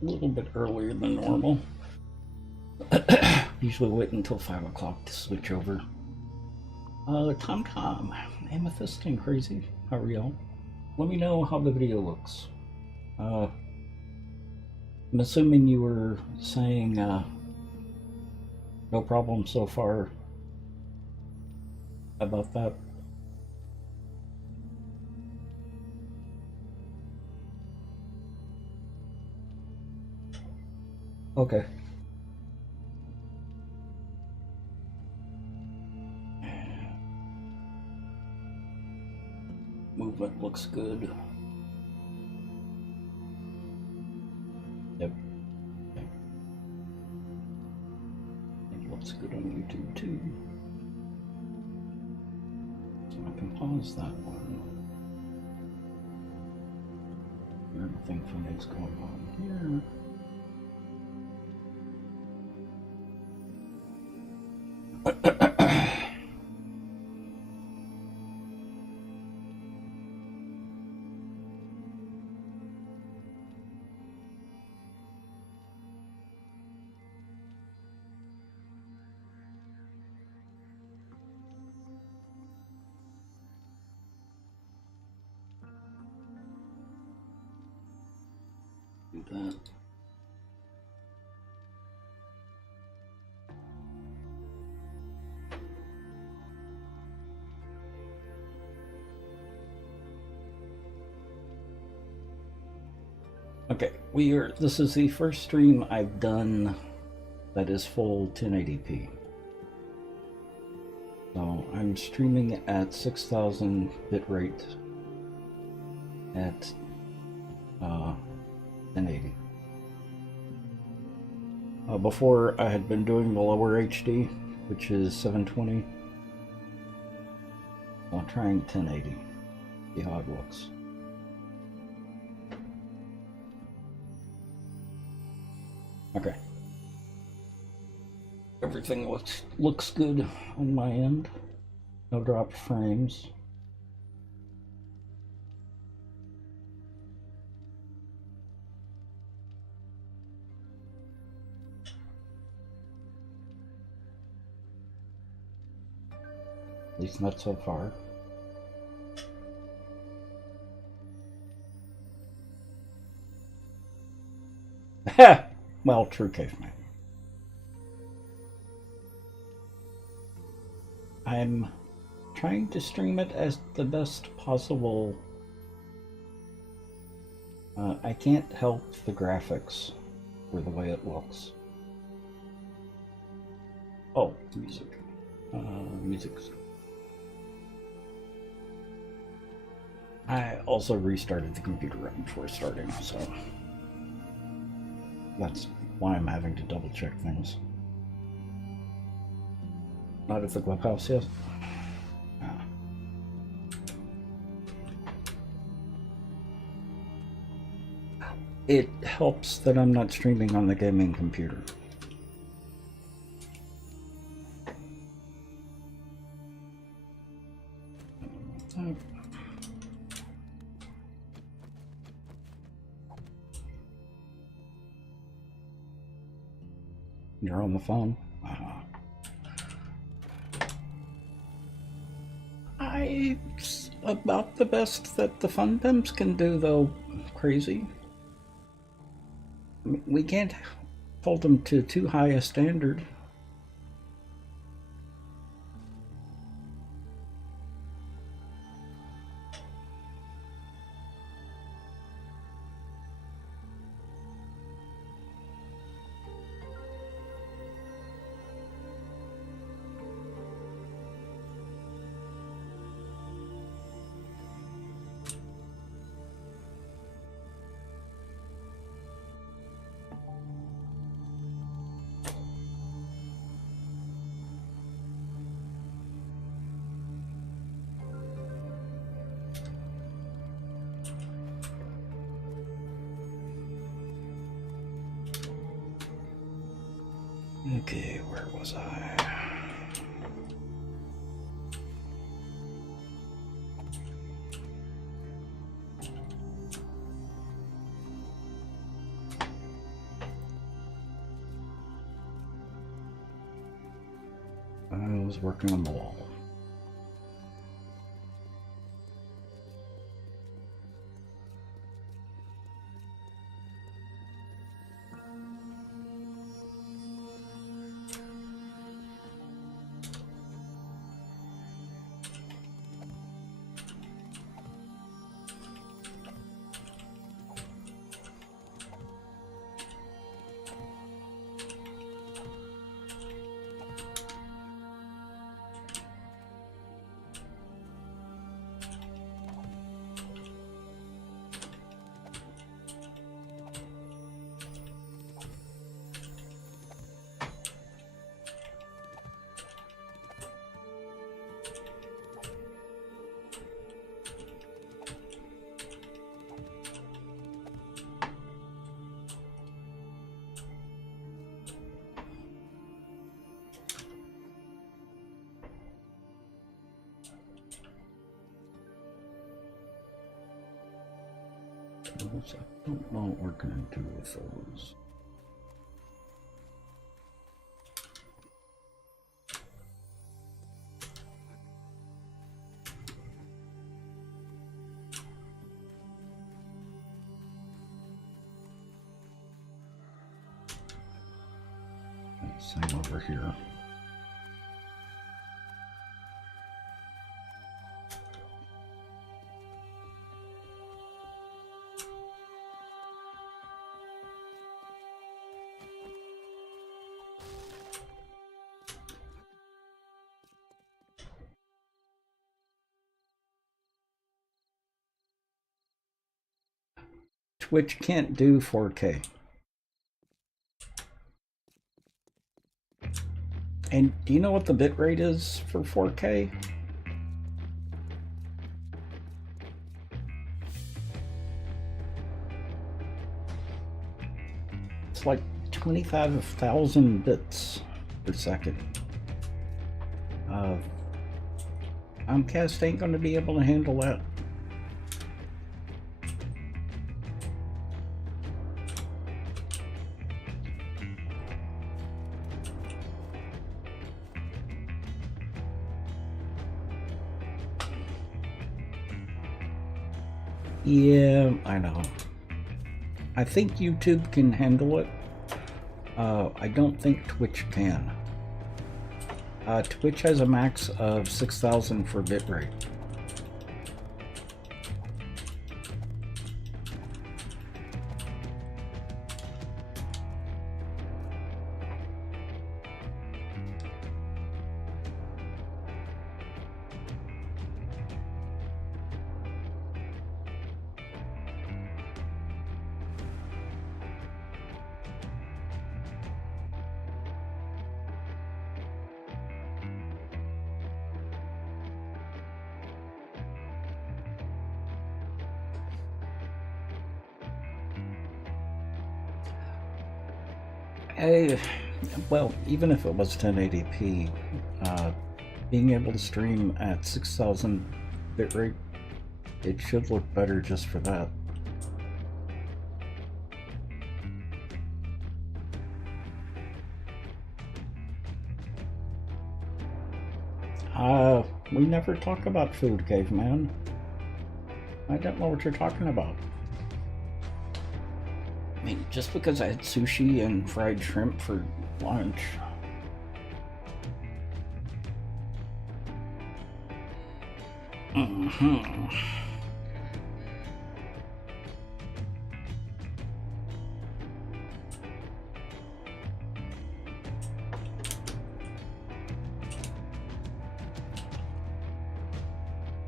a little bit earlier than normal. Usually wait until 5 o'clock to switch over. Tom, Amethyst and Crazy, how are y'all? Let me know how the video looks. I'm assuming you were saying no problem so far about that. Okay. Movement looks good. Yep. It looks good on YouTube too. So I can pause that one. Nothing funny's going on here. Do that. Okay, this is the first stream I've done that is full 1080p. So I'm streaming at 6,000 bitrate at 1080. Before I had been doing the lower HD, which is 720. I'm trying 1080. See how it looks. Okay. Everything looks good on my end. No dropped frames. At least not so far. Well, true caveman. I'm trying to stream it as the best possible. I can't help the graphics or the way it looks. Oh, music. Music's. I also restarted the computer right before starting, so that's why I'm having to double check things. Not at the clubhouse yet. It helps that I'm not streaming on the gaming computer. You're on the phone. It's about the best that the fun pimps can do, though. Crazy. I mean, we can't hold them to too high a standard. Okay, where was I? was working on the wall. I don't know what we're going to do with those. Same over here. Twitch can't do 4K. And do you know what the bitrate is for 4K? It's like 25,000 bits per second. Comcast ain't going to be able to handle that. Yeah, I know. I think YouTube can handle it. I don't think Twitch can. Twitch has a max of 6,000 for bitrate. Well, even if it was 1080p, being able to stream at 6,000 bitrate, it should look better just for that. We never talk about food, Caveman. I don't know what you're talking about. I mean, just because I had sushi and fried shrimp for lunch.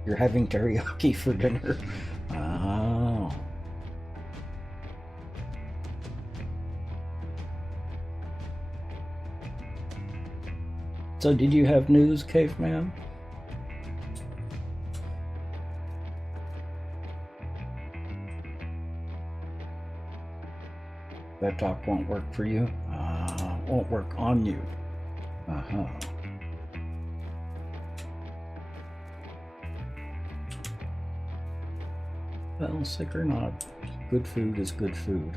You're having teriyaki for dinner? Oh. So did you have news, Caveman? That talk won't work for you? Won't work on you. Uh-huh. Well, sick or not, good food is good food.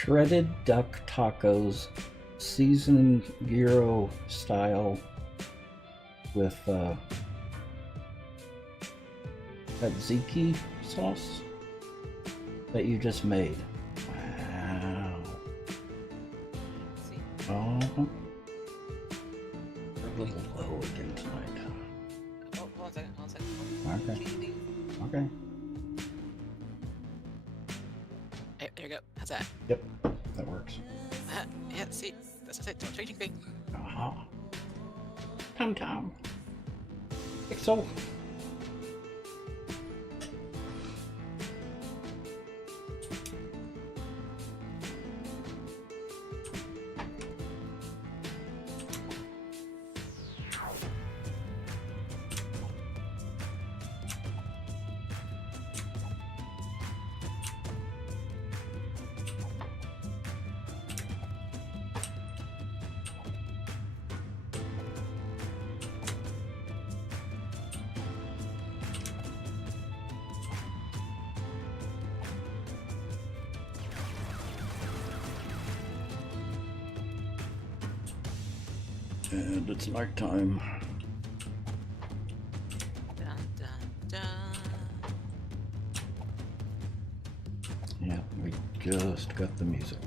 shredded duck tacos, seasoned gyro style, with tzatziki sauce that you just made. Wow. Oh, we're a little low again tonight. Oh, one second. Okay. Okay. Hey, there you go. How's that? Yep, that works. Yeah, see, that's it. Don't change anything. Uh-huh. Tom. Pixel. And it's nighttime. Dun, dun, dun. Yeah, we just got the music.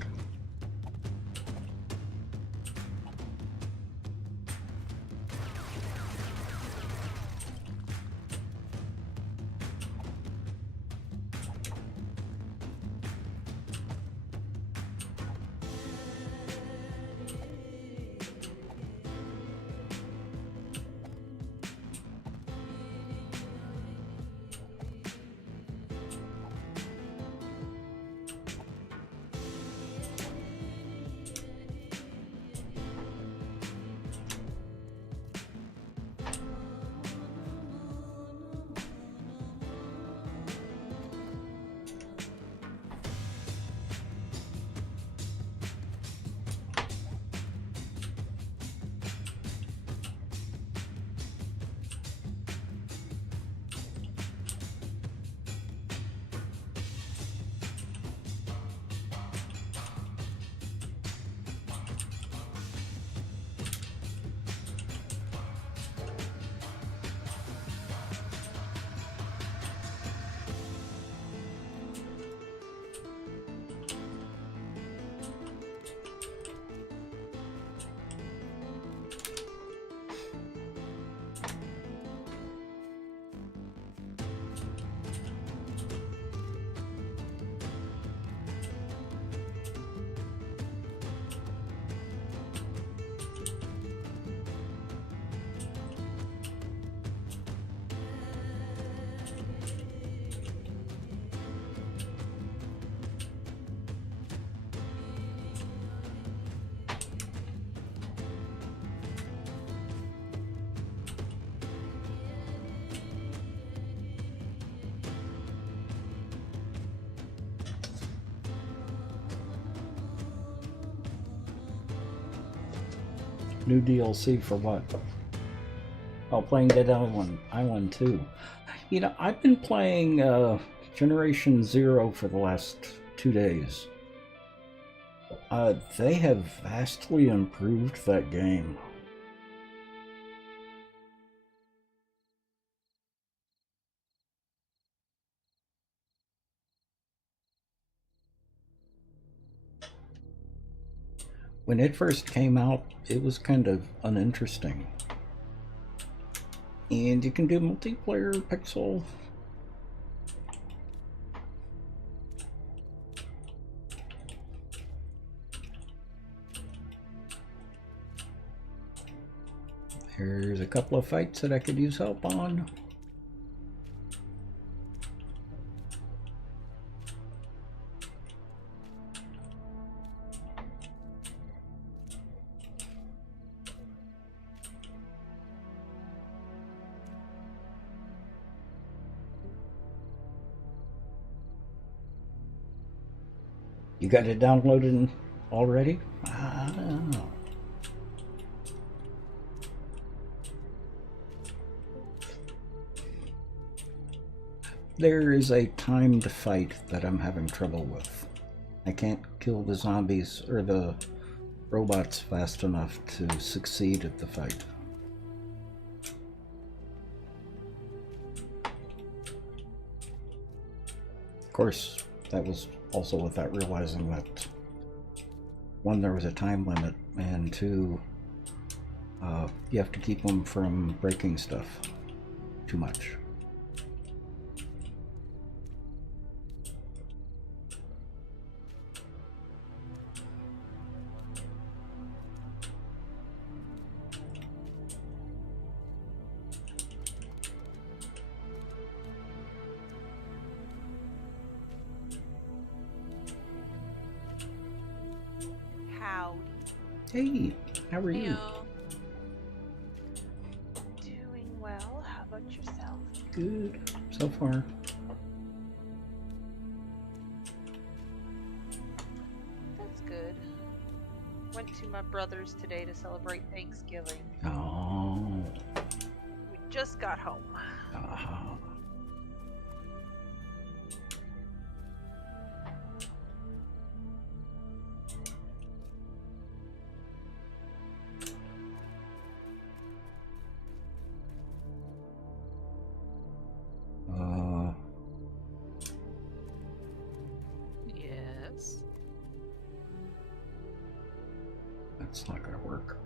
New DLC for what? Oh, playing Dead Island 2. You know, I've been playing Generation Zero for the last 2 days. They have vastly improved that game. When it first came out, it was kind of uninteresting. And you can do multiplayer pixel. There's a couple of fights that I could use help on. You got it downloaded already? I don't know. There is a timed fight that I'm having trouble with. I can't kill the zombies or the robots fast enough to succeed at the fight. Of course, that was also without realizing that, one, there was a time limit, and two, you have to keep them from breaking stuff too much. Howdy. Hey, how are you? Heyo. Doing well. How about yourself? Good, so far. That's good. Went to my brother's today to celebrate Thanksgiving. Oh. We just got home. Uh-huh. Yes. That's not gonna work.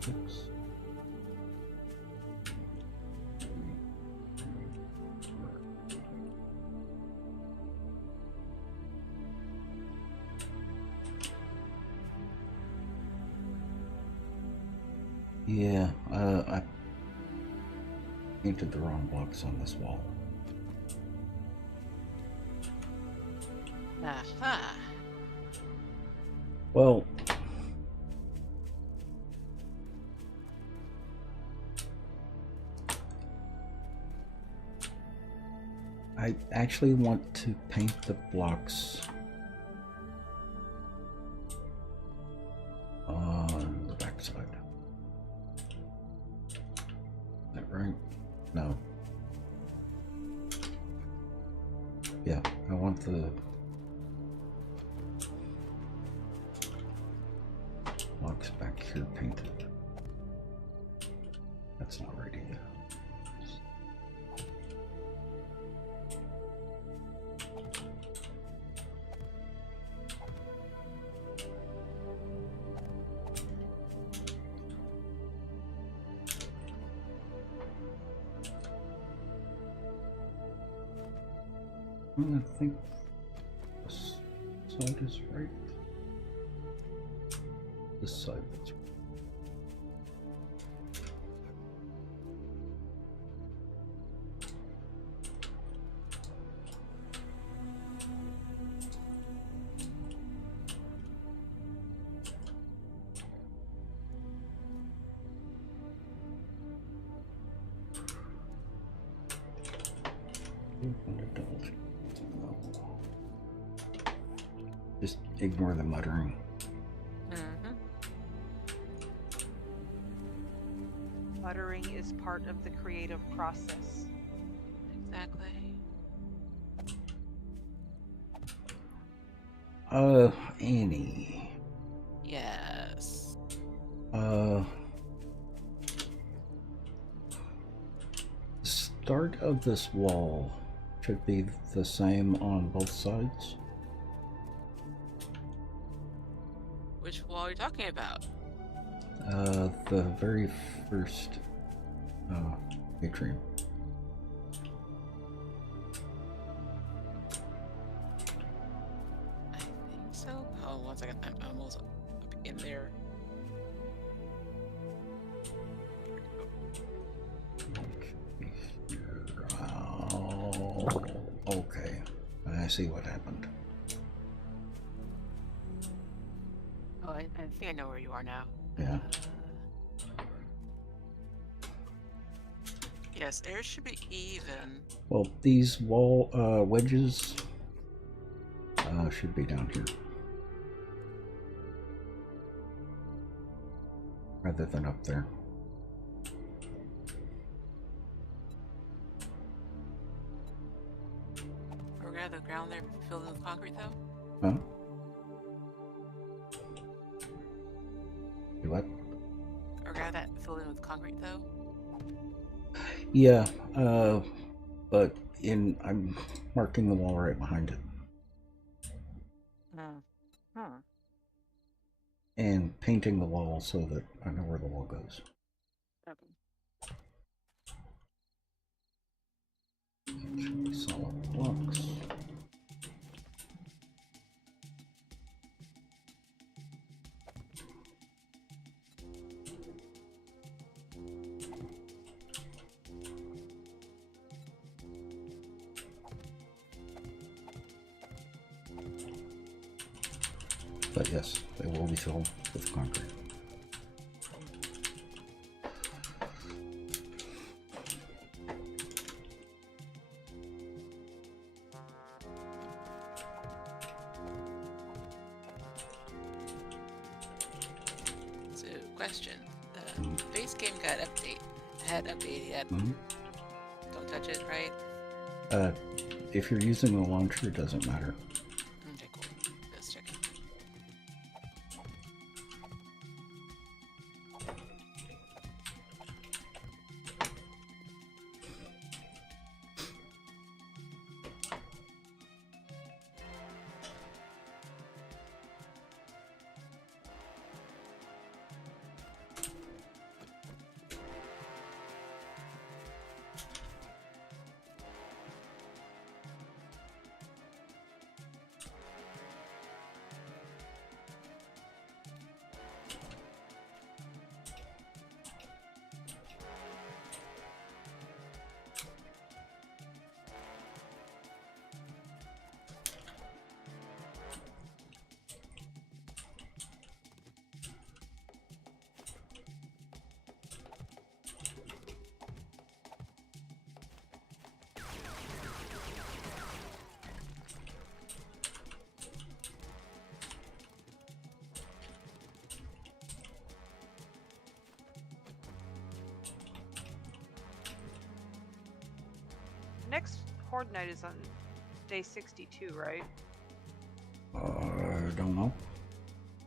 Six. Yeah, I painted the wrong blocks on this wall. Aha. Well, I actually want to paint the blocks on the backside. Is that right? No. Yeah, I want the blocks back here painted. That's not right either. I think this side is right. This side is right. Just ignore the muttering. Mm-hmm. Muttering is part of the creative process. Exactly. Annie. Yes. The start of this wall should be the same on both sides. Which wall are you talking about? The very first atrium. I think so. Oh, 1 second. I'm almost up in there. Oh, okay. I see what happened. Oh, I think I know where you are now. Yeah. Yes, air should be even. Well, these wall wedges should be down here. rather than up there. Or gonna have the ground there filled in with concrete though? Huh? Do what? Or gonna have that filled in with concrete though? Yeah, but I'm marking the wall right behind it. And painting the wall so that I know where the wall goes. Actually, solid blocks. But yes, they will be filled with concrete. So, question. The base game got had updated yet. Mm-hmm. Don't touch it, right? If you're using the launcher, it doesn't matter. Okay, cool. Just checking. Next Horde Night is on day 62, right? Don't know.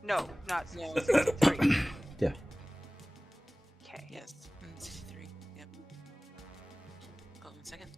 No, not No. 63. Yeah. Okay. Yes. 63. Yep. Hold on a second.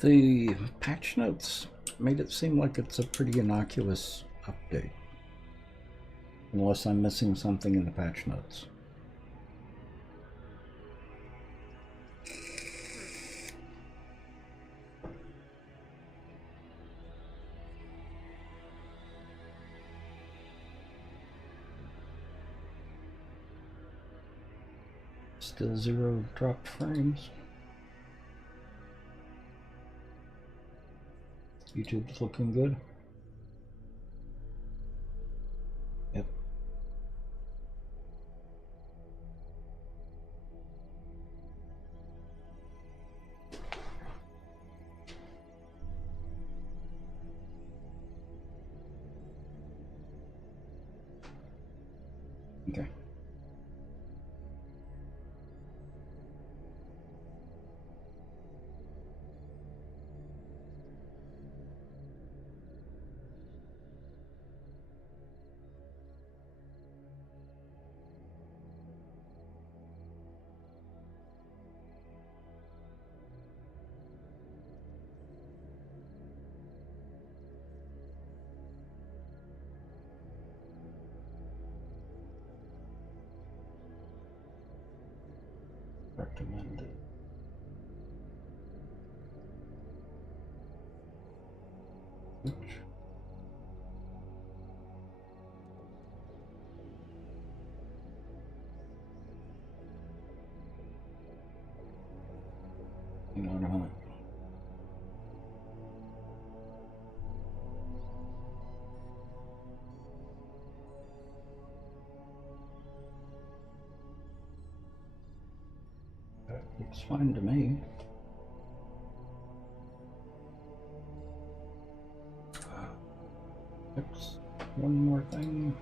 The patch notes made it seem like it's a pretty innocuous update. Unless I'm missing something in the patch notes. Still 0 dropped frames. YouTube's looking good. Yep. Okay. Recommended. Oops. Hang on a minute. That looks fine to me. Oops. One more thing.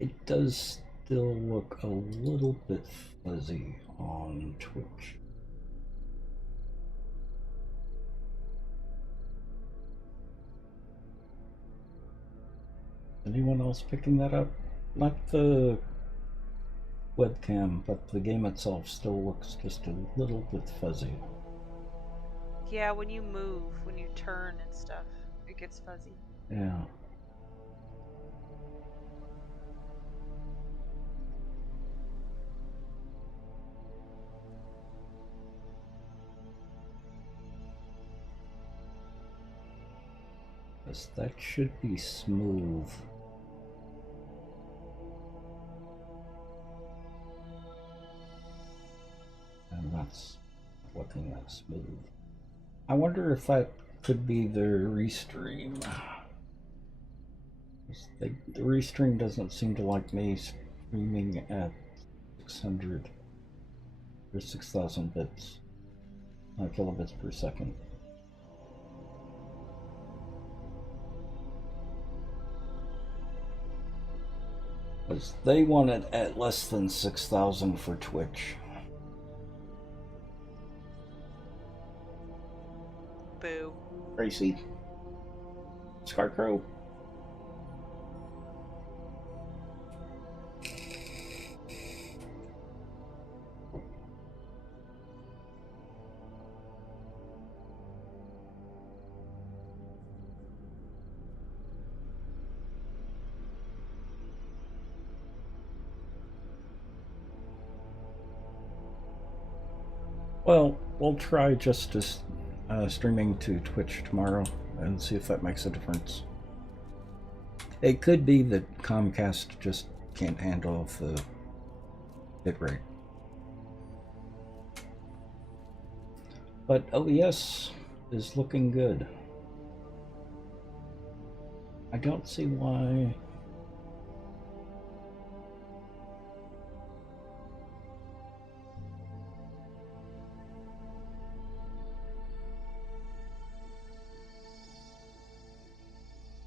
It does still look a little bit fuzzy on Twitch. Anyone else picking that up? Not the webcam, but the game itself still looks just a little bit fuzzy. Yeah, when you move, when you turn and stuff, it gets fuzzy. Yeah. Yes, that should be smooth. And that's looking that smooth. I wonder if that could be the restream. The restream doesn't seem to like me streaming at 600 or 6,000 bits, kilobits per second. Because they want it at less than 6,000 for Twitch. Boo. Tracy. Scarecrow. Well, we'll try just to streaming to Twitch tomorrow and see if that makes a difference. It could be that Comcast just can't handle the bitrate. But OES is looking good. I don't see why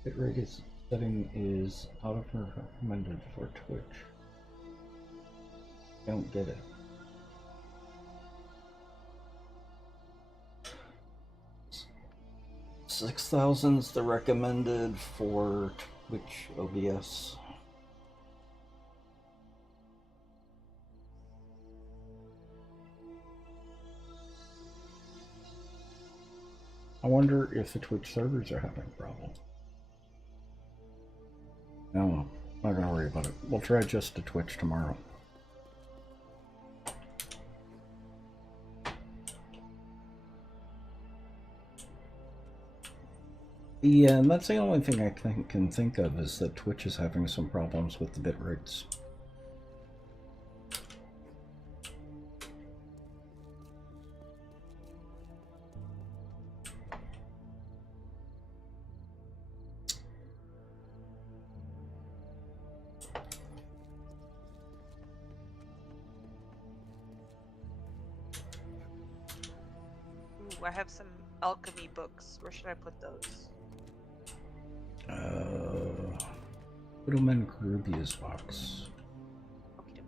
Bitrate is setting is out of recommended for Twitch. Don't get it. 6,000's the recommended for Twitch OBS. I wonder if the Twitch servers are having a problem. No, I'm not gonna worry about it. We'll try just to Twitch tomorrow. Yeah, and that's the only thing I can think of is that Twitch is having some problems with the bit rates. Ooh, I have some alchemy books. Where should I put those? Widowman Carubia's box. Okie dokie.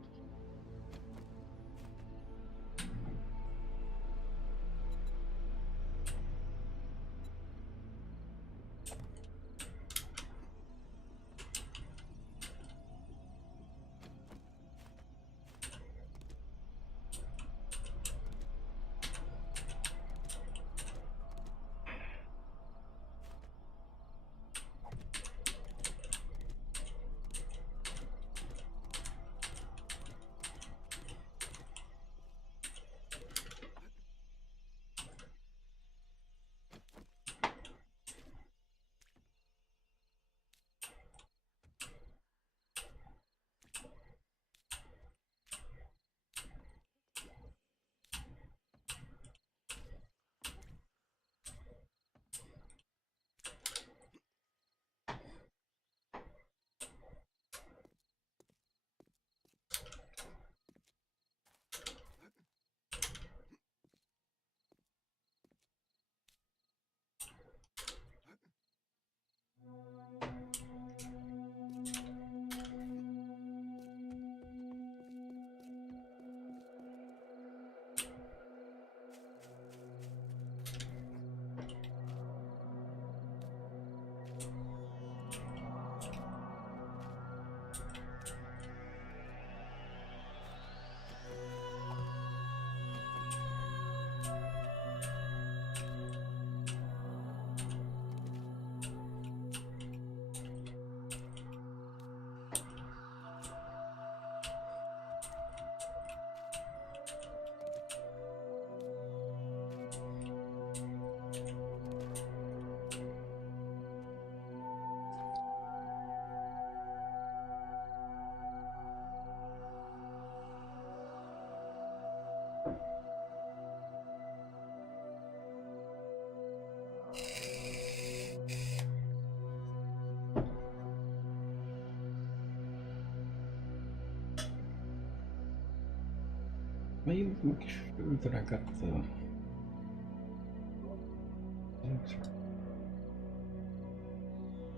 Maybe make sure that I got the.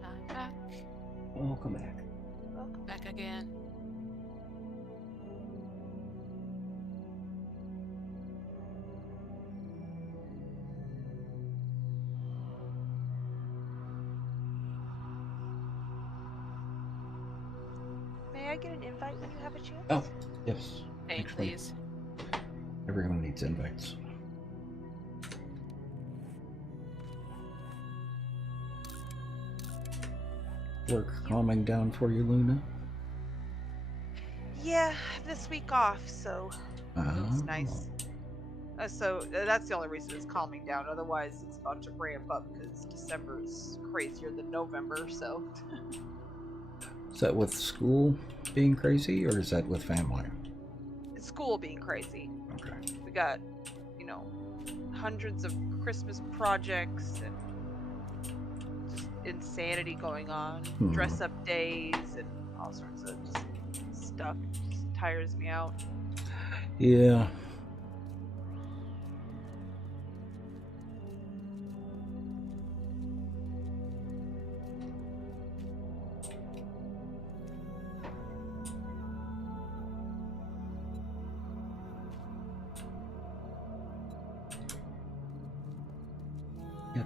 I'm back. Welcome back. Welcome back again. May I get an invite when you have a chance? Oh, yes. Hey, Actually, please. everyone needs invites. Work calming down for you, Luna? Yeah, this week off, so it's nice. So that's the only reason it's calming down. Otherwise, it's about to ramp up because December's crazier than November. So Is that with school being crazy, or is that with family? it's school being crazy. Okay. We got, hundreds of Christmas projects and just insanity going on. Dress up days and all sorts of just stuff. It just tires me out. Yeah.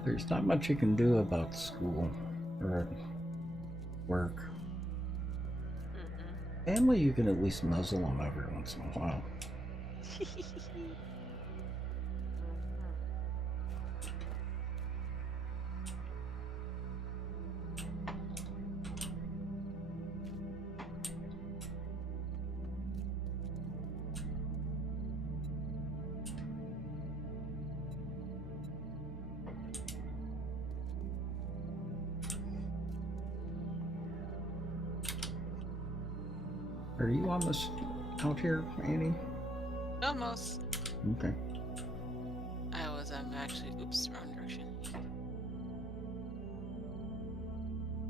There's not much you can do about school or work. Family, you can at least nuzzle them every once in a while. Are you on this out here, Annie? Almost. Okay. I was actually oops, wrong direction.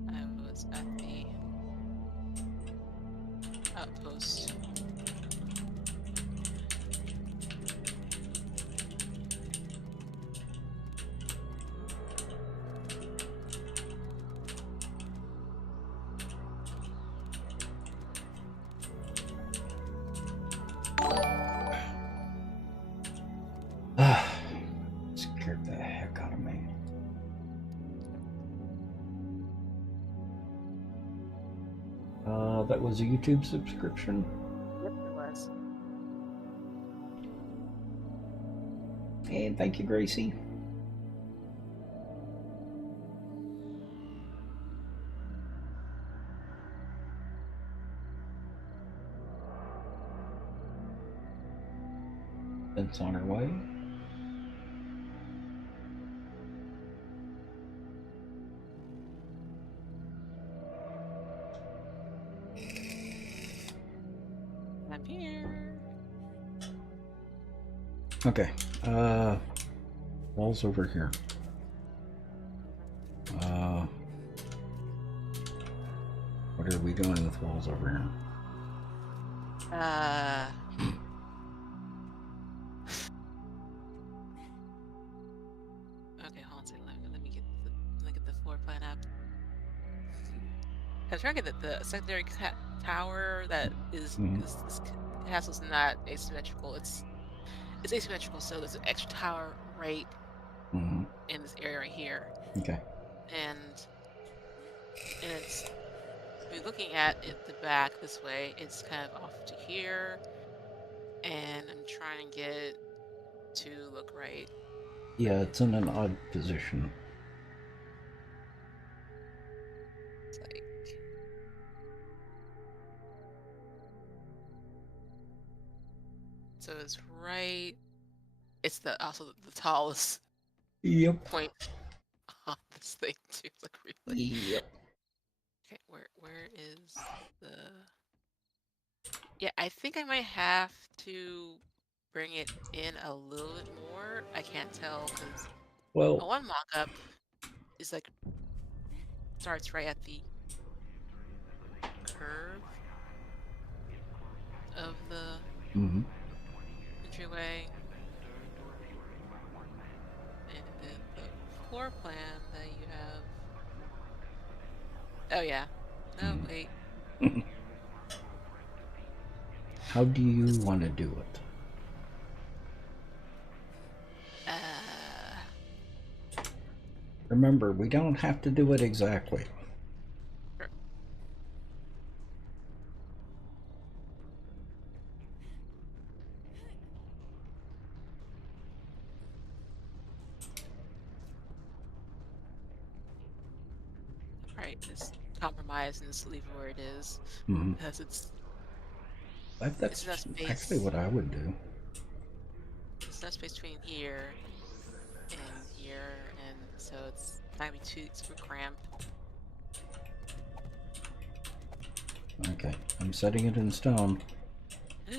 I was at the outpost. Scared the heck out of me. That was a YouTube subscription. Yep, it was. And thank you, Gracie. It's on her way. I'm here. Okay. Wall's over here. What are we doing with walls over here? Okay, hold on a second. Let me get the floor plan up. I'm trying to get the secondary tower that is this castle's not asymmetrical. It's asymmetrical, so there's an extra tower right in this area right here. Okay. And it's if you're looking at it the back this way, it's kind of off to here. And I'm trying to get it to look right. Yeah, it's in an odd position. It's like so it's right. It's also the tallest point on this thing too. Like really. Yep. Okay, where is the? Yeah, I think I might have to bring it in a little bit more. I can't tell because Well, one mock-up is like starts right at the curve of the entryway, and the floor plan that you have. Oh yeah. No, wait. How do you want to do it? Remember, we don't have to do it exactly. Sure. Right, just compromise and just leave it where it is. Because That's enough space. actually what I would do. There's enough space between here and here, and so it's not gonna be too super cramped. Okay, I'm setting it in stone Oh.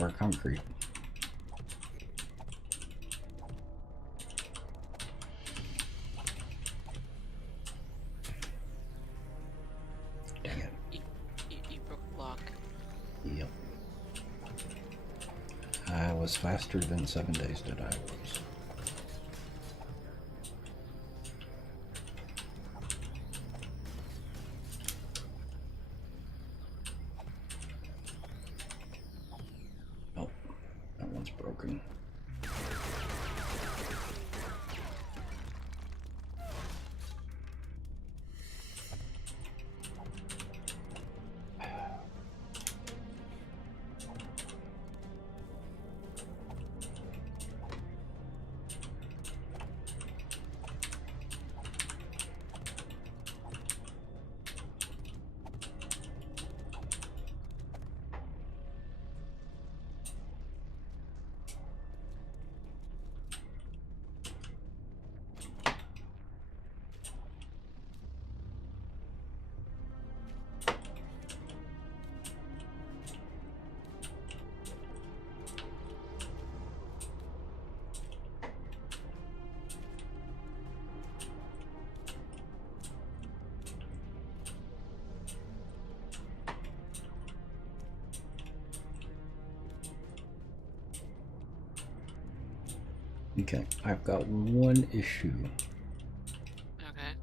or concrete. Dang it. You broke a block. Yep. I was faster than 7 days that I was. Oh, that one's broken. Okay, I've got one issue. Okay.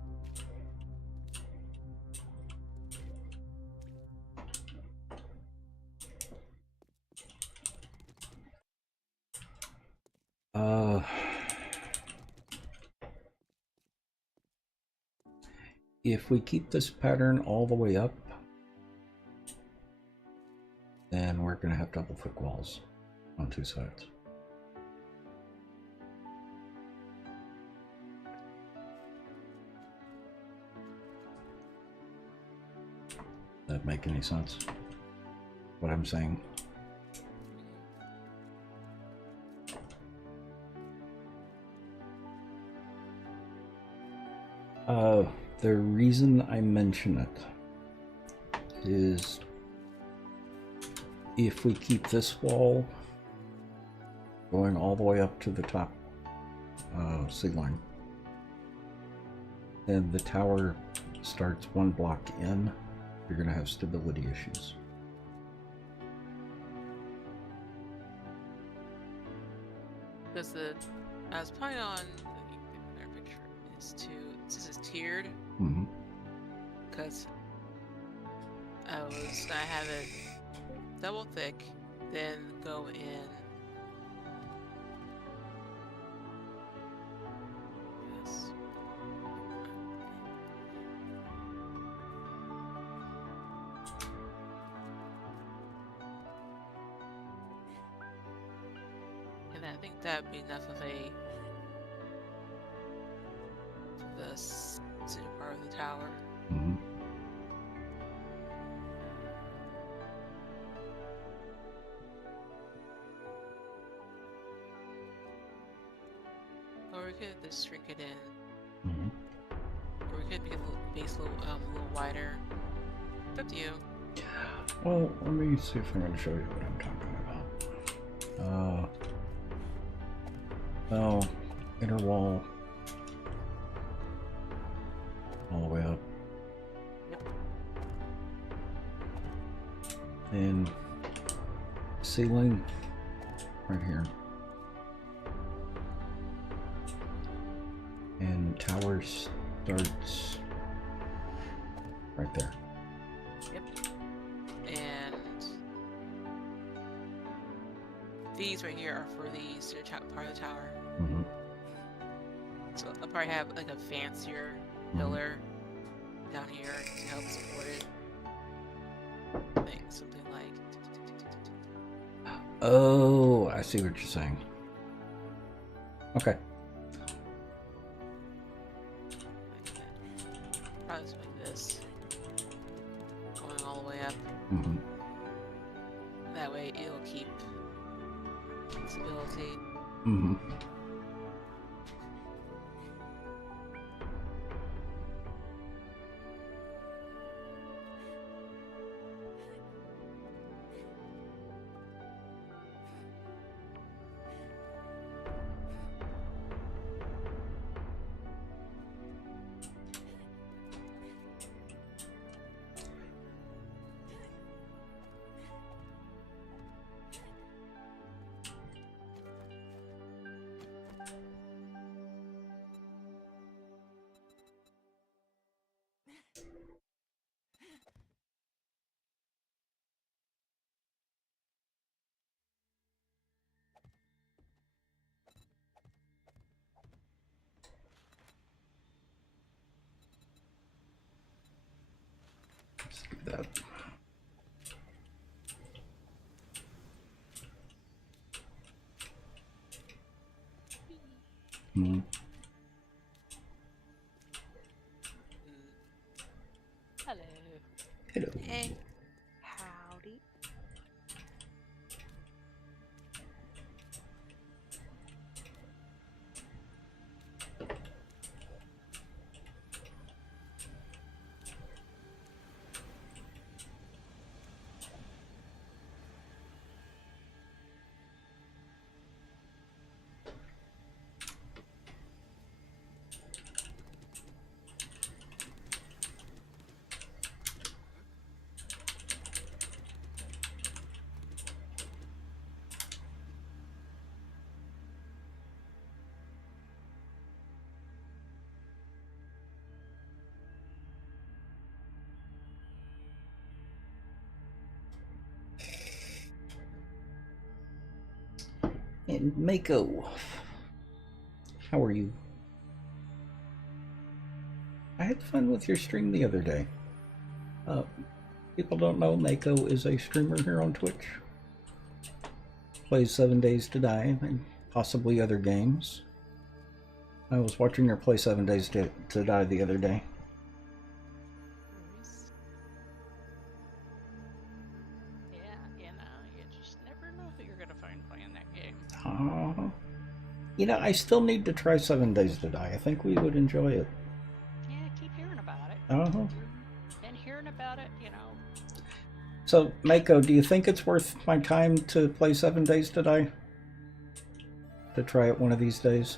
If we keep this pattern all the way up, then we're going to have double thick walls on two sides. That make any sense? What I'm saying? The reason I mention it is if we keep this wall going all the way up to the top ceiling, then the tower starts one block in, you're going to have stability issues. Because I was planning on, their picture is this is tiered. Mm-hmm. Because I was gonna have it double thick, then go in. Yes. And I think that'd be enough of the center part of the tower. Mm-hmm. Or we could just shrink it in. Mm-hmm. Or we could make the base a little wider. It's up to you. Well, let me see if I'm going to show you what I'm talking about. Well, inner wall all the way up. Yep. And ceiling right here. And tower starts right there. Yep. And these right here are for the center part of the tower. Mm-hmm. So I'll probably have like a fancier pillar down here to help support it. Like something like. Oh, I see what you're saying. Okay. Like that. Probably something like this. Going all the way up. Mm-hmm. That way it'll keep stability. Mm-hmm. Just do that. Mm-hmm. Hello. Hello. Hey. Howdy. And Mako, how are you? I had fun with your stream the other day. People don't know Mako is a streamer here on Twitch. Plays 7 Days to Die and possibly other games. I was watching her play 7 Days to Die the other day. Yeah, you just never know who you're gonna find playing that game. I still need to try 7 Days to Die. I think we would enjoy it. Yeah, keep hearing about it. And hearing about it, So, Mako, do you think it's worth my time to play 7 Days to Die? To try it one of these days?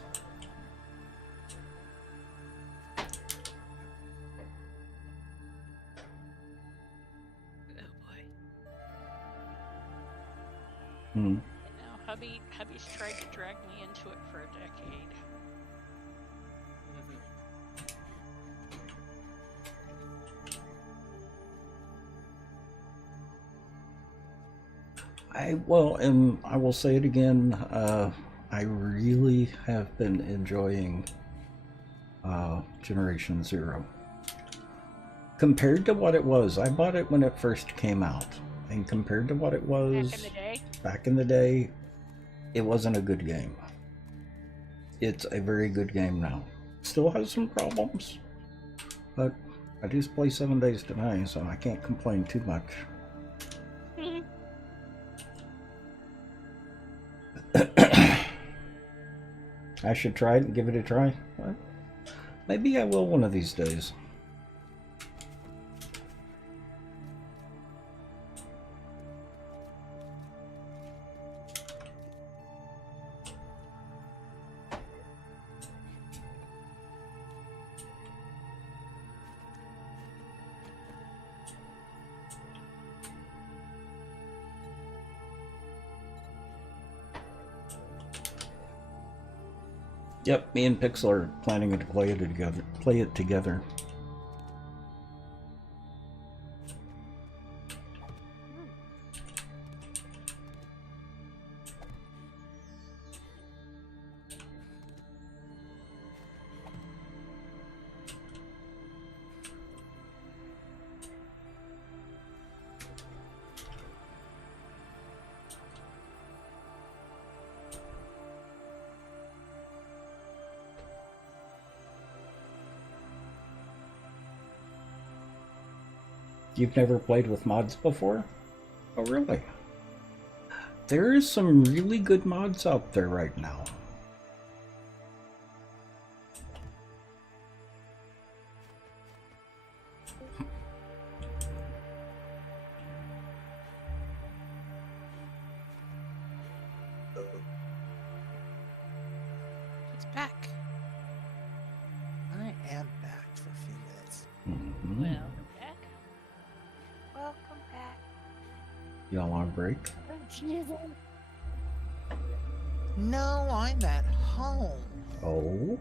Hubby's tried to drag me into it for a decade. I will say it again. I really have been enjoying Generation Zero. Compared to what it was, I bought it when it first came out, and compared to what it was back in the day, it wasn't a good game. It's a very good game now. Still has some problems, but I just play 7 Days to Die, so I can't complain too much. I should try it and give it a try. Maybe I will one of these days. Yep, me and Pixel are planning to play it together. You've never played with mods before? Oh, really? There is some really good mods out there right now. It's back. I am back for a few minutes. Mm-hmm. Welcome back. Welcome back. Y'all on break? No, I'm at home. Oh?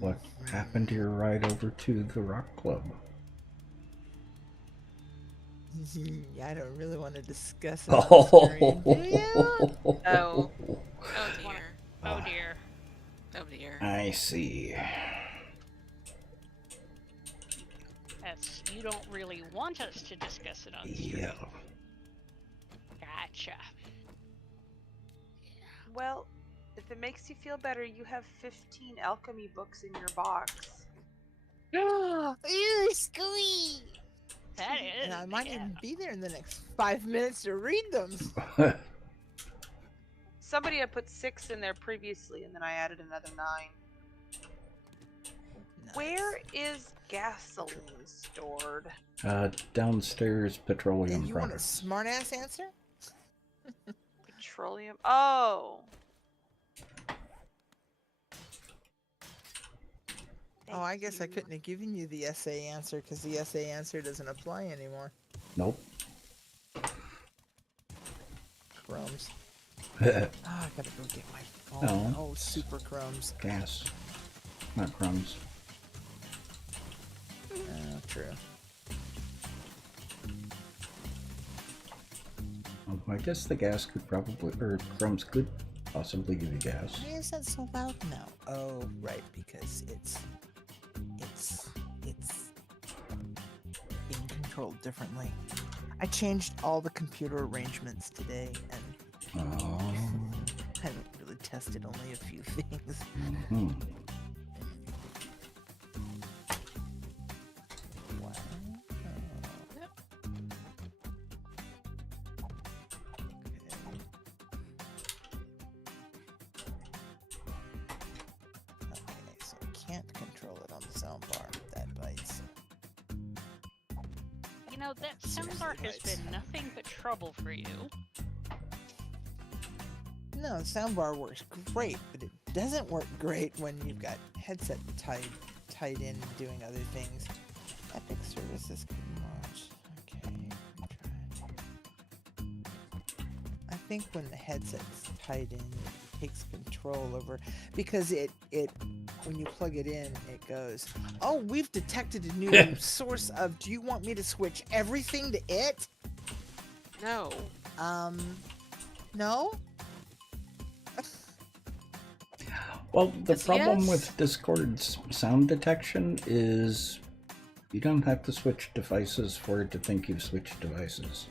What happened to your ride over to the Rock Club? I don't really want to discuss it. Oh, Oh dear. Oh dear. Oh dear. I see. That's, you don't really want us to discuss it on stream. Yeah. Gotcha. Well, if it makes you feel better, you have 15 alchemy books in your box. Ew, squee! That is. And I might even be there in the next 5 minutes to read them. Somebody had put 6 in there previously, and then I added another 9. Nice. Where is gasoline stored? Downstairs petroleum And you want a products. smart-ass answer? Petroleum. Oh. Oh, I guess I Thank you. couldn't have given you the essay answer because the essay answer doesn't apply anymore. Nope. Crumbs. I gotta go get my phone. Oh. Oh, super crumbs. Gas. Not crumbs. True. I'll I guess the gas could probably, or crumbs could possibly give you gas. Why is that so loud now? Oh, right, because it's being controlled differently. I changed all the computer arrangements today, and Oh. I haven't really tested only a few things. Hmm. Wow. Okay, so I can't control it on the soundbar. That bites. You know, that Seriously, soundbar has bites. been nothing but trouble for you. No, the soundbar works great, but it doesn't work great when you've got headset tied in and doing other things. Epic services can launch. Okay, try. I think when the headset's tied in, it takes control over, because it when you plug it in, it goes, "Oh, we've detected a new source of. Do you want me to switch everything to it?" No. No. Well, the Yes, problem yes. with Discord's sound detection is you don't have to switch devices for it to think you've switched devices.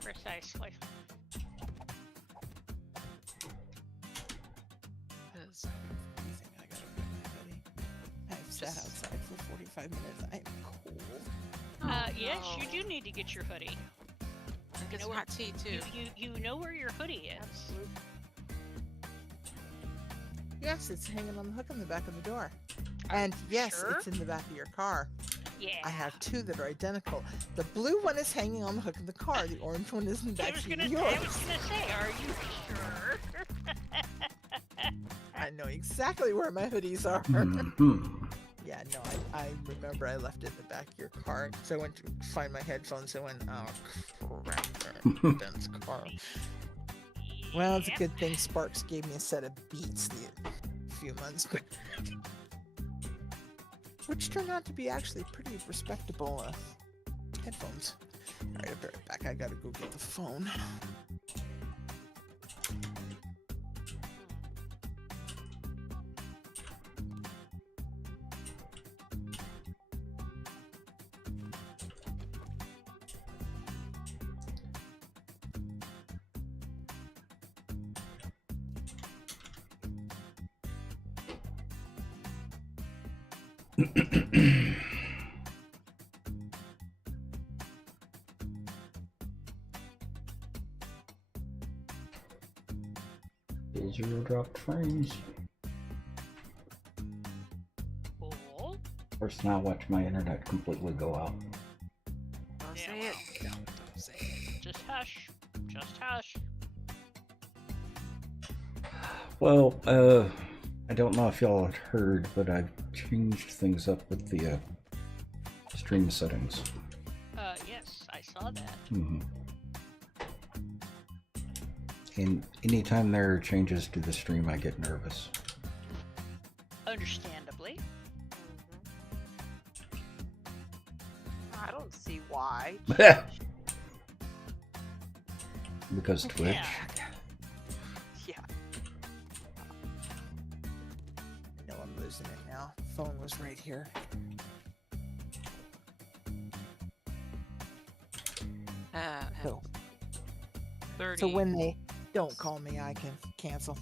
Precisely. Because I gotta put my hoodie. I've sat outside for 45 minutes. I'm cold. Yes, no. you do need to get your hoodie. And get know some where- hot tea too. You know where your hoodie is. Yes, it's hanging on the hook in the back of the door. And yes, sure? it's in the back of your car. Yeah. I have two that are identical. The blue one is hanging on the hook in the car. The orange one is in the I back was seat gonna of say, yours. are you sure? I know exactly where my hoodies are. Mhm. Yeah, no, I remember I left it in the back of your car. So I went to find my headphones and went, oh crap, they're in Ben's car. Well, it's a Yep. good thing Sparks gave me a set of Beats a few months back. Which turned out to be actually pretty respectable headphones. Alright, I'll be right back. I gotta go get the phone. Still zero dropped frames. Cool. Of course, now watch my internet completely go out. Don't Yeah, say it. well. Don't say it. Just hush. Just hush. Well, I don't know if y'all had heard, but I've changed things up with the stream settings. Yes, I saw that. Mm-hmm. And anytime there are changes to the stream, I get nervous. Understandably. I don't see why. Because Twitch. Yeah. Yeah. No, I'm losing it now. Phone was right here. So, 30. so when they don't call me, I can cancel.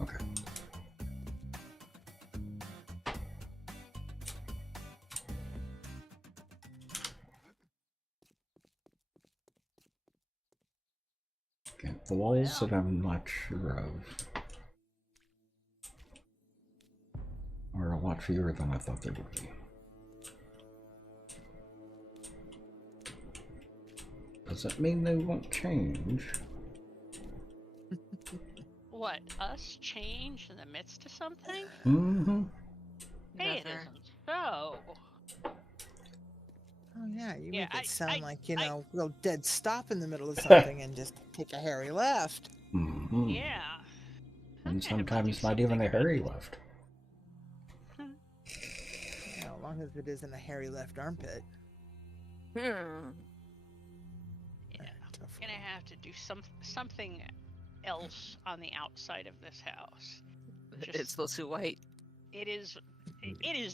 Okay. Okay, the walls that I'm not sure of are a lot fewer than I thought they would be. Does that mean they won't change? What, us change in the midst of something? Mm-hmm. Hey, it Never. isn't. So, Yeah, you Yeah, make it sound like, you I- know, real dead stop in the middle of something and just take a hairy left. Mm-hmm. Yeah. And I have to do sometimes not even something a about hairy this. left. Yeah, as long as it isn't a hairy left armpit. Hmm. Yeah. Tough I'm gonna have to do something else on the outside of this house. It's Just- still too white. It is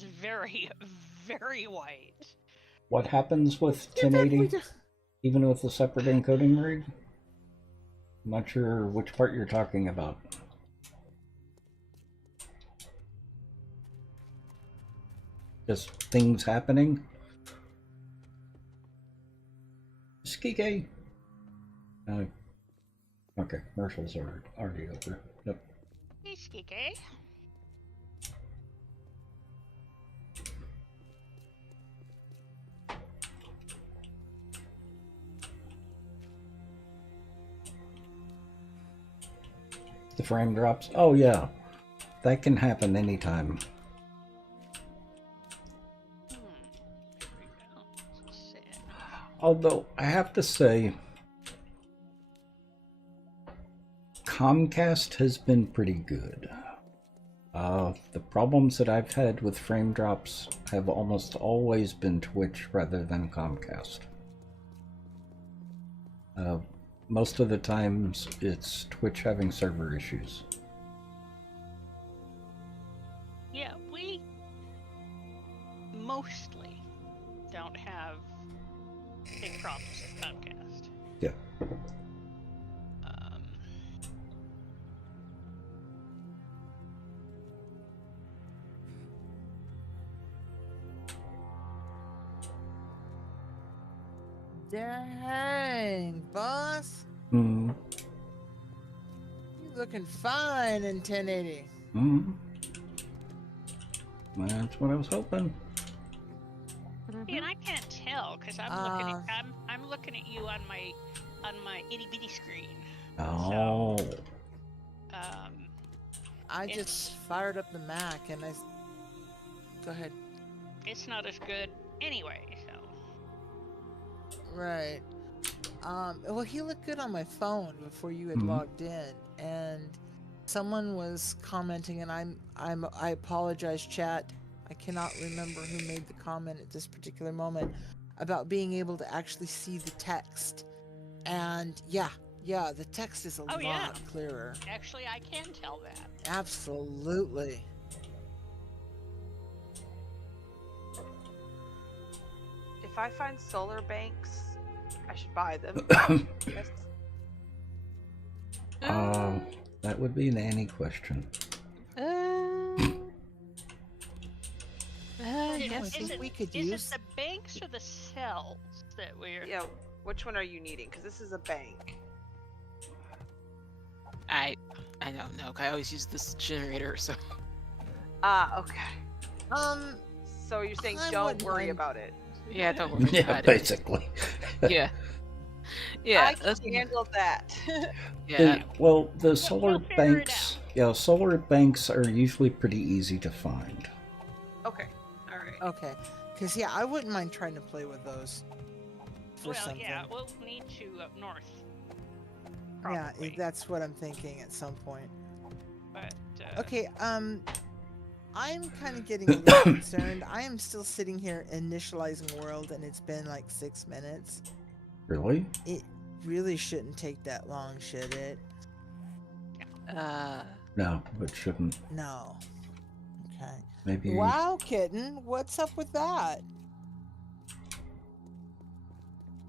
very, very white. What happens with Yeah, but we 1080, don't- even with a separate encoding rig? I'm not sure which part you're talking about. Just things happening? Skike! Okay, commercials are already over. Yep. Hey, Skike. The frame drops. Oh yeah, that can happen anytime. There we go. Sad. Although I have to say, Comcast has been pretty good. The problems that I've had with frame drops have almost always been Twitch rather than Comcast. Most of the times it's Twitch having server issues. Yeah, we mostly don't have big problems with Comcast. Yeah. Dang, boss. Mm. You looking fine in 1080. Mm. That's what I was hoping. And I can't tell because I'm looking at you on my itty bitty screen. Oh. I It's- just fired up the Mac and Go ahead. It's not as good anyway. So Right. Well, he looked good on my phone before you had Mhm. logged in, and someone was commenting, and I apologize, chat. I cannot remember who made the comment at this particular moment about being able to actually see the text. And yeah, the text is a lot yeah. clearer. actually, I can tell that. Absolutely. If I find solar banks, I should buy them. Yes. That would be an Annie question. I Yes. think we could Is use. it the banks or the cells that we're? Yeah, which one are you needing? Because this is a bank. I don't know. I always use this generator, so Ah, okay. So you're saying I don't wouldn't worry mind- about it. yeah, don't worry Yeah, about it. basically. Yeah. Yeah. I can handle that. Yeah. Well, the solar we'll figure it banks, yeah, solar banks are usually pretty easy to find. Okay. All right. Okay, because yeah, I wouldn't mind trying to play with those. For Well, something. yeah, we'll need to up north. Yeah, Probably. that's what I'm thinking at some point. But Okay, I'm kind of getting a little concerned. I am still sitting here initializing world, and it's been like 6 minutes. Really? It really shouldn't take that long, should it? No, it shouldn't. No. Okay. Maybe. Wow, kitten, what's up with that?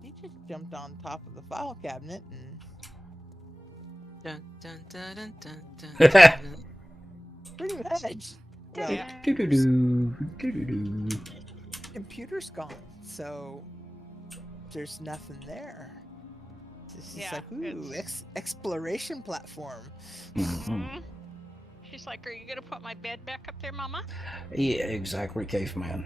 He just jumped on top of the file cabinet and Dun, dun, dun, dun, dun, dun, dun. pretty much. Well, Yeah. Doo-doo-doo, doo-doo-doo. computer's gone, so there's nothing there. It's just Yeah, like, ooh, exploration platform. Mhm. She's like, "Are you gonna put my bed back up there, Mama?" Yeah, exactly, caveman.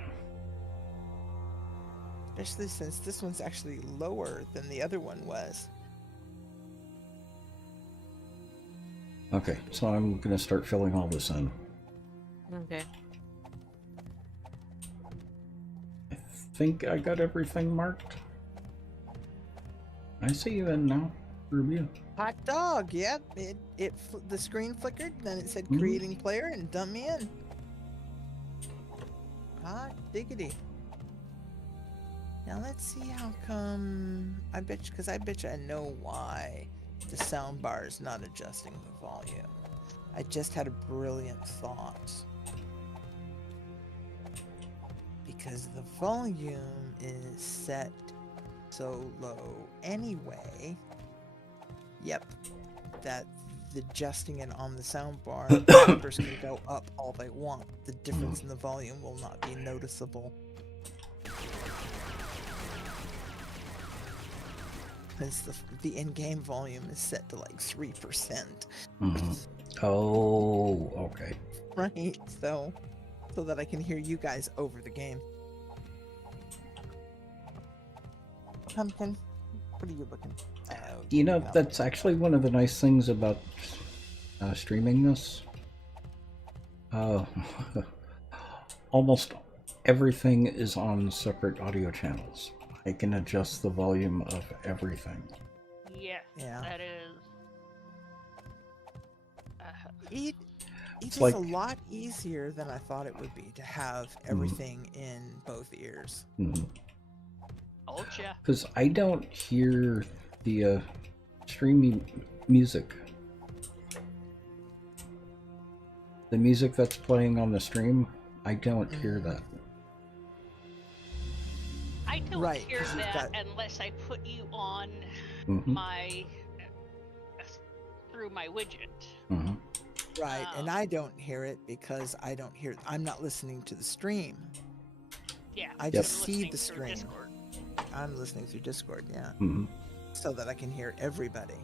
Especially since this one's actually lower than the other one was. Okay, so I'm gonna start filling all this in. Okay. I think I got everything marked. I see you in now. Review. Hot dog. Yep. The screen flickered. Then it said creating player and dump me in. Hot diggity. Now let's see how come. I bet you I know why the sound bar is not adjusting the volume. I just had a brilliant thought. Because the volume is set so low anyway. Yep. That the adjusting it on the sound bar, the numbers can go up all they want. The difference in the volume will not be noticeable. Because the in-game volume is set to like 3%. Oh, okay. Right, so that I can hear you guys over the game. Pumpkin, what are you looking? You know, that's actually one of the nice things about streaming this. Almost everything is on separate audio channels. I can adjust the volume of everything. Yeah. That is. It's like a lot easier than I thought it would be to have everything in both ears. Ultra. Because I don't hear the streaming music. The music that's playing on the stream, I don't hear that. I don't Right, hear 'cause you've that got- unless I put you on my through my widget. Right, and I don't hear it because I'm not listening to the stream. Yeah. I I'm just see listening the through stream. Discord. I'm listening through Discord, yeah. So that I can hear everybody.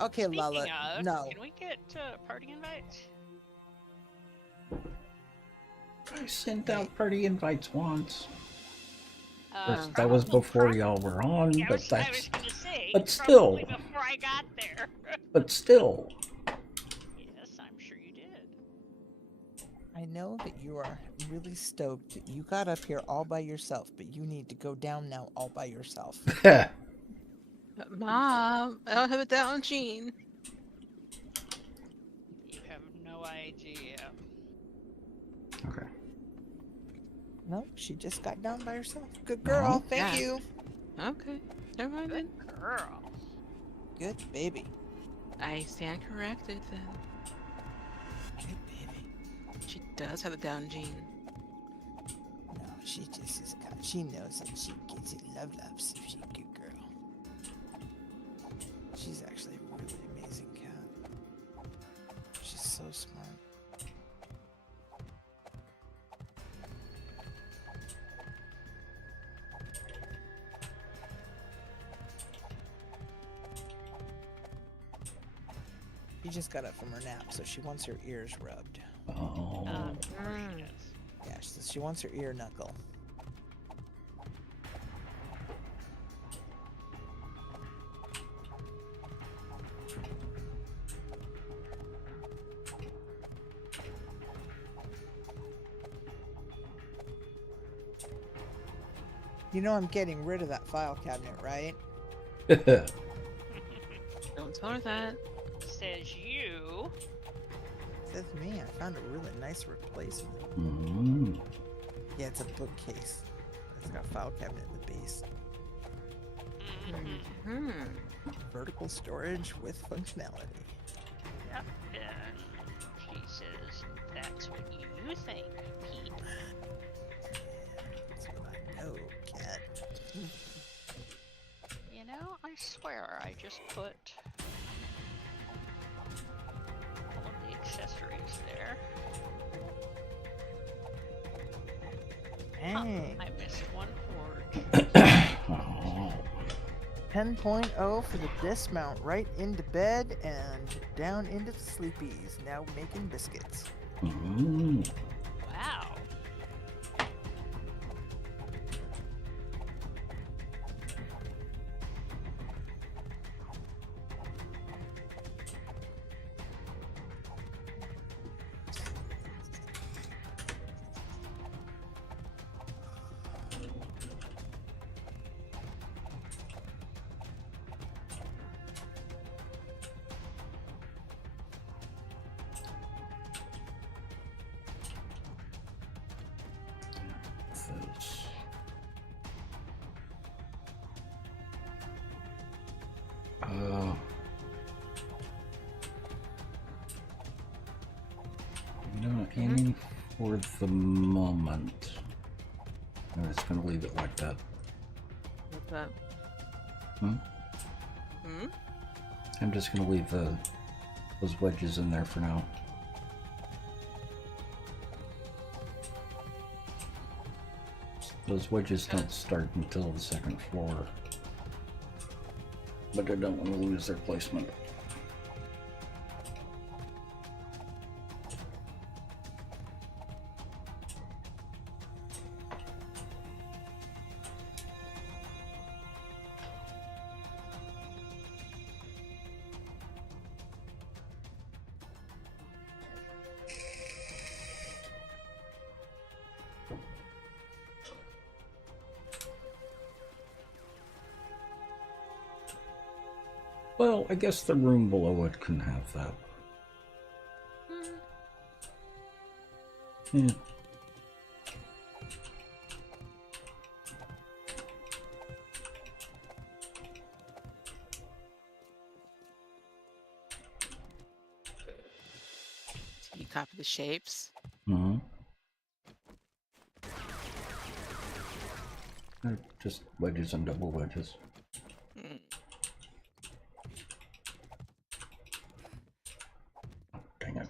Okay, Speaking Lala, of, no. can we get party invites? I sent out party invites once. Uh, That was probably- before y'all were on, Yeah, I but was that's... gonna say, but still. probably before I got there. But still. Yes, I'm sure you did. I know that you are really stoked that you got up here all by yourself, but you need to go down now all by yourself. Mom, I don't have a down gene. You have no idea. Okay. No, she just got down by herself. Good girl, Oh. thank Yeah. you. Okay, never mind then. Good girl. Good baby. I stand corrected then. Good baby. She does have a down gene. No, she just is. She knows that she gets it. Loves if she's a good girl. She's actually a really amazing cat. She's so smart. She just got up from her nap, so she wants her ears rubbed. Oh. Of course she does. Yeah, she wants her ear knuckle. You know I'm getting rid of that file cabinet, right? Don't tell her that. Says you. Says me. I found a really nice replacement. Yeah, it's a bookcase. It's got a file cabinet in the base. Hmm. Vertical storage with functionality. Yep. And she says that's what you think, Pete. That's what I know, cat. You know, I swear I just put all of the accessories there. Dang. I missed one forge. Oh. 10.0 for the dismount, right into bed and down into the sleepies. Now making biscuits. Wow. gaming for the moment. I'm just gonna leave it like that. What's that? Hmm? Hmm? I'm just gonna leave those wedges in there for now. Those wedges don't start until the second floor. But I don't want to lose their placement. Well, I guess the room below it can have that. Yeah. So you copy the shapes. Mm-hmm. Just wedges and double wedges. Hmm. Dang it.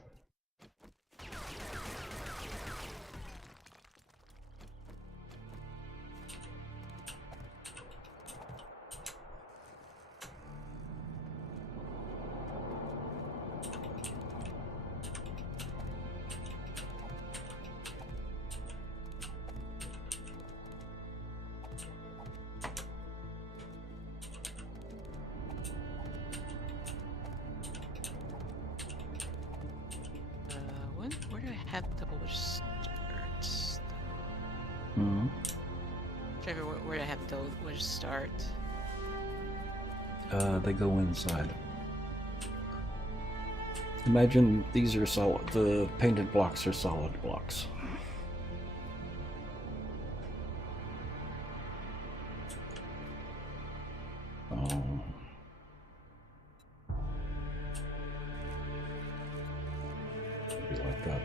Where do I have double wedge starts? Mm-hmm. Trevor, where do I have double wedge start? They go inside. Imagine these are solid. The painted blocks are solid blocks. Oh. Be like that.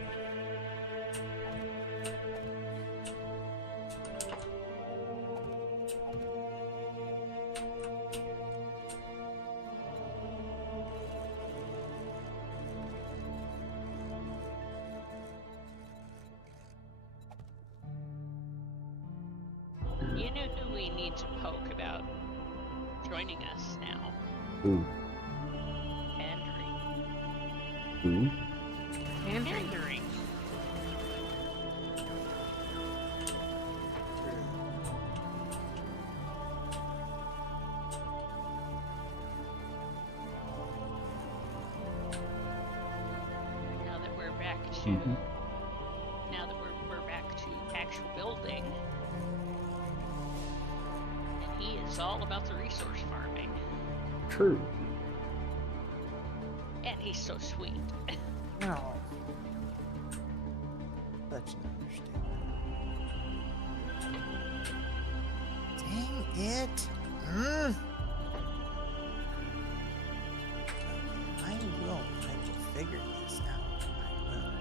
You know who we need to poke about joining us now? Ooh. Andrew. Ooh. Andrew. Now that we're back to Mm-hmm. now that we're back to actual building, and he is all about the resource farming, True. and he's so sweet. No. Such an understatement. Dang it. Mm. Okay, I will figure this out. I will.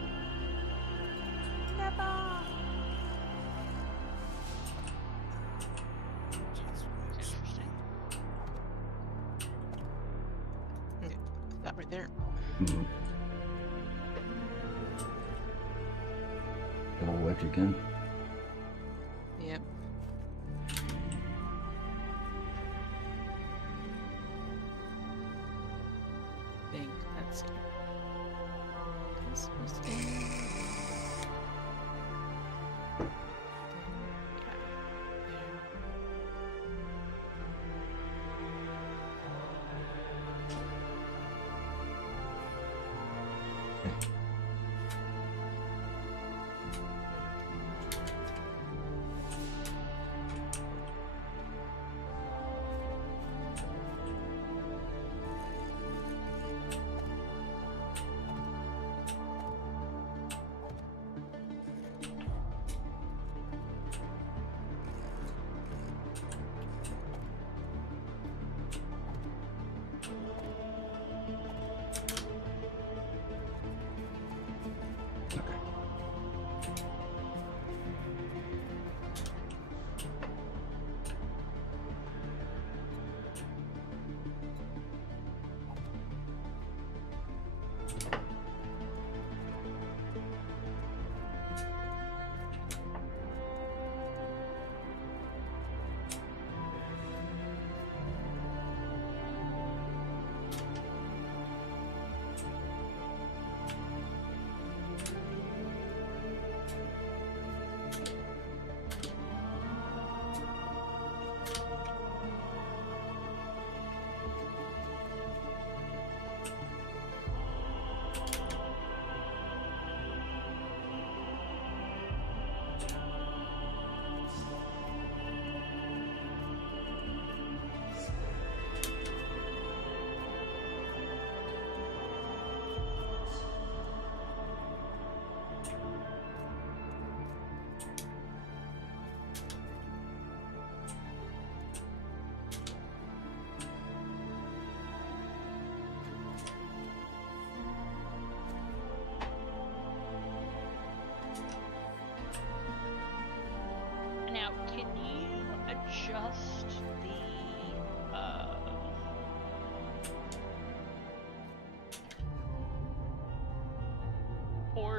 Interesting. That right there. Mm-hmm. Double wedge again. Yep. Think that's it. It's supposed to be.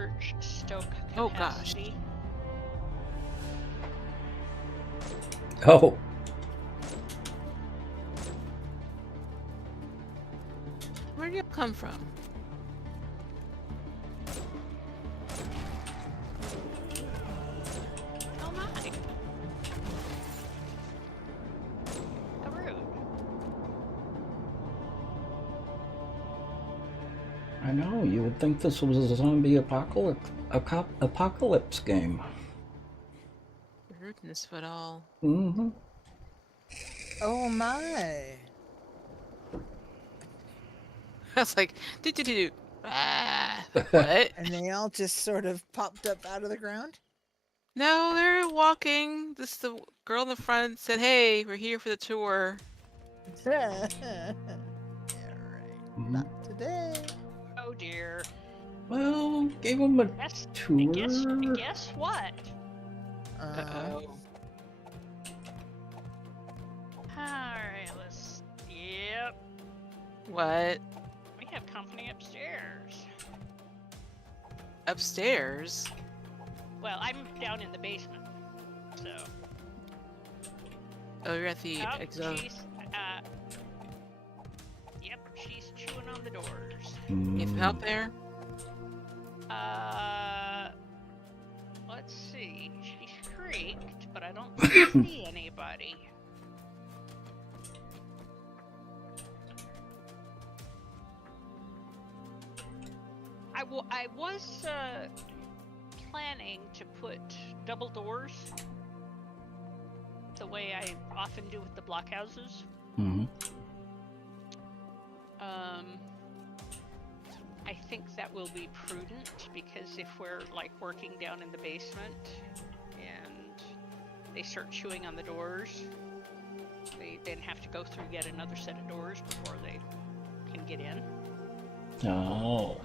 large stoke Oh, gosh. capacity. Oh, Where do you come from? Oh my! How rude. I know. You would think this was a zombie apocalypse game. Rudeness of it all. Mm-hmm. Oh my. I was like, do. Ah, what? And they all just sort of popped up out of the ground? No, they're walking. The girl in the front said, "Hey, we're here for the tour." Yeah, right. Mhm. Not today. Oh dear. Well, gave him a Guess, tour. guess what? Uh-oh. Alright, let's. Yep. What? We have company upstairs. Upstairs? Well, I'm down in the basement. So. Oh, you're at the Oh, exo. she's, yep, she's chewing on the doors. Anything out there? Let's see. She's creaked, but I don't see anybody. I was planning to put double doors the way I often do with the blockhouses. Mm-hmm. I think that will be prudent because if we're like working down in the basement and they start chewing on the doors, they then have to go through yet another set of doors before they can get in. Oh.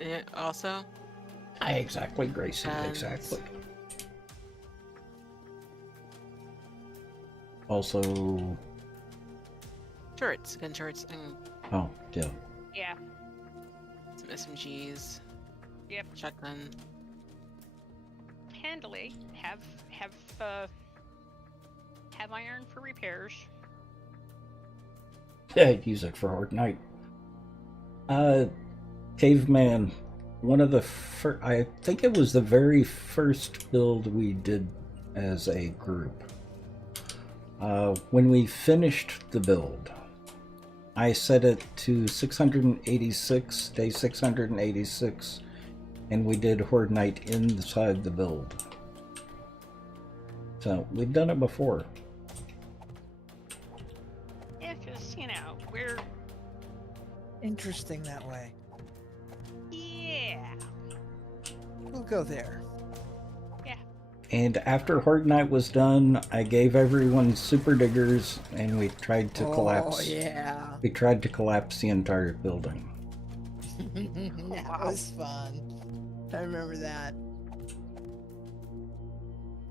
Yeah, also? Exactly, Gracie. And- Exactly. Also. Turrets. Gun turrets and Oh, yeah. Yeah. some SMGs. Yep. Shotgun. Handily have iron for repairs. Yeah, use it for Horde Night. Caveman. One of the first. I think it was the very first build we did as a group. When we finished the build, I set it to 686, day 686, and we did Horde Night inside the build. So, we've done it before. Yeah, because we're Interesting that way. yeah. We'll go there. And after Horde Night was done, I gave everyone super diggers, and we tried to collapse. Oh, yeah. We tried to collapse the entire building. That Wow. was fun. I remember that.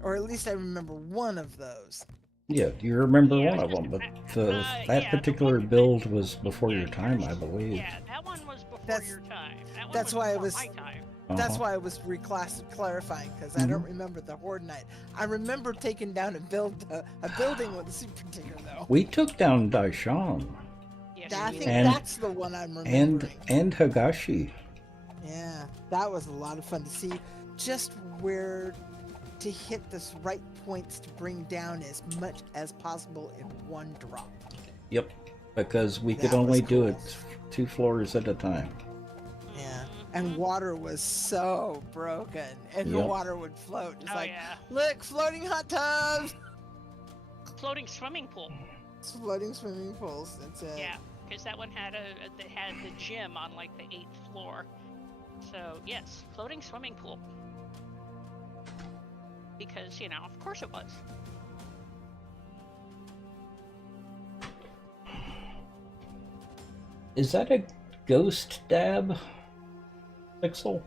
Or at least I remember one of those. Yeah, you remember Yeah, one it of was them, but just- that yeah, the particular one- build was before yeah, your time, yours- I believe. Yeah, that one was before That's- your time. That one that's was why it before was- my time. That's Uh-huh. why I was clarifying, because I don't remember the Horde Night. I remember taking down a building with a super digger, though. We took down Daishan Yes, I you think did. And- that's the one I'm remembering. and Hagashi. Yeah, that was a lot of fun to see. Just where to hit this right points to bring down as much as possible in one drop. Yep, because we could That only was do cool. it 2 floors at a time. Yeah, Mhm. and water was so broken, and the Yep. water would float. It's Oh like, yeah, look, floating hot tubs, floating swimming pool. it's floating swimming pools. That's it. Yeah, because that one had they had the gym on like the 8th floor. So yes, floating swimming pool. Because of course it was. Is that a ghost dab pixel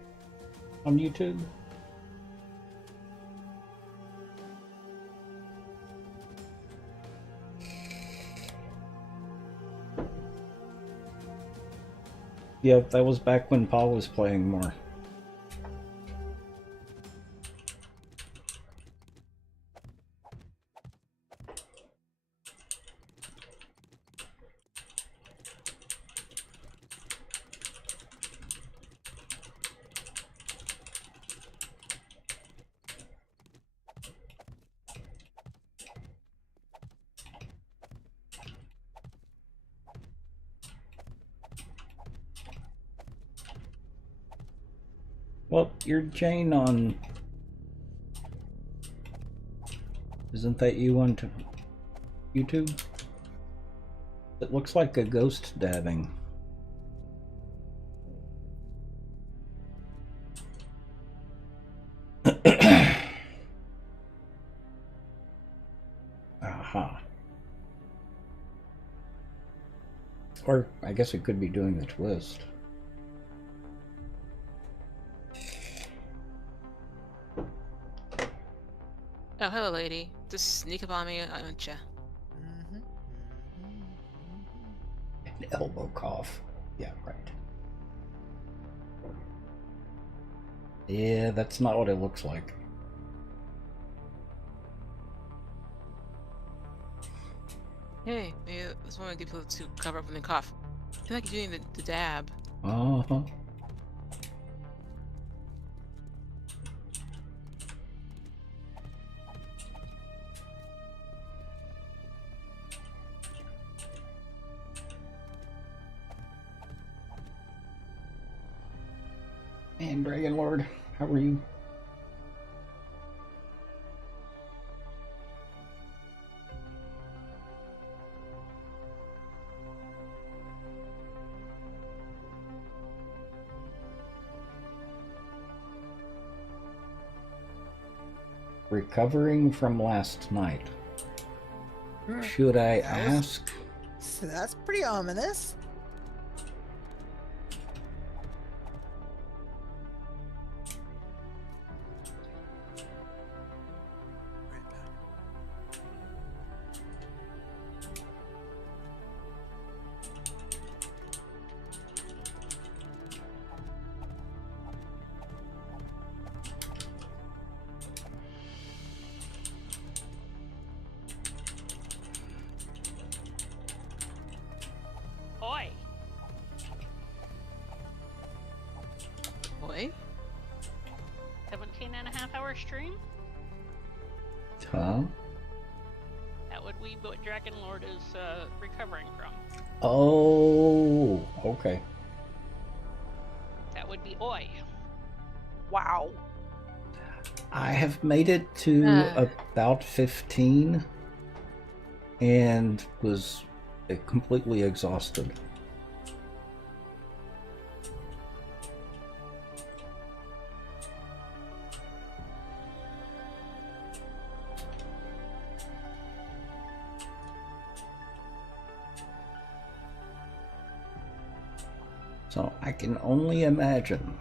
on YouTube? Yep, that was back when Paul was playing more. Well, you're Jane on... Isn't that you on YouTube? It looks like a ghost dabbing. Aha. Or I guess it could be doing the twist. Oh, hello, lady. Just sneak up on me, aren't ya? An elbow cough. Yeah, right. Yeah, that's not what it looks like. Hey, maybe this one of people to cover up when they cough. I feel like you're doing the dab. Uh-huh. And Dragon Lord, how are you? Recovering from last night. Should I ask? So that's pretty ominous. Oi. Boy? 17.5-hour stream? Huh? That would be what Dragon Lord is recovering from. Oh, okay. That would be Oi. Wow. I have made it to about 15 and was completely exhausted. So I can only imagine.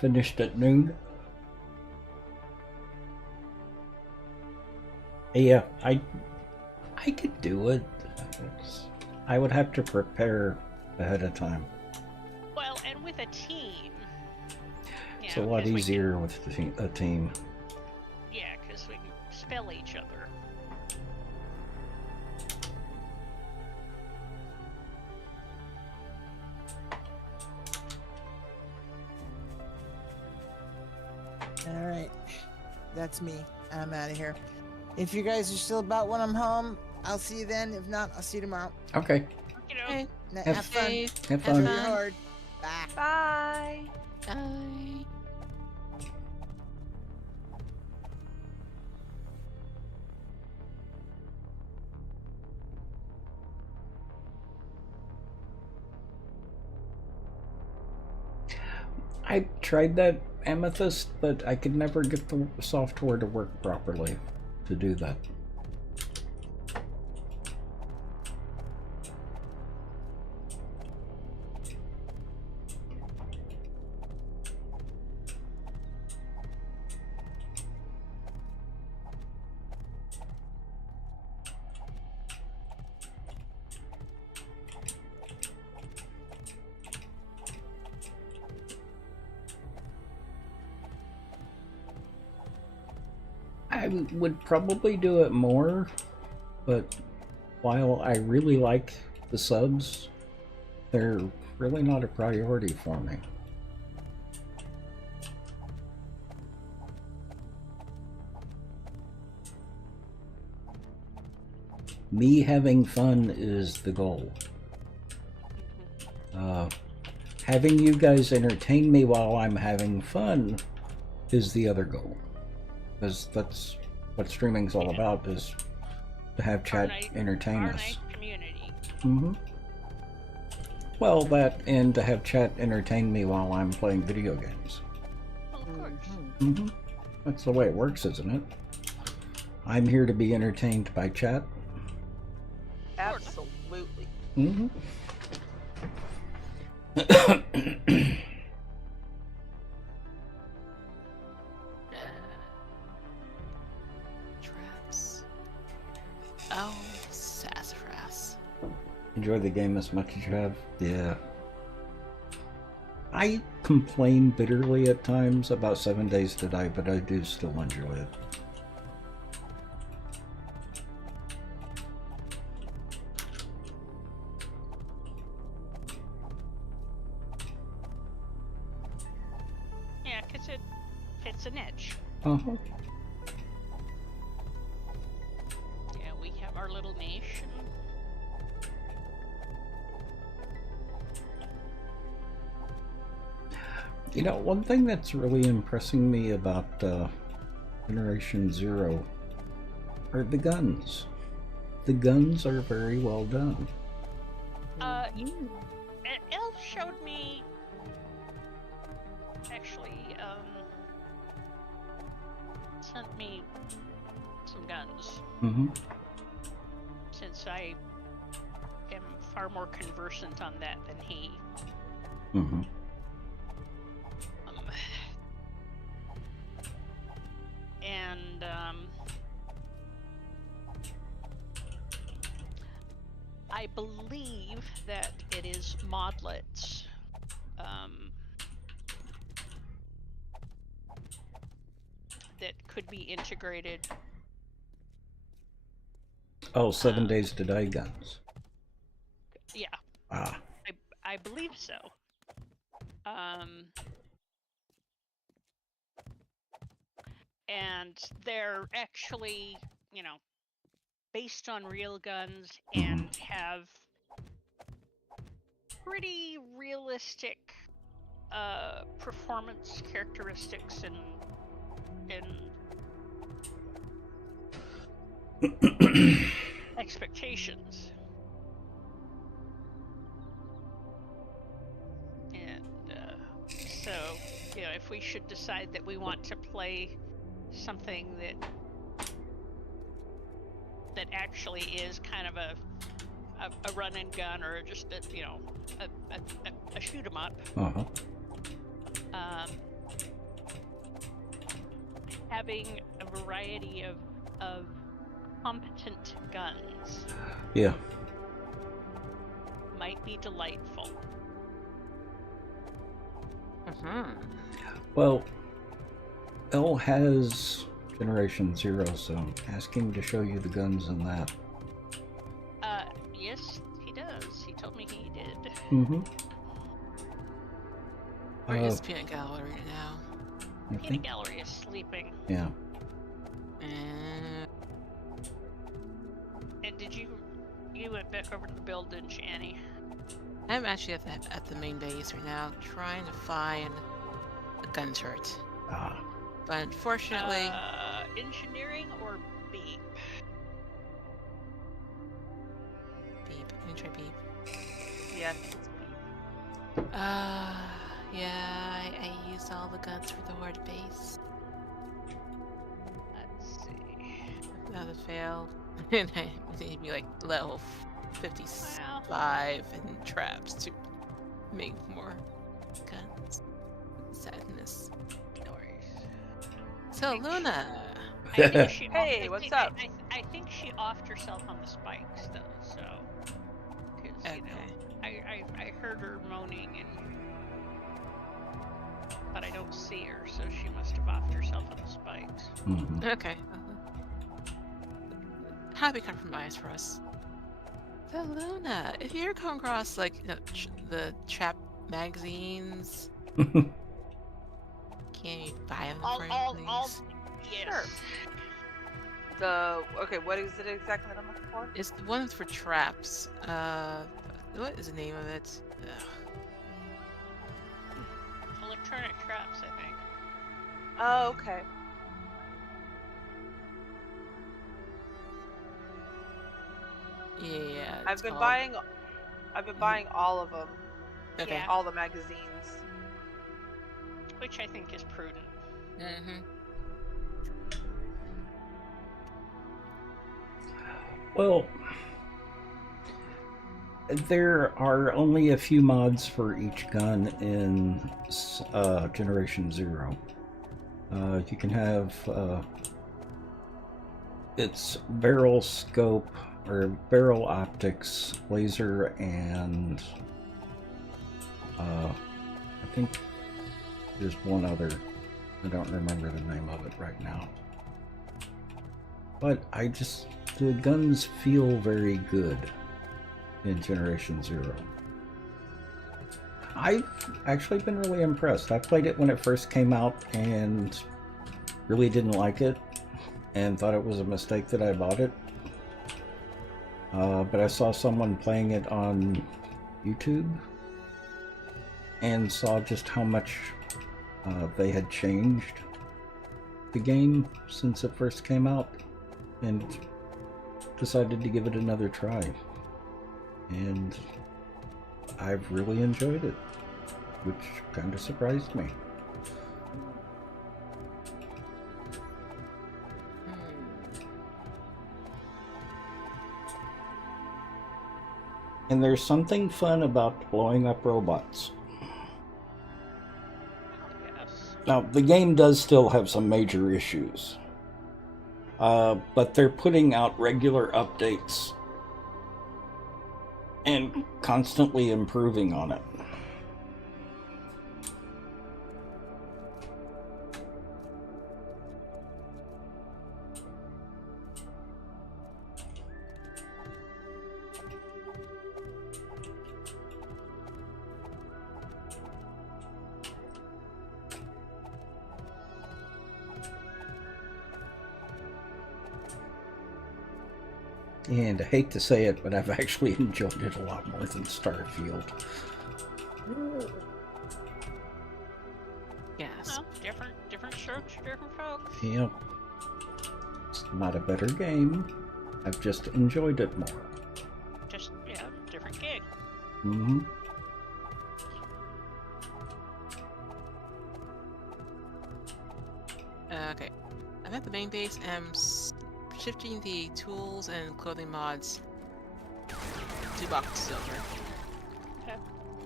Finished at noon. Yeah, I could do it. I would have to prepare ahead of time. Well, and with a team. It's a lot easier with a team. Yeah, because we can spell each other. All right, that's me. I'm out of here. If you guys are still about when I'm home, I'll see you then. If not, I'll see you tomorrow. Okay. You know, Hey, Have fun. hey, Have Have fun. Work fun. hard. Bye. Bye. bye. I tried that amethyst, but I could never get the software to work properly to do that. I would probably do it more, but while I really like the subs, they're really not a priority for me. Me having fun is the goal. Having you guys entertain me while I'm having fun is the other goal. Because that's what streaming's all about, is to have chat entertain our us. nice community. Well, that and to have chat entertain me while I'm playing video games. Well, of course. That's the way it works, isn't it? I'm here to be entertained by chat. Absolutely. Traps. Oh, sassafras. Enjoy the game as much as you have? Yeah. I complain bitterly at times about 7 Days to Die, but I do still enjoy it. Yeah, because it fits a niche. Uh-huh. Yeah, we have our little niche. You know, one thing that's really impressing me about Generation Zero are the guns. The guns are very well done. Elle showed me. Actually, sent me some guns. Since I am far more conversant on that than he. And I believe that it is modlets that could be integrated. Oh, 7 Days to Die guns. Yeah. Ah. I believe so. And they're actually, you know, based on real guns and have pretty realistic performance characteristics and expectations. And so, you know, if we should decide that we want to play something that actually is kind of a run and gun, or just a, you know, a shoot 'em up. Having a variety of competent guns. Yeah. Might be delightful. Well, Elle has Generation Zero, so ask him to show you the guns in that. Yes, he does. He told me he did. Where is Peanut Gallery now? Peanut Gallery is sleeping. Yeah. And did you went back over to the build, didn't you, Annie? I'm actually at the main base right now, trying to find a gun turret. But unfortunately, engineering or beep? beep. Let me try beep. Yeah, it's beep. Yeah, I used all the guns for the Horde base. Let's see. That failed. And I need to be like level 55 and traps to make more guns. Sadness. No worries. So Luna. I think she Hey, what's up? I think she offed herself on the spikes though, so. Because you know, I heard her moaning but I don't see her, so she must have offed herself on the spikes. Okay. Happy compromise for us. So Luna, if you ever come across like the trap magazines, can you buy them for me, please? Yes. Sure. Okay, what is it exactly that I'm looking for? It's the one for traps. What is the name of it? Ugh. Electronic traps, I think. Oh, okay. Yeah. I've been buying all of them. Okay. Yeah. All the magazines. Which I think is prudent. Mm-hmm. Well, there are only a few mods for each gun in Generation Zero. You can have its barrel scope or barrel optics, laser, and I think there's one other. I don't remember the name of it right now. But the guns feel very good in Generation Zero. I've actually been really impressed. I played it when it first came out and really didn't like it and thought it was a mistake that I bought it. But I saw someone playing it on YouTube and saw just how much they had changed the game since it first came out, and decided to give it another try. And I've really enjoyed it, which kind of surprised me. And there's something fun about blowing up robots. Yes. Now, the game does still have some major issues, but they're putting out regular updates and constantly improving on it. And I hate to say it, but I've actually enjoyed it a lot more than Starfield. Yes. Well, different strokes for different folks. Yep. It's not a better game. I've just enjoyed it more. Just, different gig. Mm-hmm. Okay. I'm at the main base and I'm shifting the tools and clothing mods to box silver. Okay.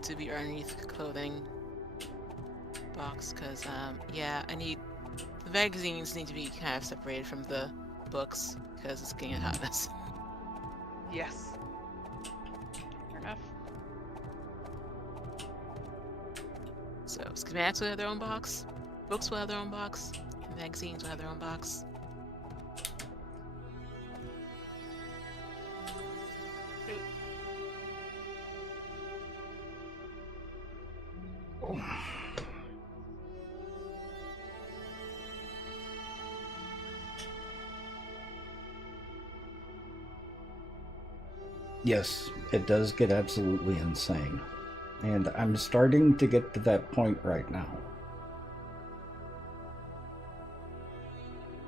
To be underneath clothing box, because I need the magazines need to be kind of separated from the books because it's getting a hot mess. Yes. Fair enough. So schematics will have their own box, books will have their own box, and magazines will have their own box. Yes, it does get absolutely insane. And I'm starting to get to that point right now.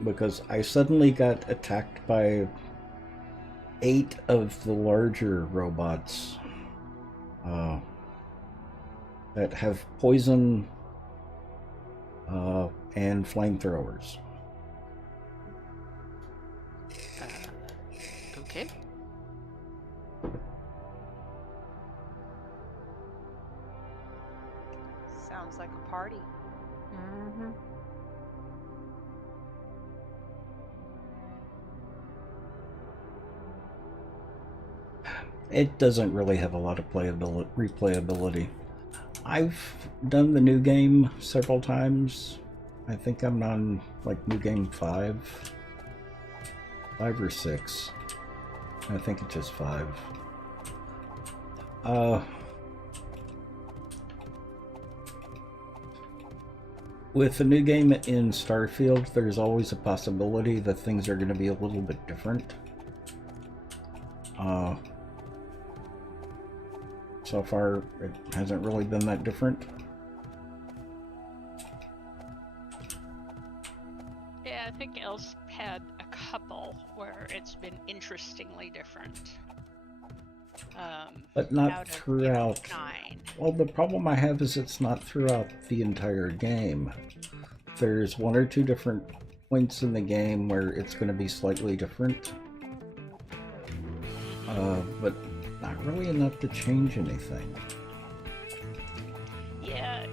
Because I suddenly got attacked by 8 of the larger robots that have poison and flamethrowers. Okay. Sounds like a party. Mm-hmm. It doesn't really have a lot of replayability. I've done the new game several times. I think I'm on like new game 5 or 6. I think it's just 5. With a new game in Starfield, there's always a possibility that things are going to be a little bit different. So far, it hasn't really been that different. Yeah, I think El's had a couple where it's been interestingly different. But not out of, throughout. 9. Well, the problem I have is it's not throughout the entire game. There's 1 or 2 different points in the game where it's going to be slightly different. But not really enough to change anything. Yeah,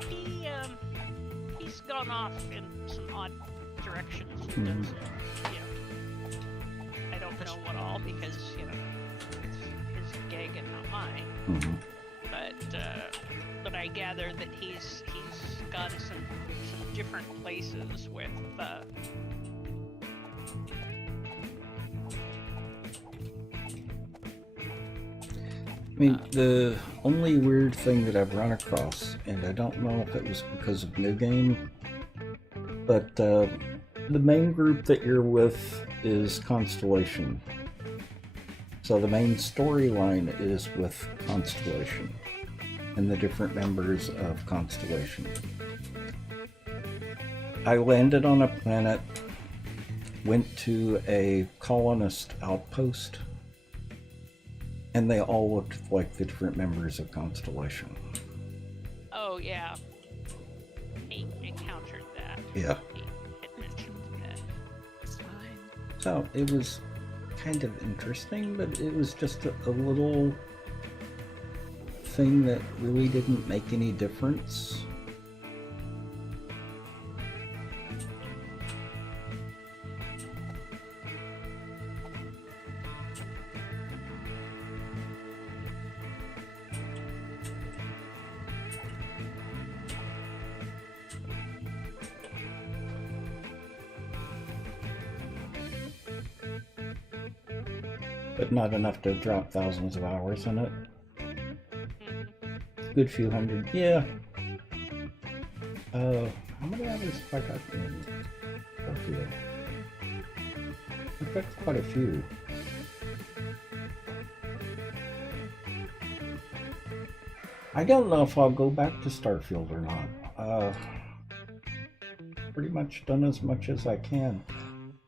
he's gone off in some odd directions. Mhm. I don't know what all because it's his gig and not mine. Mm-hmm. But I gather that he's gone some different places with. I mean, the only weird thing that I've run across, and I don't know if it was because of New Game, but the main group that you're with is Constellation. So the main storyline is with Constellation and the different members of Constellation. I landed on a planet, went to a colonist outpost, and they all looked like the different members of Constellation. Oh yeah, he encountered that. Yeah. He had mentioned that. It's fine. So it was kind of interesting, but it was just a little thing that really didn't make any difference. But not enough to drop thousands of hours in it. Good few hundred. Yeah. How many hours have I got in Starfield? I've got quite a few. I don't know if I'll go back to Starfield or not. Pretty much done as much as I can.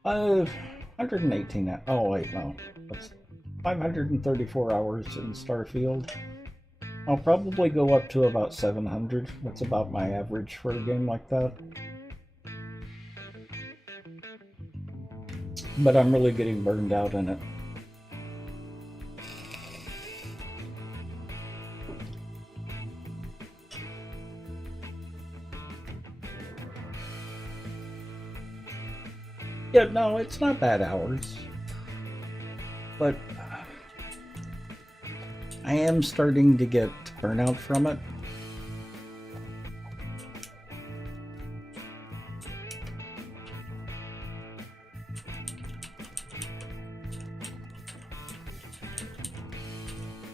118. Oh wait, no. That's 534 hours in Starfield. I'll probably go up to about 700. That's about my average for a game like that. But I'm really getting burned out in it. Yeah, no, it's not bad hours. But I am starting to get burnout from it.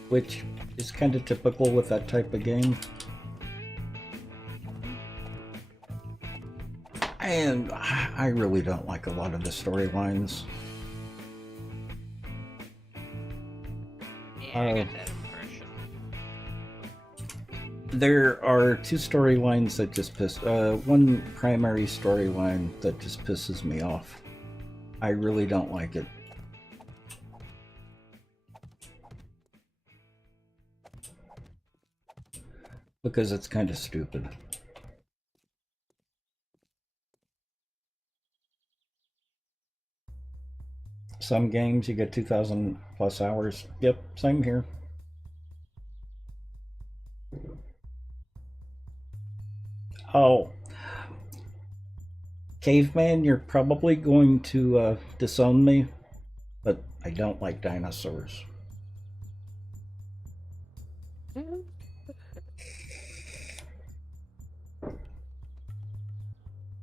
Which is kind of typical with that type of game. And I really don't like a lot of the storylines. Yeah, I got that impression. There are 2 storylines that just piss. One primary storyline that just pisses me off. I really don't like it. Because it's kind of stupid. Some games you get 2,000 plus hours. Yep, same here. Oh. Caveman, you're probably going to disown me, but I don't like dinosaurs.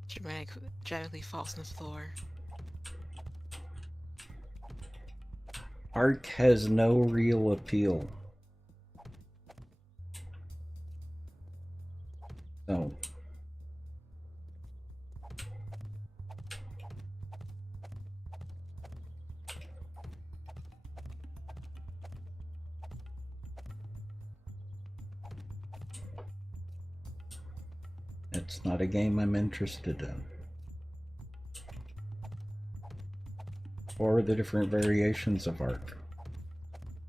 Dramatically falls on the floor. Ark has no real appeal. So, It's not a game I'm interested in. Or the different variations of Ark,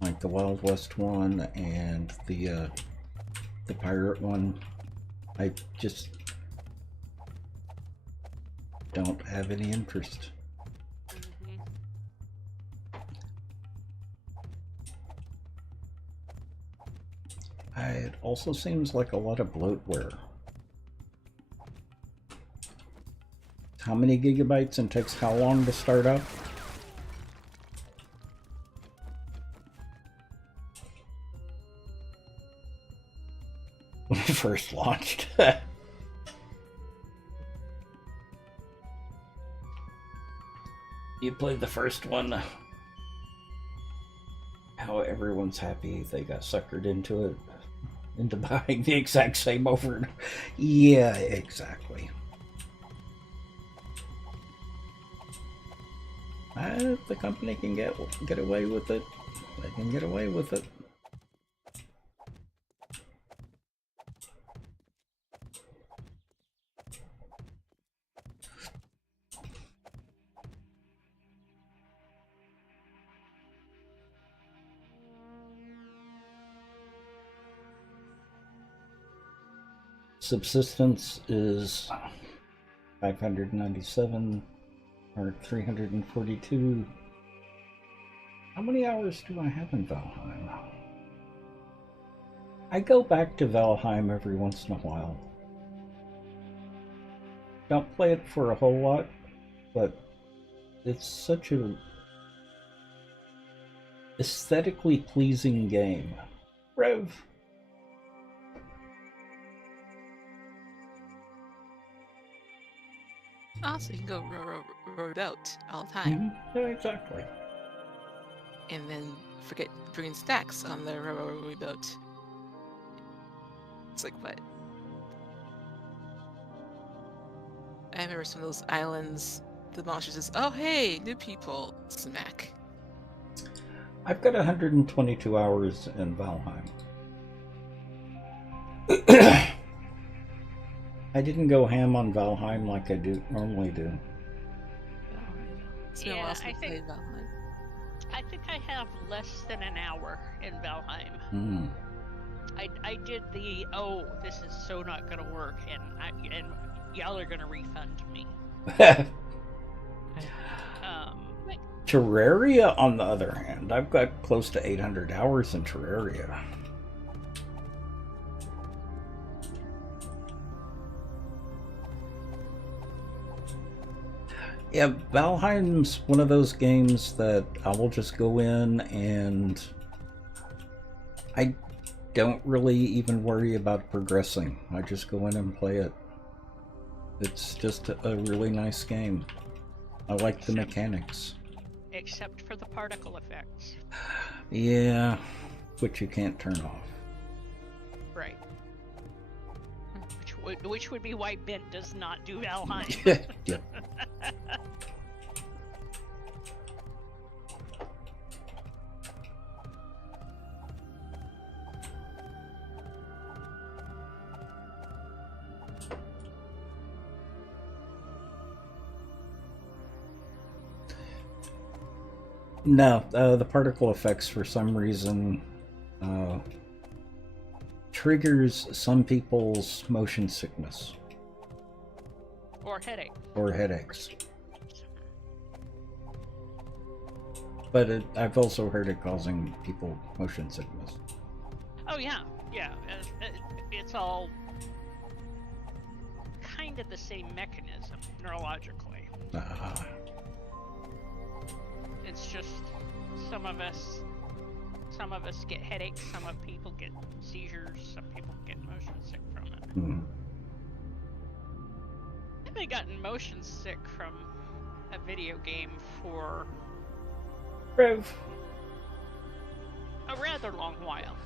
like the Wild West one and the pirate one. I just don't have any interest. Mhm. It also seems like a lot of bloatware. How many gigabytes and takes how long to start up? When it first launched. You played the first one. How everyone's happy they got suckered into it, into buying the exact same over. Yeah, exactly. If the company can get away with it, they can get away with it. Subsistence is 597 or 342. How many hours do I have in Valheim? I go back to Valheim every once in a while. Don't play it for a whole lot, but it's such a aesthetically pleasing game. Rev. Also, you can go row boat all the time, Yeah, exactly. and then forget bringing stacks on the row boat. It's like what? I remember some of those islands. The monsters just, oh hey, new people, smack. I've got 122 hours in Valheim. I didn't go ham on Valheim like I normally do. It's been a Yeah, while since I I played Valheim. think I have less than an hour in Valheim. Hmm. I did the this is so not gonna work, and y'all are gonna refund me. Terraria, on the other hand, I've got close to 800 hours in Terraria. Yeah, Valheim's one of those games that I will just go in and I don't really even worry about progressing. I just go in and play it. It's just a really nice game. I like the mechanics. Except for the particle effects. Yeah, which you can't turn off. Right. Which would be why Bent does not do Valheim. Yep. No, the particle effects for some reason triggers some people's motion sickness. Or headache. Or headaches. But I've also heard it causing people motion sickness. Oh yeah, yeah. It's all kind of the same mechanism neurologically. It's just some of us get headaches, some people get seizures, some people get motion sick from it. Hmm. I haven't gotten motion sick from a video game for Rev. a rather long while.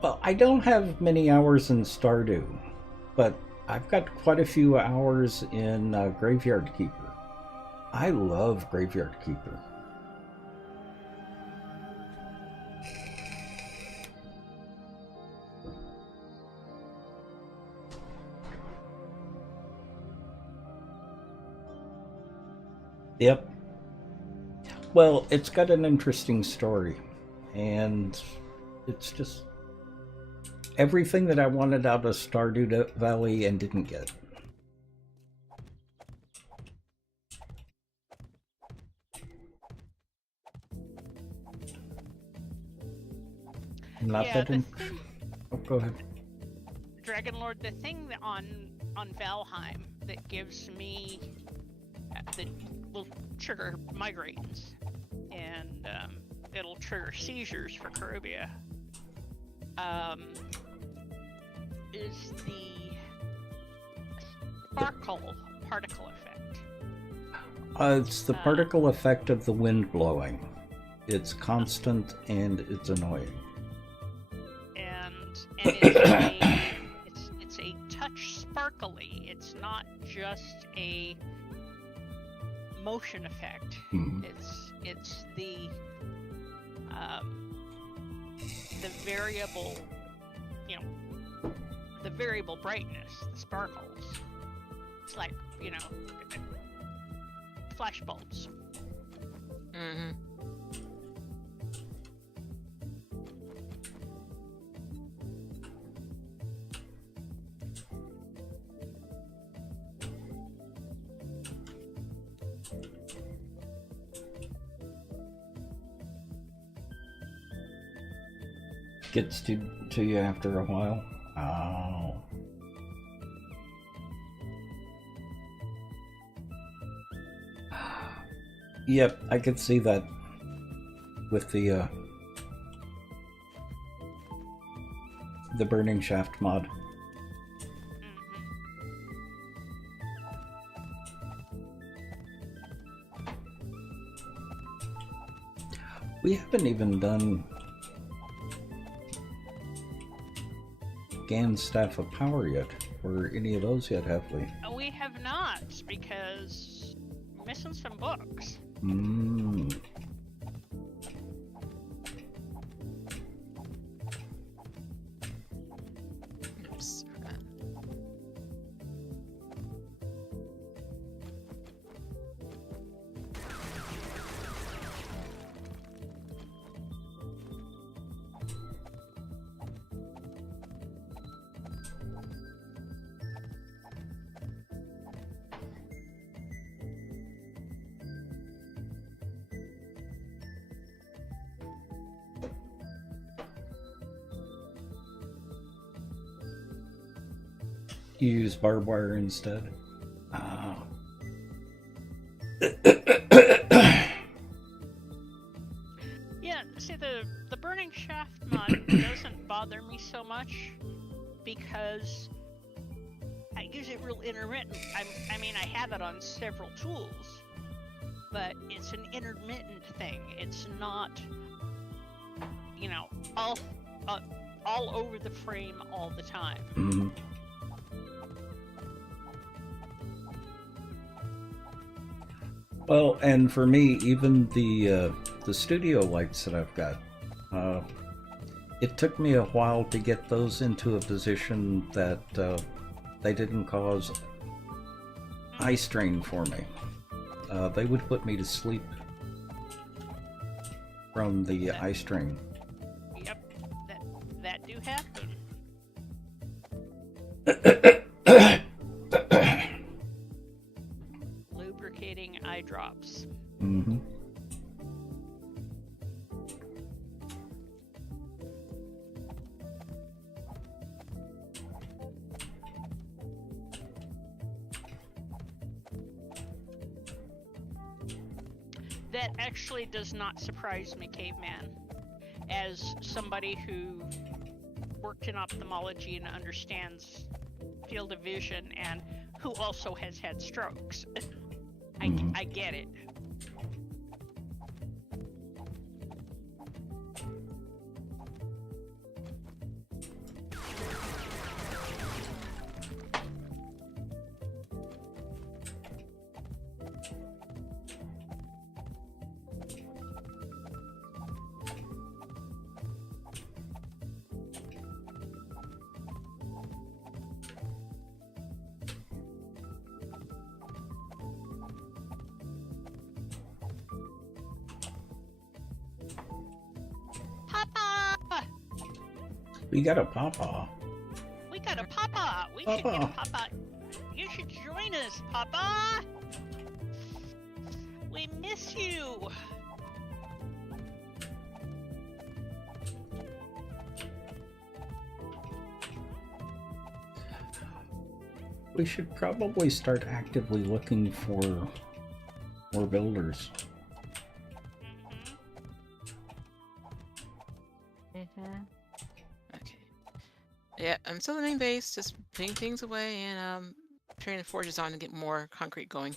Well, I don't have many hours in Stardew, but I've got quite a few hours in Graveyard Keeper. I love Graveyard Keeper. Yep. Well, it's got an interesting story, and it's just everything that I wanted out of Stardew Valley and didn't get. Not Yeah, that in... Oh, go ahead. Dragonlord, the thing that on Valheim that gives me that will trigger migraines and it'll trigger seizures for Corubia is the sparkle particle effect. It's the particle effect of the wind blowing. It's constant and it's annoying. And it's a touch sparkly. It's not just a motion effect. Mhm. It's the variable, the variable brightness, the sparkles. It's like, flash bulbs. Mm-hmm. Gets to you after a while. Oh. Yep, I could see that with the Burning Shaft mod. We haven't even done Gan's Staff of Power yet, or any of those yet, have we? We have not, because we're missing some books. Oops. You use barbed wire instead? Oh. Yeah, see, the Burning Shaft mod doesn't bother me so much because I use it real intermittent. I mean, I have it on several tools, but it's an intermittent thing. It's not, all over the frame all the time. Mm-hmm. Well, and for me, even the studio lights that I've got, it took me a while to get those into a position that they didn't cause eye strain for me. They would put me to sleep from the eye strain. Yep, that do happen. Lubricating eye drops. Mm-hmm. That actually does not surprise me, Caveman. As somebody who worked in ophthalmology and understands field of vision and who also has had strokes, I get it. We got a papa. We got a Papa. We should get a Papa. You should join us, Papa. We miss you. We should probably start actively looking for more builders. Okay. Yeah, I'm still in the main base, just putting things away and turning the forges on to get more concrete going.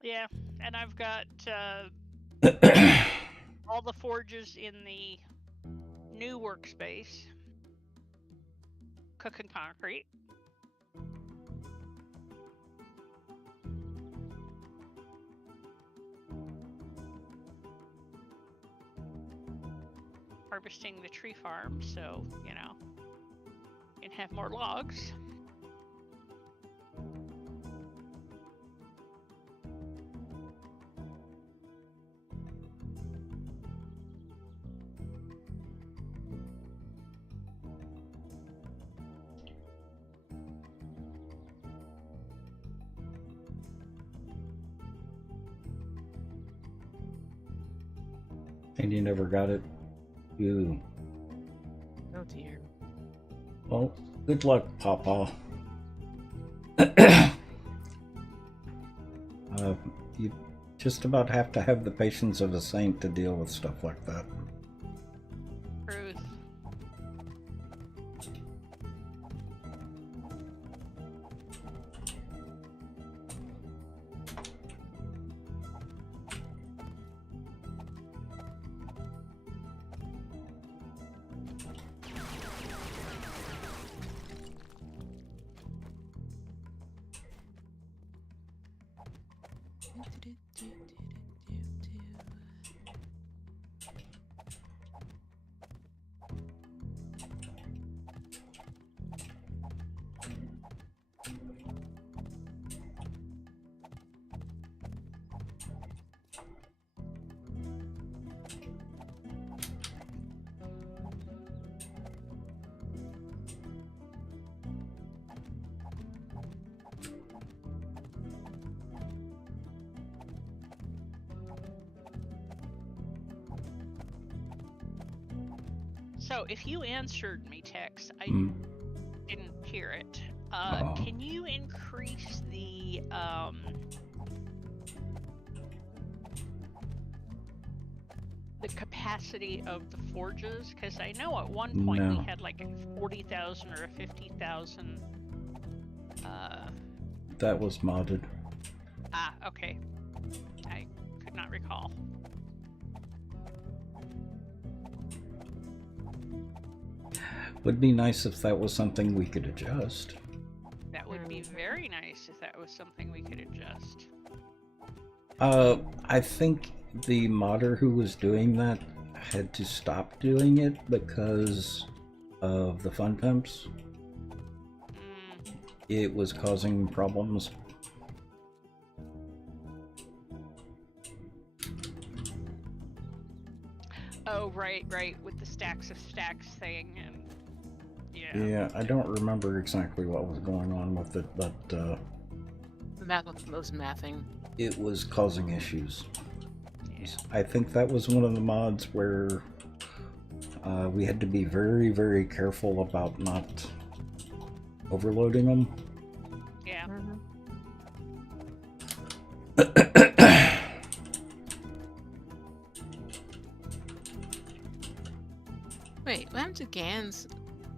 Yeah, and I've got all the forges in the new workspace. Cooking concrete. Harvesting the tree farm, so, you know, you can have more logs. And you never got it? You. Oh dear. Well, good luck, Papa. You just about have to have the patience of a saint to deal with stuff like that. Truth. So, if you answered me, Tex, I didn't hear it. Can you increase the capacity of the forges? Because I know at one point we had like a 40,000 or a 50,000. That was modded. Ah, okay. I could not recall. Would be nice if that was something we could adjust. That would be very nice if that was something we could adjust. I think the modder who was doing that had to stop doing it because of the fun pumps. It was causing problems. Oh, right, with the stacks of stacks thing, and yeah, I don't remember exactly what was going on with it, but the math was mathing. It was causing issues. Yeah. I think that was one of the mods where we had to be very, very careful about not overloading them. Yeah. Wait, what happened to Gan's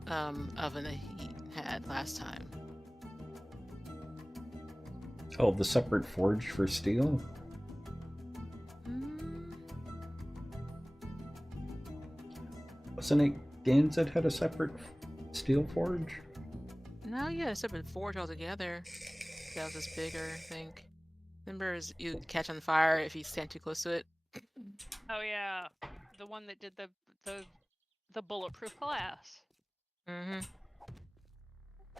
oven that he had last time? Oh, the separate forge for steel? Wasn't it Gans that had a separate steel forge? No, yeah, a separate forge altogether. That was just bigger, I think. Remember, you catch on fire if you stand too close to it. Oh yeah, the one that did the bulletproof glass. Mm-hmm.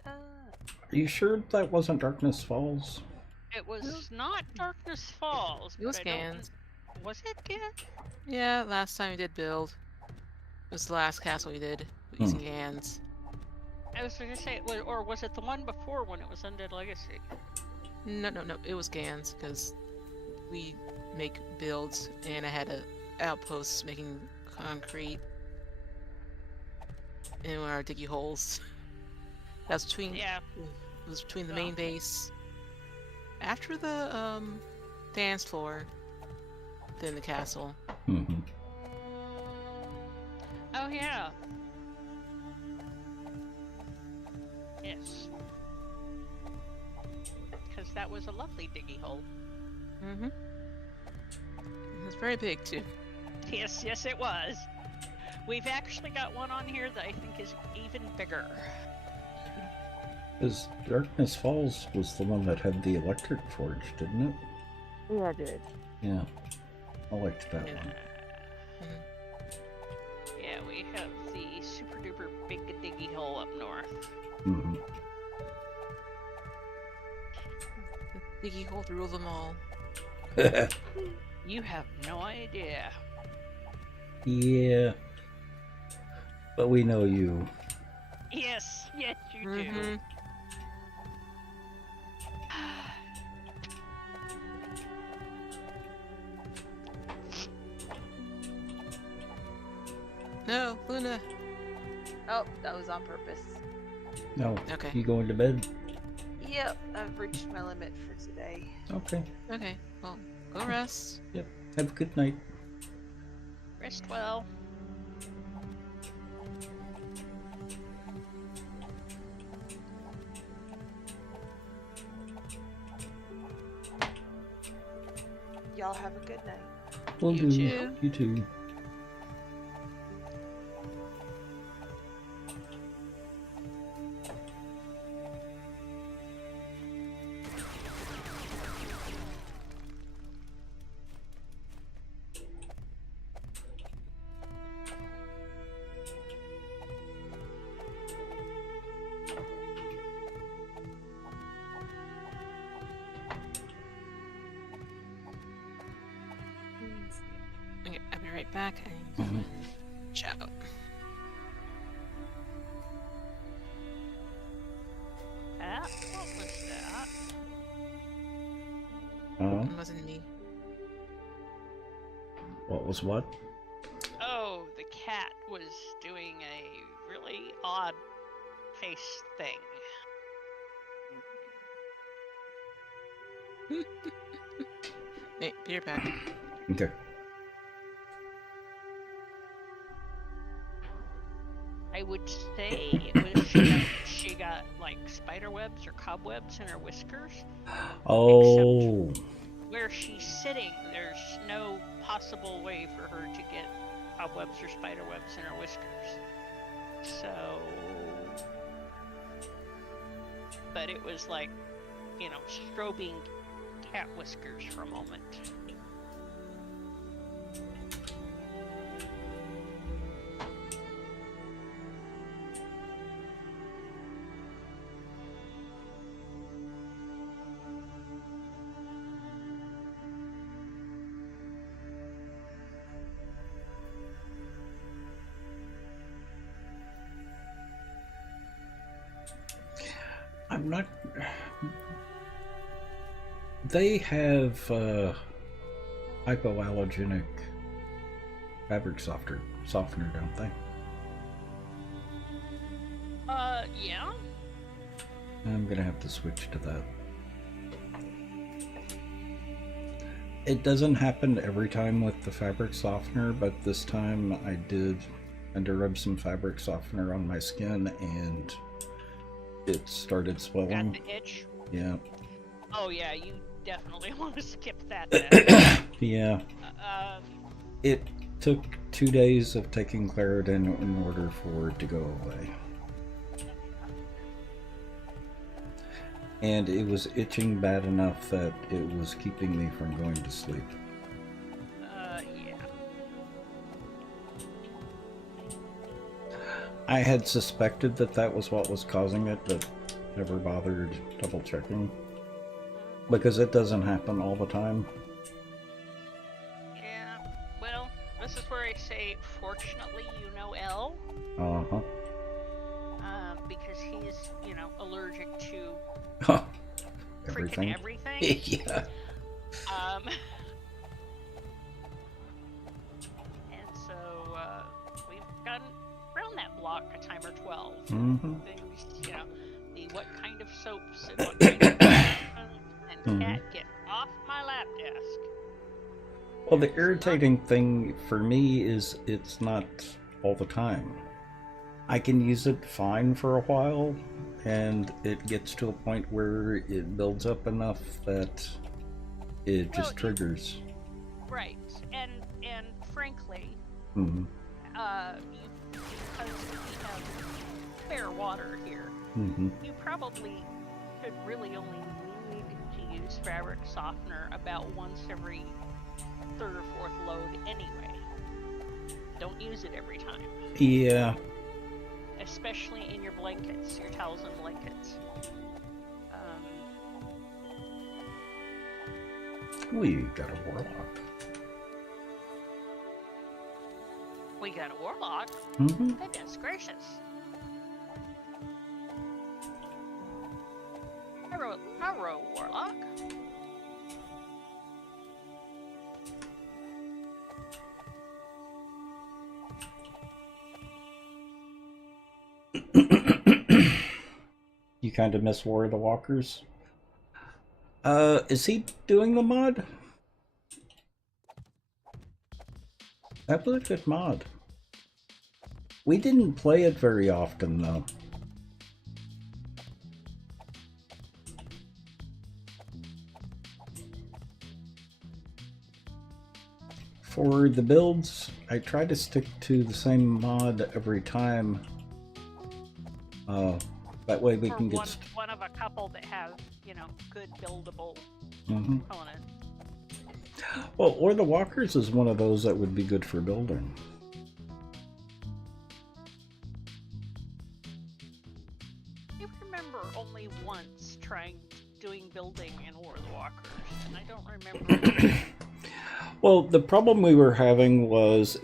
Are you sure that wasn't Darkness Falls? It was not Darkness Falls. It was but I don't- Gans. Was it Gans? Yeah, last time we did build. was the last castle we did using Gans. I was going to say, or was it the one before when it was Undead Legacy? No, it was Gans because we make builds and I had a outpost making concrete in our diggy holes. That's between Yeah. It was between the Oh. main base after the dance floor, then the castle. Mm-hmm. Oh, yeah. Yes. Because that was a lovely diggy hole. Mm-hmm. It was very big too. Yes, it was. We've actually got one on here that I think is even bigger. Because Darkness Falls was the one that had the electric forge, didn't it? Yeah, I did. Yeah. I liked that one. Yeah, we have the super duper big diggy hole up north. Mm-hmm. The diggy hole to rule them all. You have no idea. Yeah. But we know you. Yes, you do. Mhm. No, Luna. Oh, that was on purpose. No. Okay. You going to bed? Yep, I've reached my limit for today. Okay. Okay. Well, go rest. Have a good night. Rest well. Y'all have a good night. Will You do. too. You too. Okay, I'll be right back. Mhm. Ciao. What was that? It wasn't me. What was what? Oh, the cat was doing a really odd face thing. Hey, be right back. Okay. I would say it was she got like spider webs or cobwebs in her whiskers. Oh. Where she's sitting, there's no possible way for her to get cobwebs or spider webs in her whiskers. So, but it was like, you know, strobing cat whiskers for a moment. I'm not. They have hypoallergenic fabric softener, don't they? Yeah. I'm gonna have to switch to that. It doesn't happen every time with the fabric softener, but this time I did rub some fabric softener on my skin and it started Got swelling. the itch. Yeah. Oh yeah, you definitely want to skip that then. Yeah. It took 2 days of taking Claritin in order for it to go away. And it was itching bad enough that it was keeping me from going to sleep. Yeah. I had suspected that was what was causing it, but never bothered double checking. Because it doesn't happen all the time. Yeah. Well, this is where I say say, fortunately, you know L, Uh-huh. because he's, allergic to Everything. freaking everything. Yeah. And so we've gotten around that block a time or 12. Mm-hmm. Things, the what kind of soaps and what kind of and cat, get off my lap desk. Well, the irritating thing for me is it's not all the time. I can use it fine for a while, and it gets to a point where it builds up enough that it just triggers. Right, and frankly, Mm-hmm. because we have fair water here, Mm-hmm. you probably should really only need to use fabric softener about once every third or fourth load anyway. Don't use it every time. Yeah. Especially in your blankets, your towels and blankets. We got a warlock. We got a warlock? Mm-hmm. Goodness gracious. Hello, warlock. You kind of miss War of the Walkers? Is he doing the mod? That was a good mod. We didn't play it very often, though. For the builds, I try to stick to the same mod every time. That way we can get one of a couple that have, good buildable Mm-hmm. components. Well, Or the Walkers is one of those that would be good for building. I remember only once doing building in War of the Walkers, and I don't remember. Well, the problem we were having was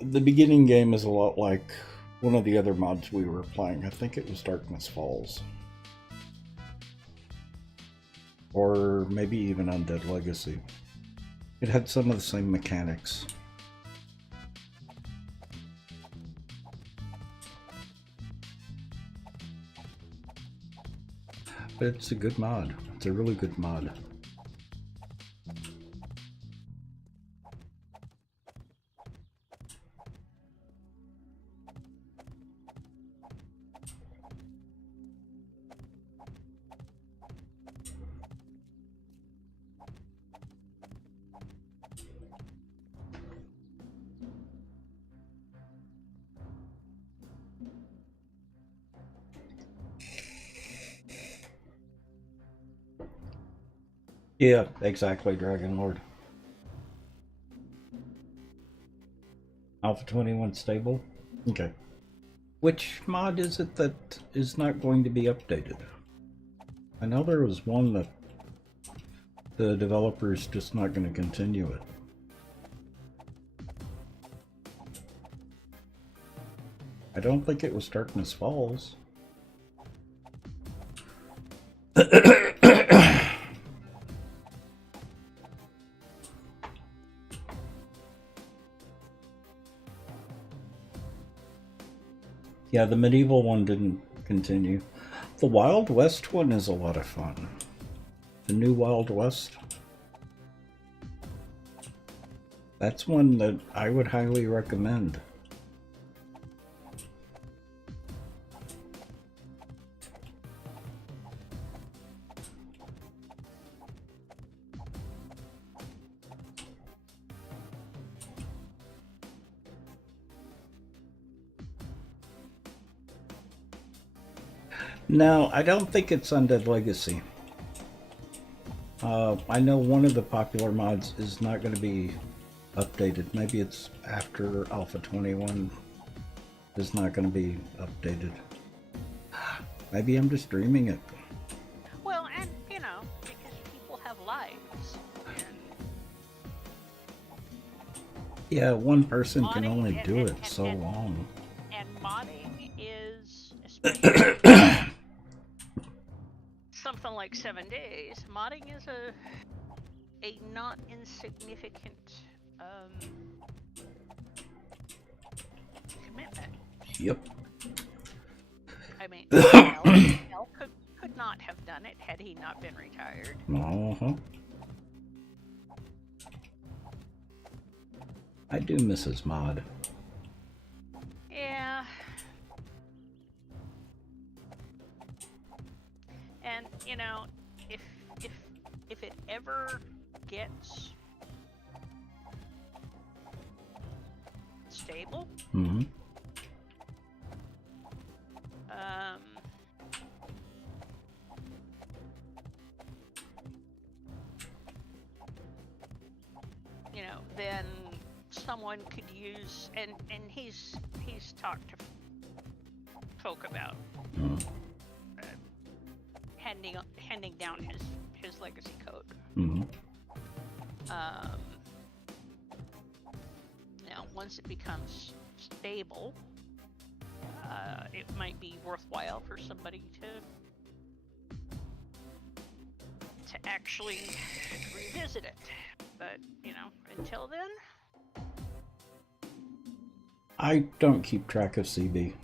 the beginning game is a lot like one of the other mods we were playing. I think it was Darkness Falls. Or maybe even Undead Legacy. It had some of the same mechanics. But it's a good mod. It's a really good mod. Yeah, exactly, Dragon Lord. Alpha 21 stable? Okay. Which mod is it that is not going to be updated? I know there was one that the developer's just not going to continue it. I don't think it was Darkness Falls. Yeah, the medieval one didn't continue. The Wild West one is a lot of fun. The new Wild West. That's one that I would highly recommend. No, I don't think it's Undead Legacy. I know one of the popular mods is not going to be updated. Maybe it's after Alpha 21 is not going to be updated. Maybe I'm just dreaming it. Well, and, because people have lives. Yeah, one person can Modding only and- do and- it and- so and- long. And modding is, especially something like 7 days, modding is a not insignificant commitment. Yep. I mean, Mel could not have done it had he not been retired. Uh-huh. I do miss his mod. Yeah. And you know, if it ever gets stable, Mm-hmm. you know, then someone could use, and he's talked to folk about handing down his legacy code. Mm-hmm. Now, once it becomes stable, it might be worthwhile for somebody to actually revisit it. But you know, until then, I don't keep track of CB.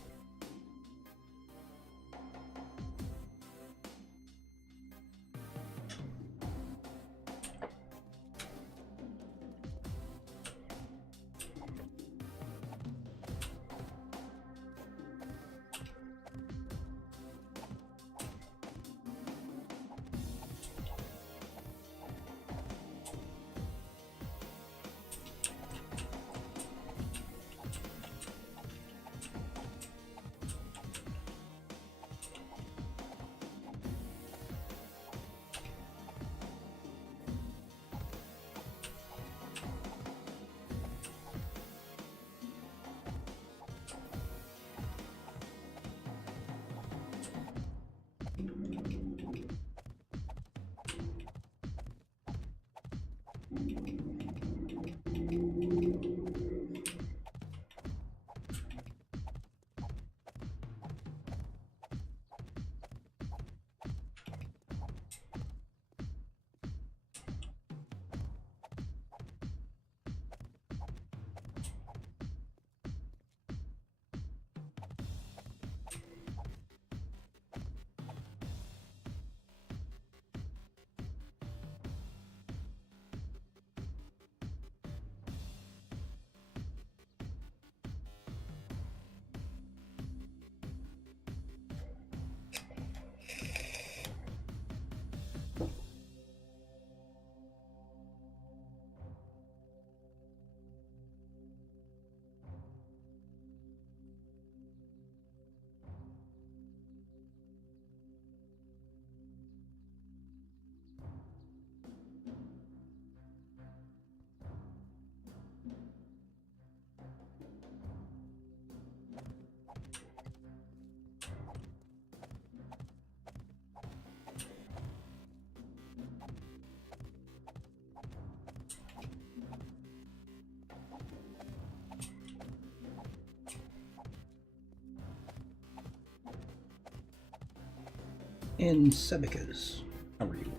In Sebicas. How are you?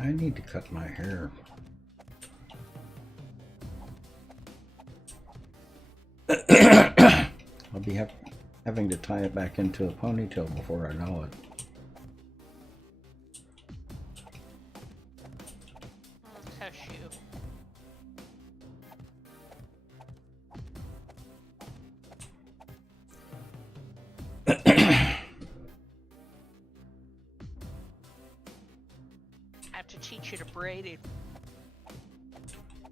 I need to cut my hair. I'll be having to tie it back into a ponytail before I know it. hush you. Have to teach you to braid it.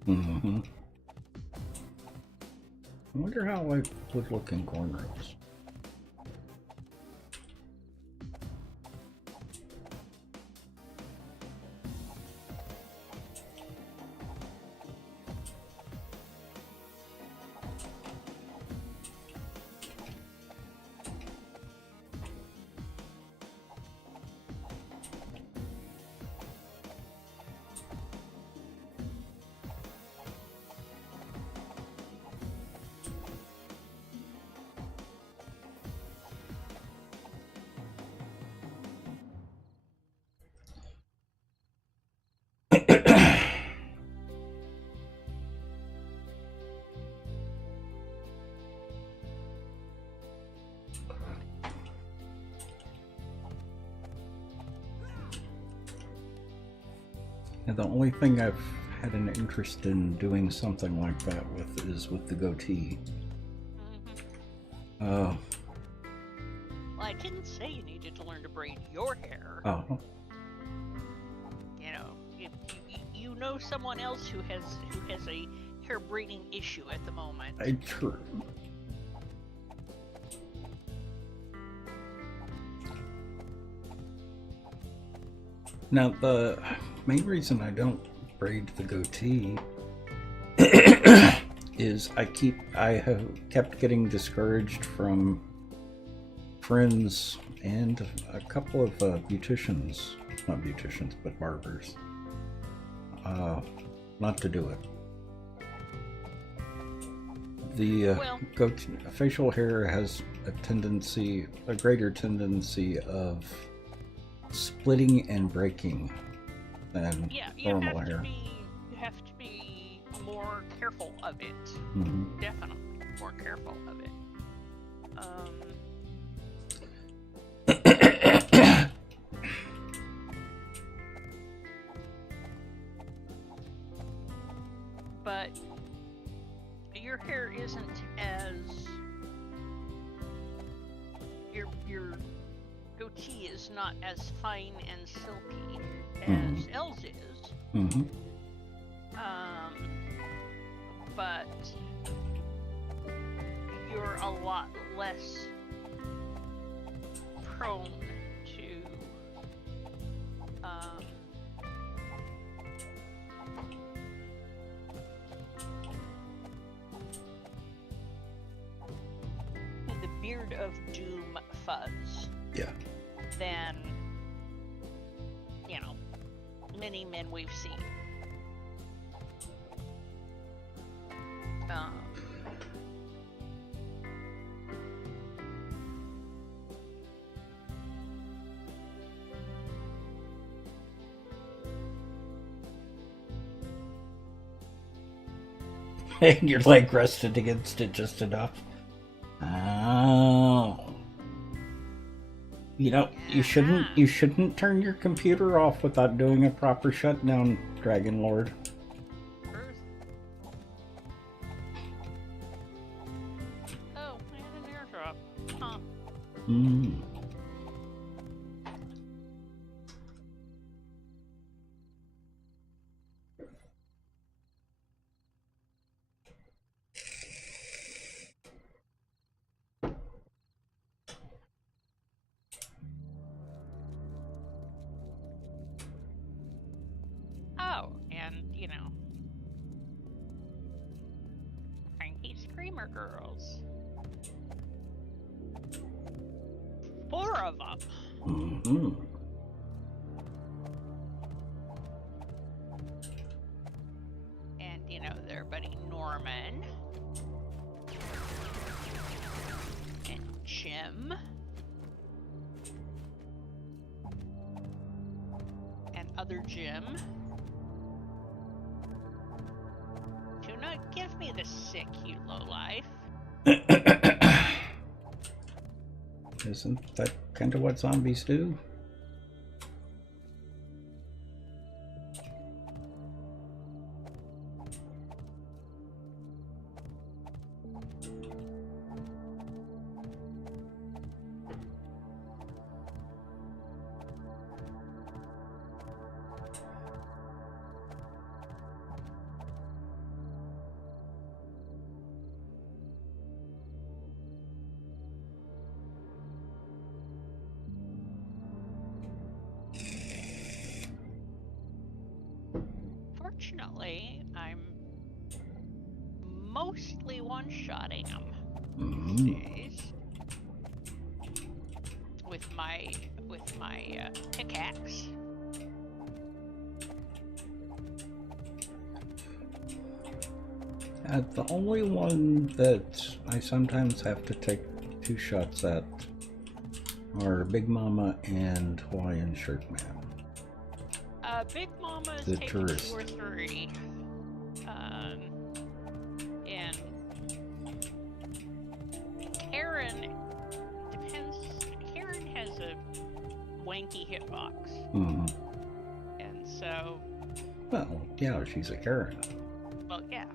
Mm-hmm. I wonder how I would look in cornrows. And the only thing I've had an interest in doing something like that with is with the goatee. Well, I didn't say you needed to learn to braid your hair. Oh. You know, you know someone else who has a hair braiding issue at the moment. True. Now, the main reason I don't braid the goatee is I have kept getting discouraged from friends and a couple of beauticians, not beauticians, but barbers, not to do it. The facial hair has a greater tendency of splitting and breaking than normal hair. You have to be more careful of it. Mm-hmm. Definitely more careful of it. But your hair isn't as your goatee is not as fine and silky as Els is. Mm-hmm. But you're a lot less prone to the beard of doom fuzz. Yeah. Than, you know, many men we've seen. And your leg rested against it just enough. Oh. You know, you shouldn't turn your computer off without doing a proper shutdown, Dragon Lord. Oh, I had an airdrop. Huh. Oh, and, you know, Cranky Screamer Girls. 4 of them. Mm-hmm. And, you know, their buddy Norman. And Jim. And other Jim. Do not give me the sick, you lowlife. Isn't that kind of what zombies do? Fortunately, I'm mostly one-shotting them Mm-hmm. these days with my pickaxe. The only one that I sometimes have to take 2 shots at are Big Mama and Hawaiian Shirt Man. Big Mama is The taking tourist. 2 or 3. And Karen depends. Karen has a wanky hitbox, and so. Well, yeah, she's a Karen. Well, yeah.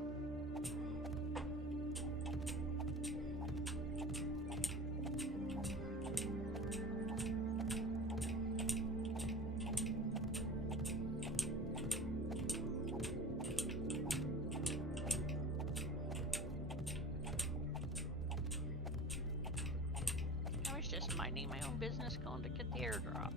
I was just minding my own business, going to get the airdrop.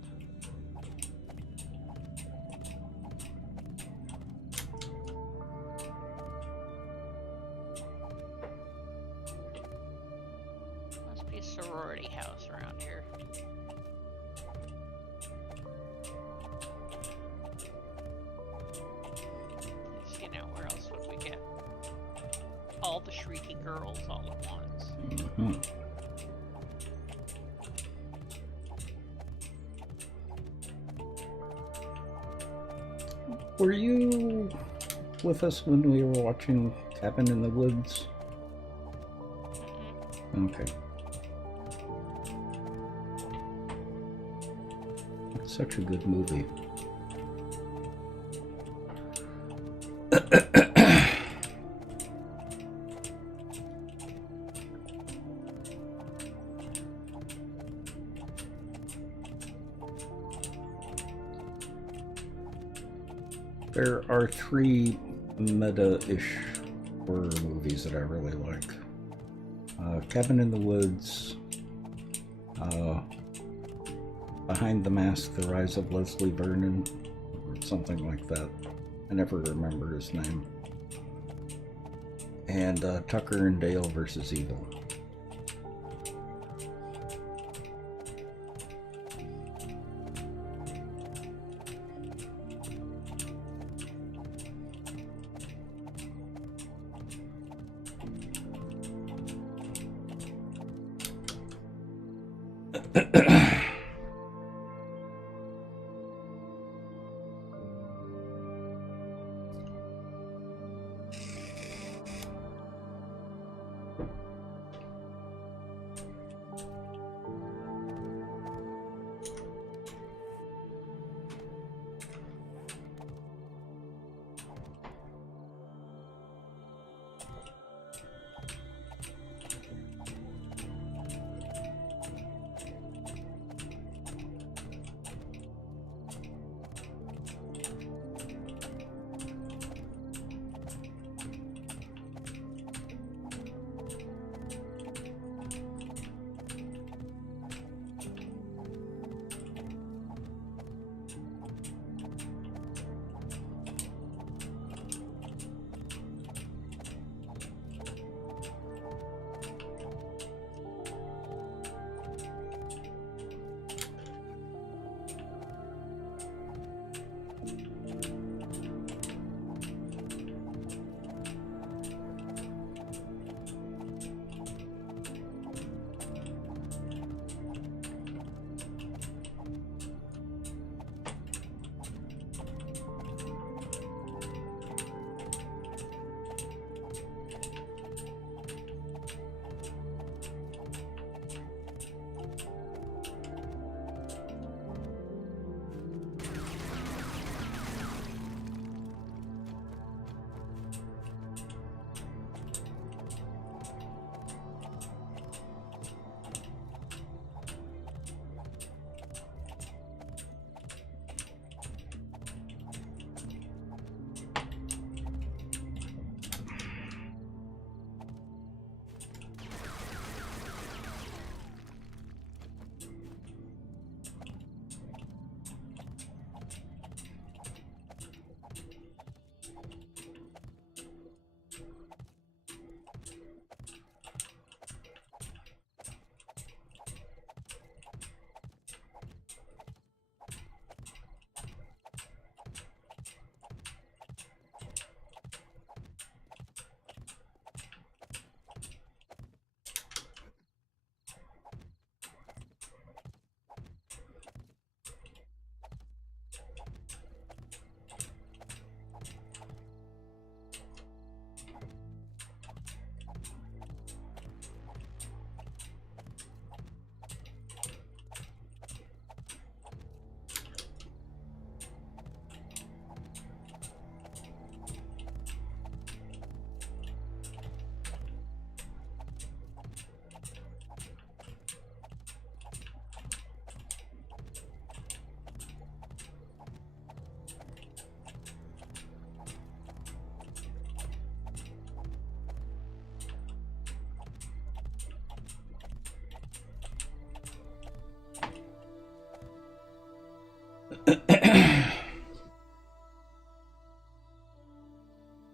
Must be a sorority house around here. You know, where else would we get all the shrieky girls all at once? Were you with us when we were watching Cabin in the Woods? Okay. It's such a good movie. There are 3 meta-ish horror movies that I really like. Cabin in the Woods, Behind the Mask, The Rise of Leslie Vernon, or something like that. I never remember his name. And Tucker and Dale versus Evil.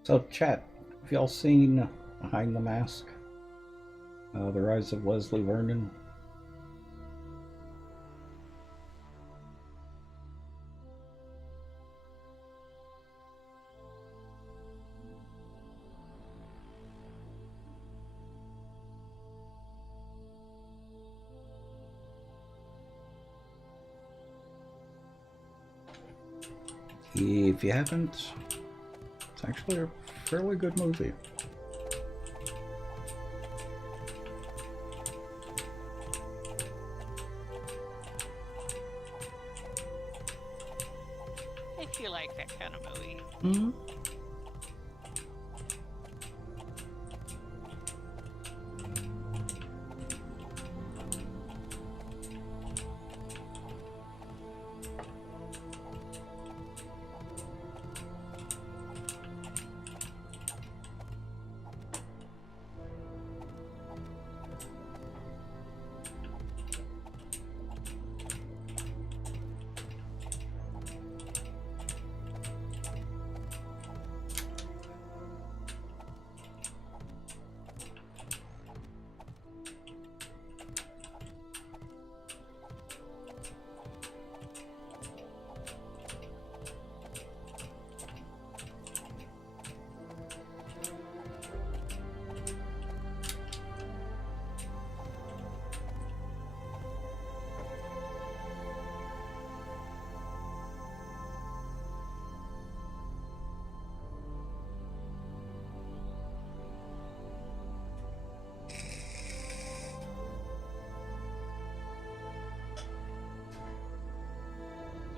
So, chat, have y'all seen Behind the Mask? The Rise of Leslie Vernon? If you haven't, it's actually a fairly good movie. I feel like that kind of movie. Mm-hmm.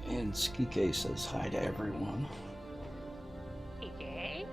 And Skike says hi to everyone. Okay.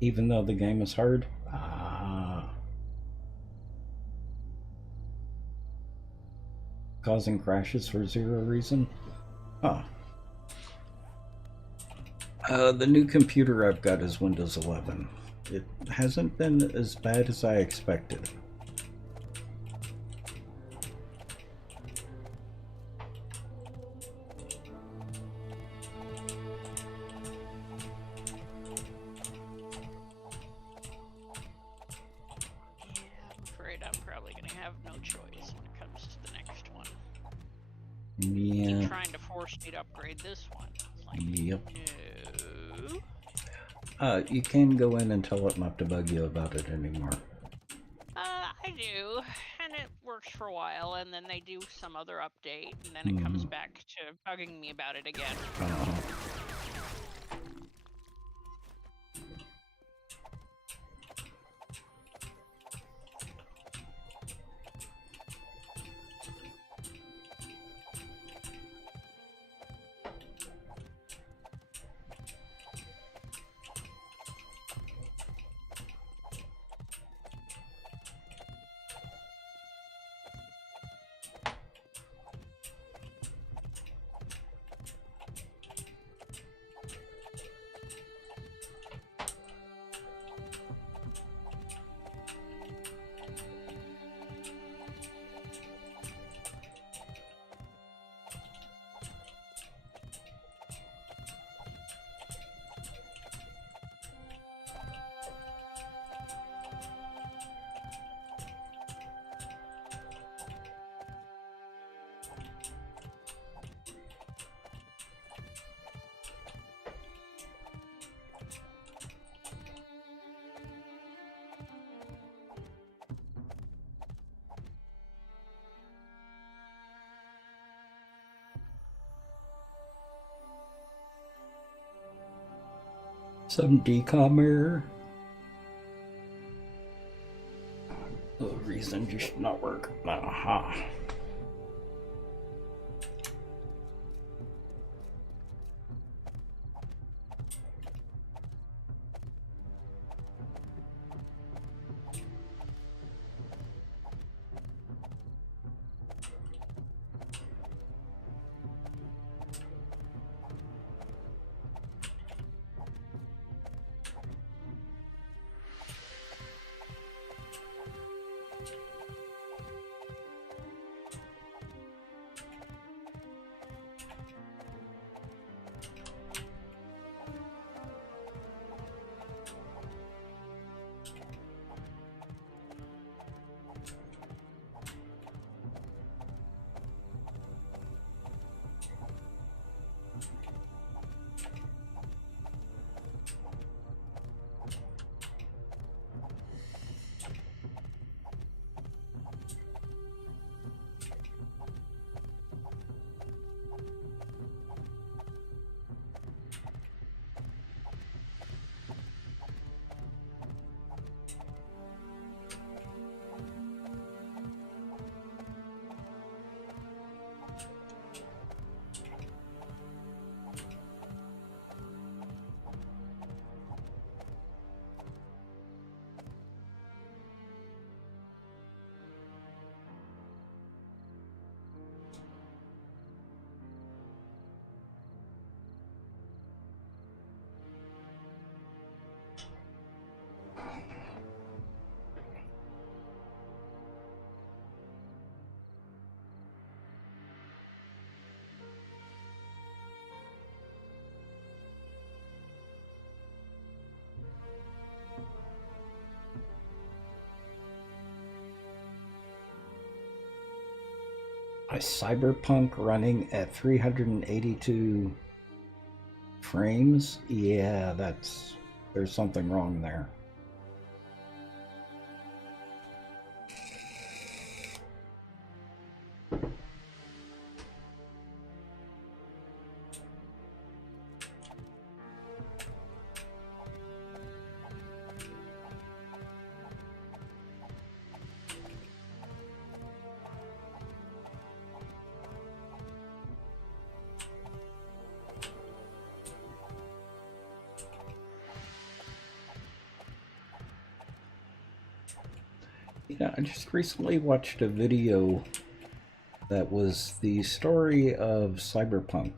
Even though the game is hard? Causing crashes for zero reason? Huh. The new computer I've got is Windows 11. It hasn't been as bad as I expected. Yeah. Trying to force me to upgrade this one. Like, yep. No. You can go in and tell it not to bug you about it anymore. I do, and it works for a while, and then they do some other update, and then it comes back to bugging me about it again. Some decom error. The reason you should not work. Aha. A Cyberpunk running at 382 frames? Yeah, there's something wrong there. Yeah, I just recently watched a video that was the story of Cyberpunk.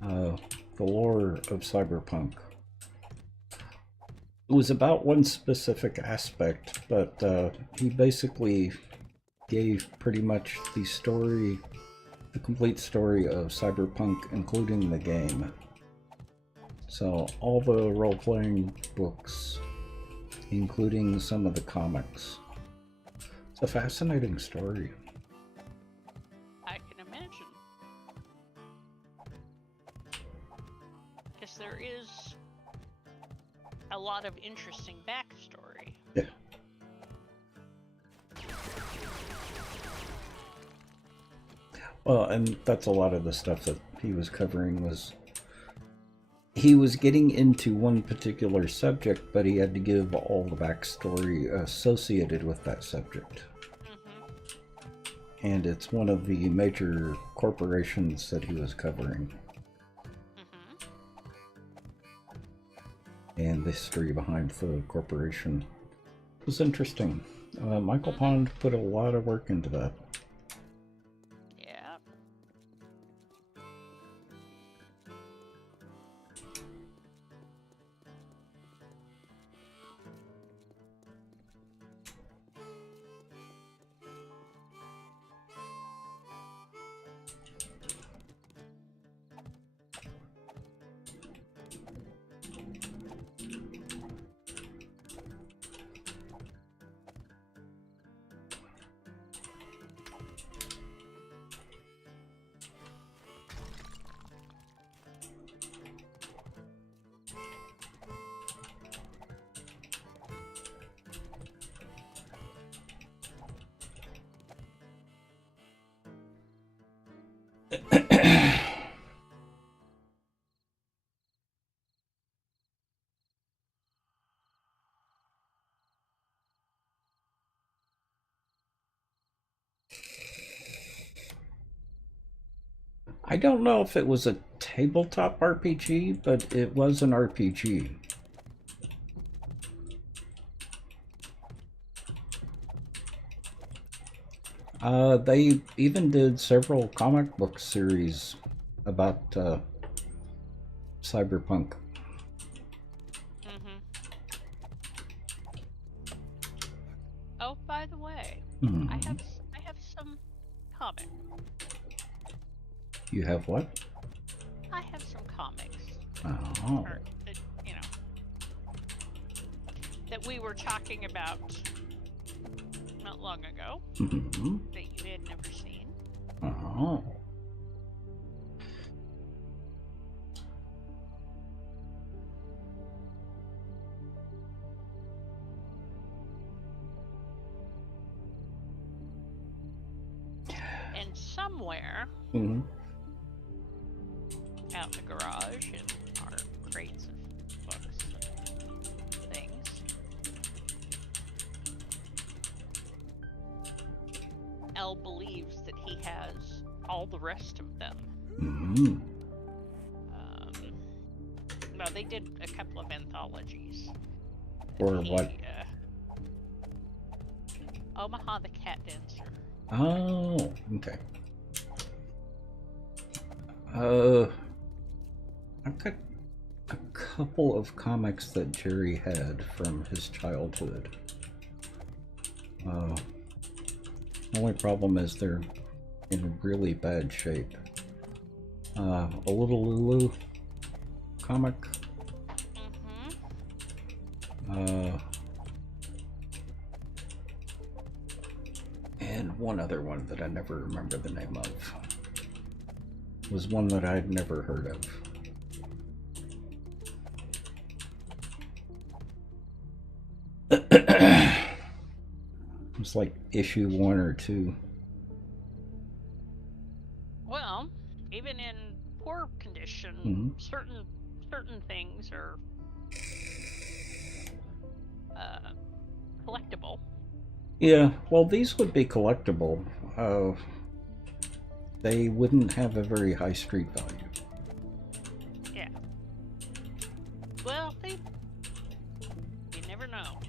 The lore of Cyberpunk. It was about one specific aspect, but he basically gave pretty much the story, the complete story of Cyberpunk, including the game. So all the role-playing books, including some of the comics. It's a fascinating story. I can imagine. Because there is a lot of interesting backstory. Yeah. Well, and that's a lot of the stuff that he was covering was he was getting into one particular subject, but he had to give all the backstory associated with that subject. Mm-hmm. And it's one of the major corporations that he was covering. Mm-hmm. And the history behind the corporation was interesting. Michael Pond put a lot of work into that. Yeah. I don't know if it was a tabletop RPG, but it was an RPG. They even did several comic book series about Cyberpunk. Mm-hmm. Oh, by the way, Hmm. I have some comics. You have what? I have some comics. Oh. Or that, you know, that we were talking about not long ago Mm-hmm. that you had never seen. Oh. And somewhere Mm-hmm. out in the garage in our crates of books and things, Elle believes that he has all the rest of them. Mm-hmm. Well, they did a couple of anthologies. Or He, what? Omaha the Cat Dancer. Oh, okay. I've got a couple of comics that Jerry had from his childhood. The only problem is they're in really bad shape. A Little Lulu comic. Mm-hmm. And one other one that I never remember the name of. Was one that I'd never heard of. It was like issue 1 or 2. Well, even in poor condition, Mhm. certain things are collectible. Yeah, well, these would be collectible. They wouldn't have a very high street value. Yeah. Well, you never know.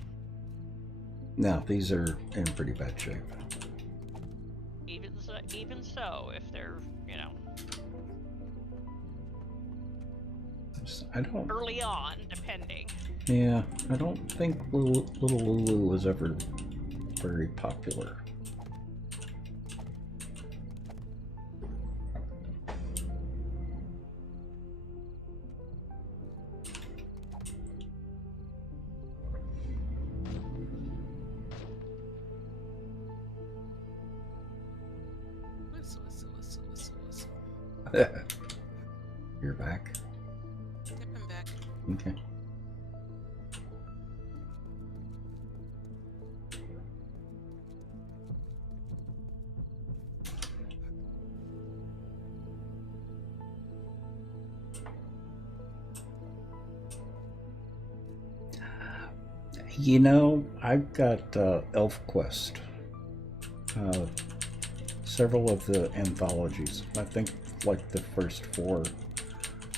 No, these are in pretty bad shape. Even so, if they're, you know, I don't. early on, depending. Yeah, I don't think Little Lulu was ever very popular. You're back? Yep, I'm back. Okay. You know, I've got ElfQuest. Several of the anthologies. I think like the first 4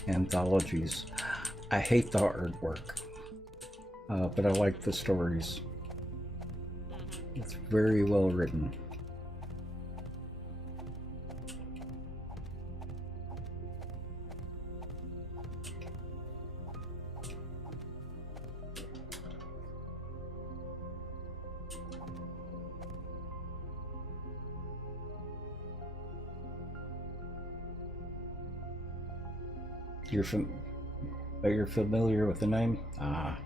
anthologies. I hate the artwork, but I like the stories. It's very well written. You're familiar with the name? Ah.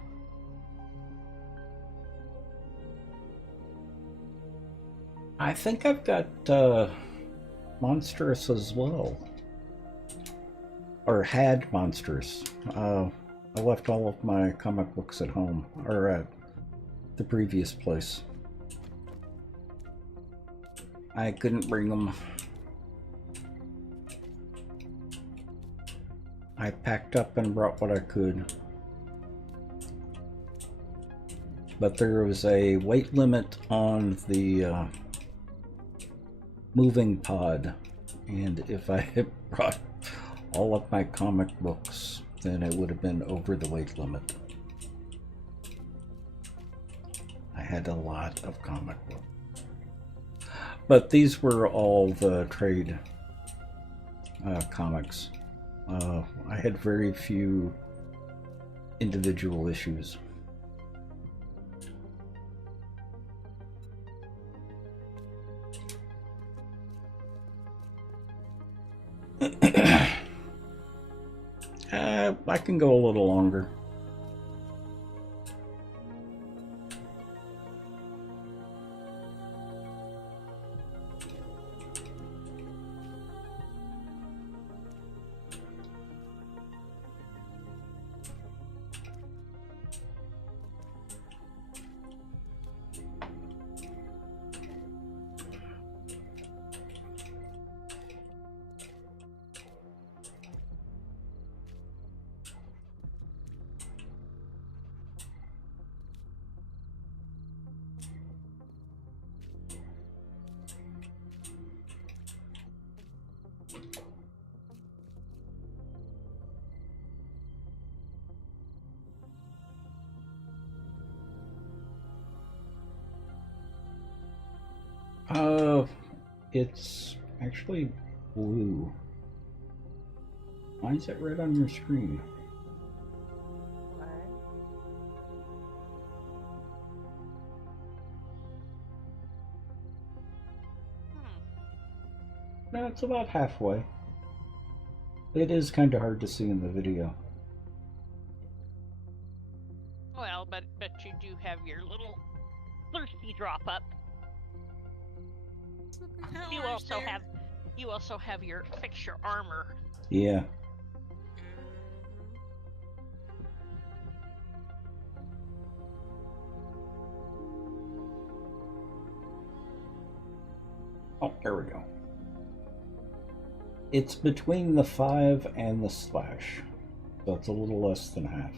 I think I've got Monstrous as well. Or had Monstrous. I left all of my comic books at home, or at the previous place. I couldn't bring them. I packed up and brought what I could. But there was a weight limit on the moving pod, and if I had brought all of my comic books, then it would have been over the weight limit. I had a lot of comic books. But these were all the trade comics. I had very few individual issues. I can go a little longer. It's actually blue. Why is it red on your screen? No, it's about halfway. It is kind of hard to see in the video. Well, but you do have your little thirsty drop up. You also have your fix your armor. Yeah. Oh, there we go. It's between the 5 and the slash, so it's a little less than half.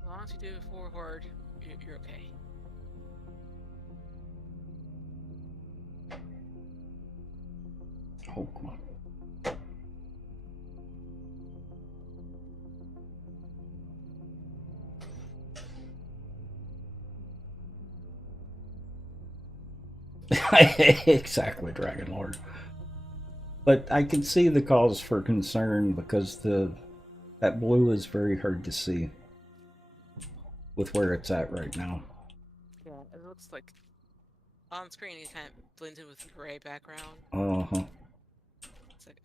As long as you do it forward, you're okay. Oh, come on. Exactly, Dragon Lord. But I can see the cause for concern because that blue is very hard to see with where it's at right now. Yeah, it looks like on screen it kind of blends in with the gray background. Uh-huh. It's like,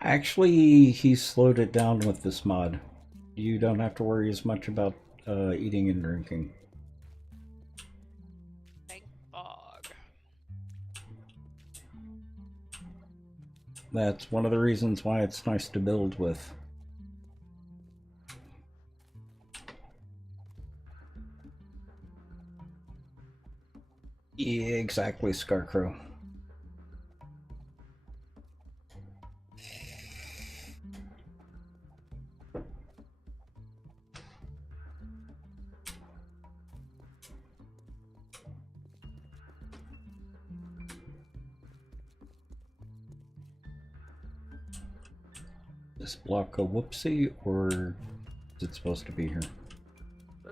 Actually, he slowed it down with this mod. You don't have to worry as much about eating and drinking. Thank fog. That's one of the reasons why it's nice to build with. Yeah, exactly, Scarecrow. This block a whoopsie, or is it supposed to be here?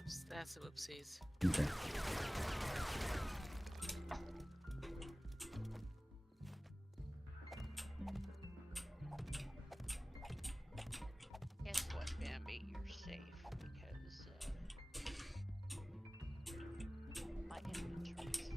whoops, that's a whoopsies. Okay. Guess what, Bambi? You're safe because my inventory's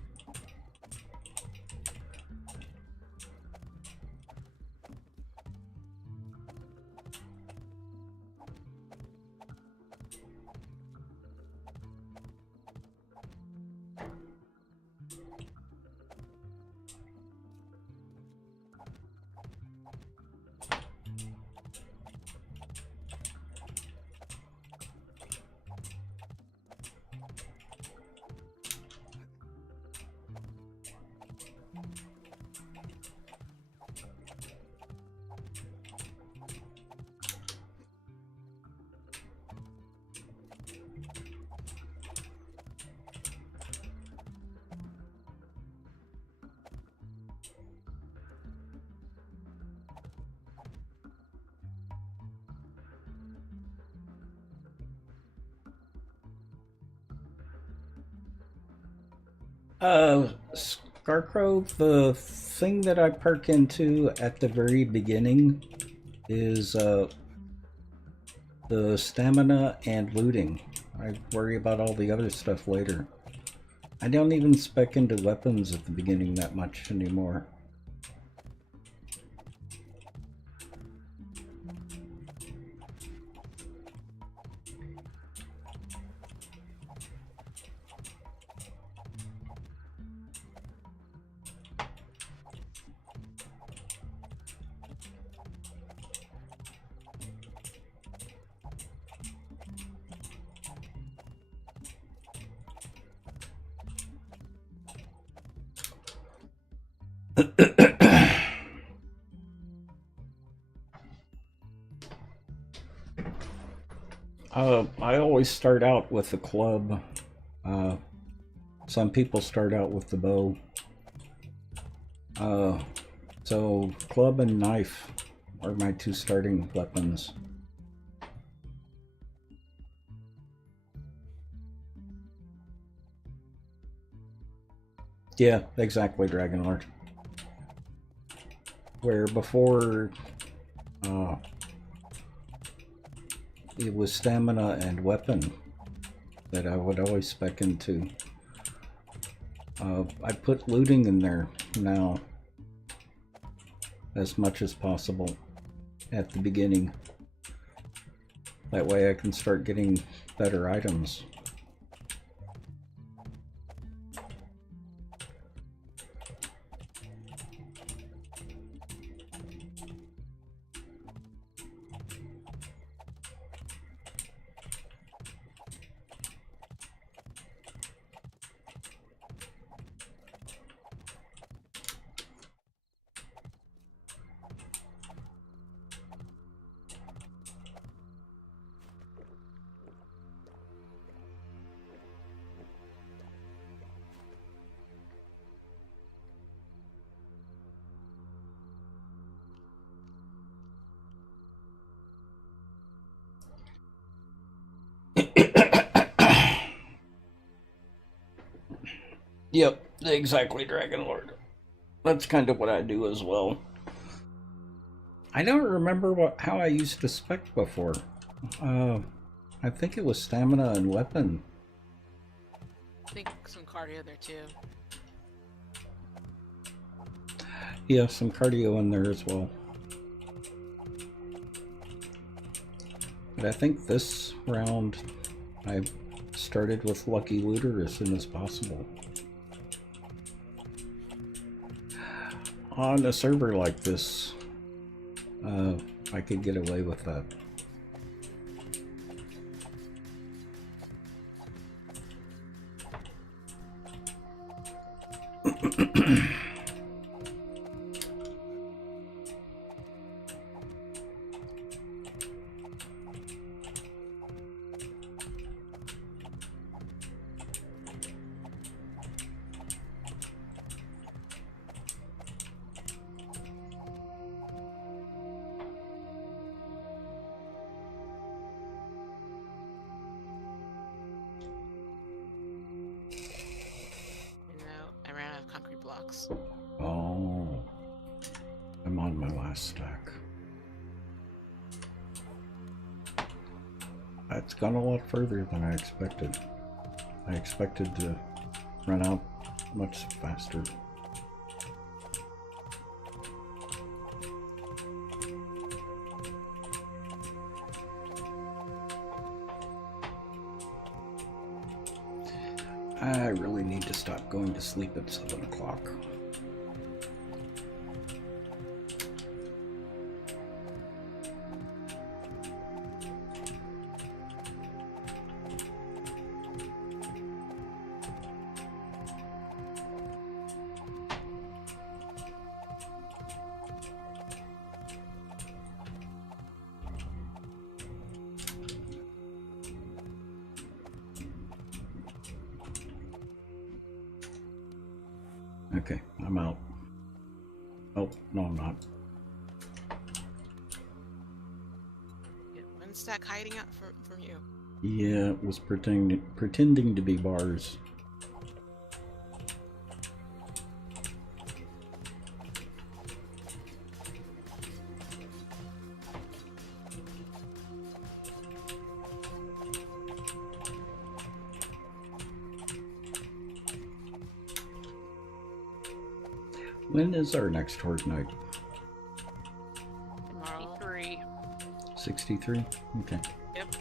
full. Scarecrow, the thing that I perk into at the very beginning is the stamina and looting. I worry about all the other stuff later. I don't even spec into weapons at the beginning that much anymore. I always start out with the club. Some people start out with the bow. So club and knife are my two starting weapons. Yeah, exactly, Dragon Lord. Where before, it was stamina and weapon that I would always spec into. I put looting in there now as much as possible at the beginning. That way I can start getting better items. Yep, exactly, Dragon Lord. That's kind of what I do as well. I don't remember how I used to spec before. I think it was stamina and weapon. I think some cardio there too. Yeah, some cardio in there as well. But I think this round I started with Lucky Looter as soon as possible. On a server like this, I could get away with that. I ran out of concrete blocks. Oh, I'm on my last stack. That's gone a lot further than I expected. I expected to run out much faster. I really need to stop going to sleep at 7 o'clock. Okay, I'm out. Oh, no, I'm not. Yeah, one stack hiding out from you. Yeah, it was pretending to be bars. When is our next Horde night? Tomorrow. 3. 63? Okay. Yep.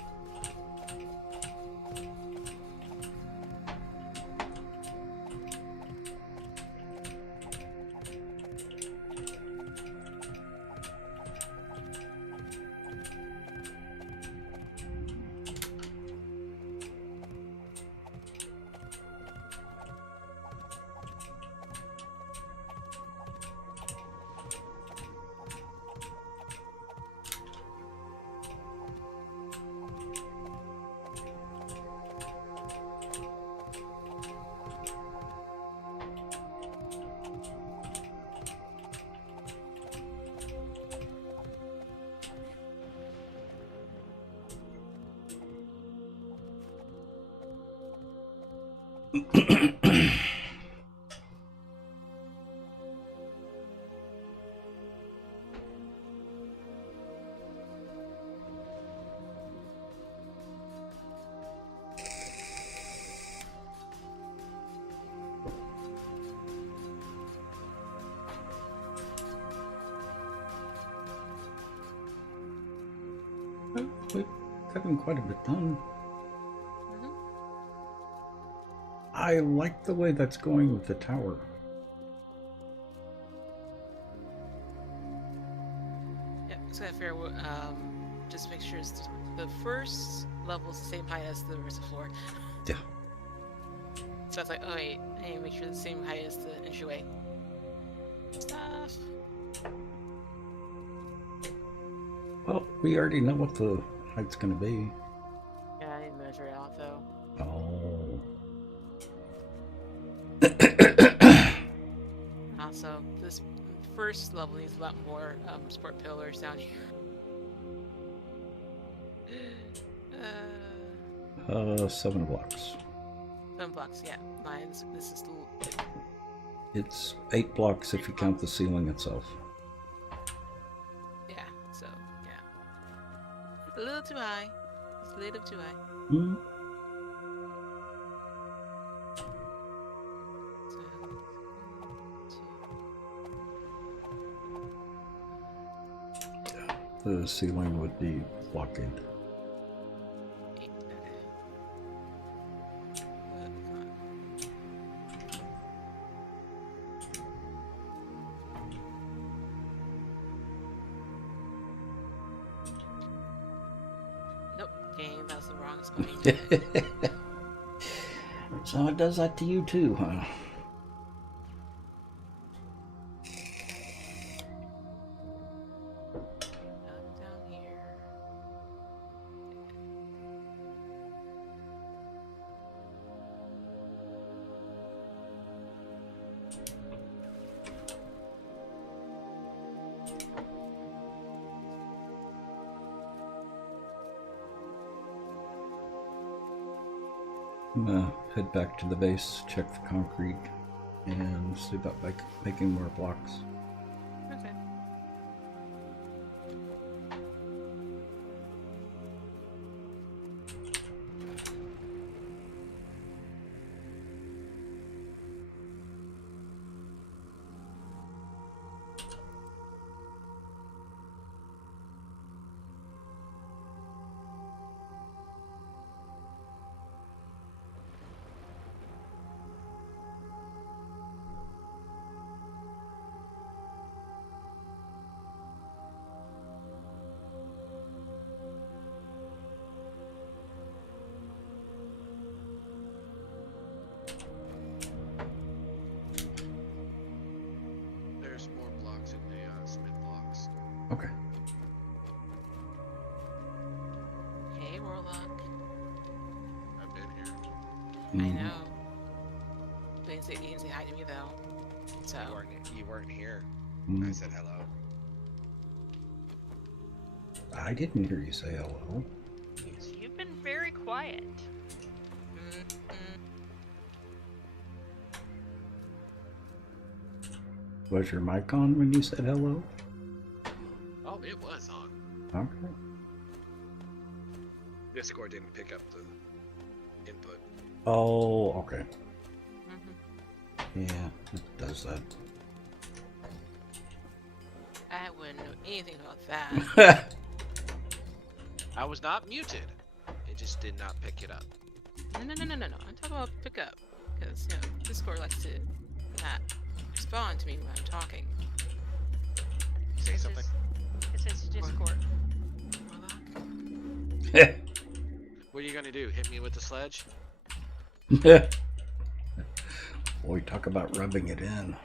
We've gotten quite a bit done. I like the way that's going with the tower. Yep, it's kind of fair. Just make sure the first level is the same height as the rest of the floor. Yeah. So I was like, oh wait, I need to make sure it's the same height as the entryway. Stuff. Well, we already know what the height's gonna be. Yeah, I didn't measure it out though. Oh. Also, this first level needs a lot more support pillars down here. 7 blocks. 7 7 blocks. Yeah, mine's. This is the. It's 8 blocks if you count the ceiling itself. Yeah. So yeah, a little too high. It's a little too high. Hmm. So, 1, 2, The ceiling would be blockade. 8. Okay. Nope, game. That was the wrong spelling. So it does that to you too, huh? Down here. I'm gonna head back to the base, check the concrete, and see about making more blocks. Okay. There's more blocks in the Smith blocks. Okay. Hey, Warlock. I've been here. I Mhm. know. But he didn't say hi to me though. So. You weren't here. Mhm. I said hello. I didn't hear you say hello. Yes, you've been very quiet. Mm-mm. Was your mic on when you said hello? Oh, it was on. Okay. Discord didn't pick up the input. Oh, okay. Mm-hmm. Yeah, it does that. I wouldn't know anything about that. I was not muted. It just did not pick it up. No. I'm talking about pickup. Because, Discord likes to not respond to me when I'm talking. Say This something. It says Discord. Warlock? What are you gonna do? Hit me with the sledge? Boy, talk about rubbing it in.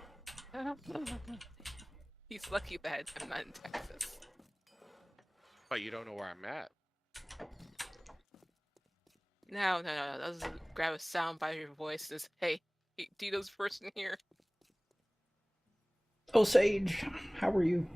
He's lucky that I'm not in Texas. But you don't know where I'm at. No. I'll just grab a sound by your voice and say, hey, Dito's person here. Oh, Sage, how are you?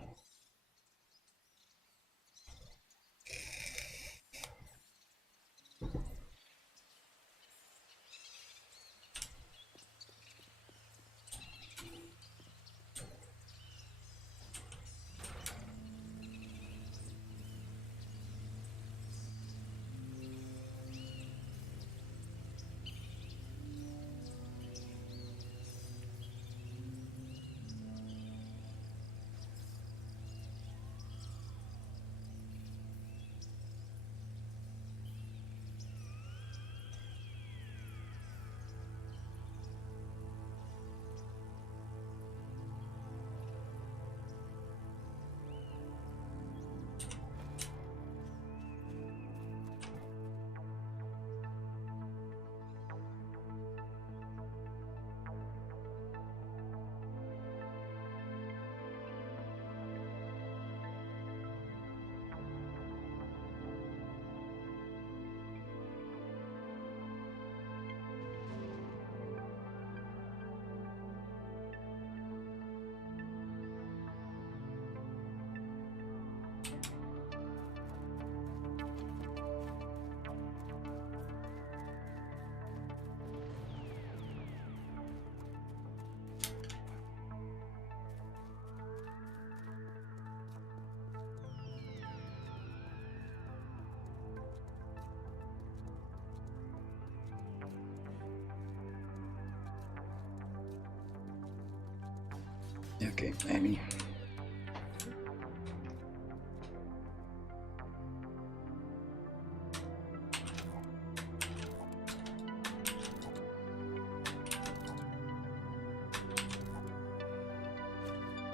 Okay, Annie.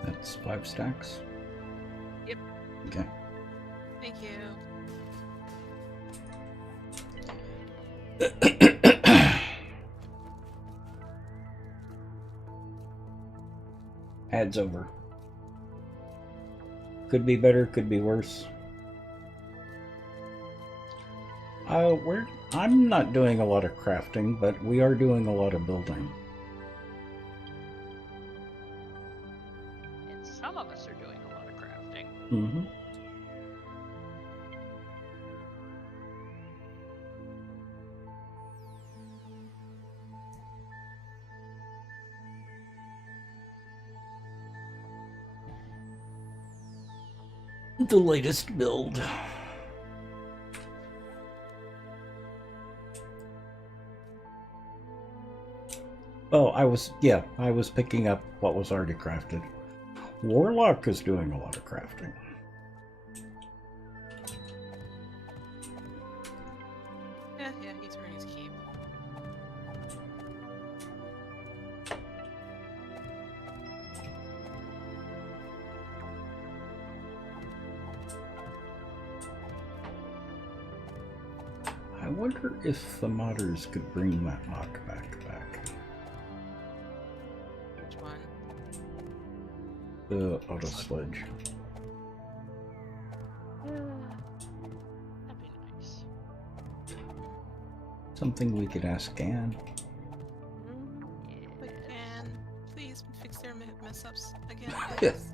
That's 5 stacks? Yep. Okay. Thank you. Ad's over. Could be better, could be worse. I'm not doing a lot of crafting, but we are doing a lot of building. And some of us are doing a lot of crafting. Mm-hmm. The latest build. Oh, I was picking up what was already crafted. Warlock is doing a lot of crafting. Yeah, he's wearing his cape. I wonder if the modders could bring that knockback back. Which one? The auto sledge. That'd be nice. Something we could ask Anne. But can please fix their mess ups again? Yes.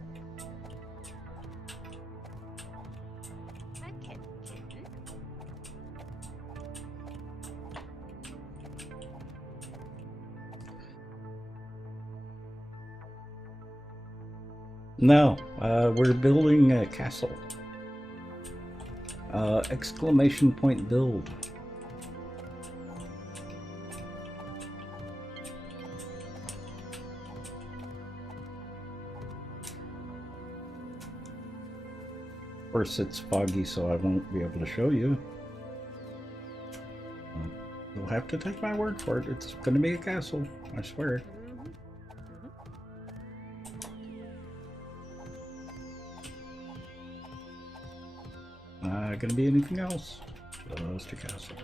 No, we're building a castle. Exclamation point build. Of course, it's foggy, so I won't be able to show you. You'll have to take my word for it. It's going to be a castle, I swear. Not going to be anything else. Just a castle.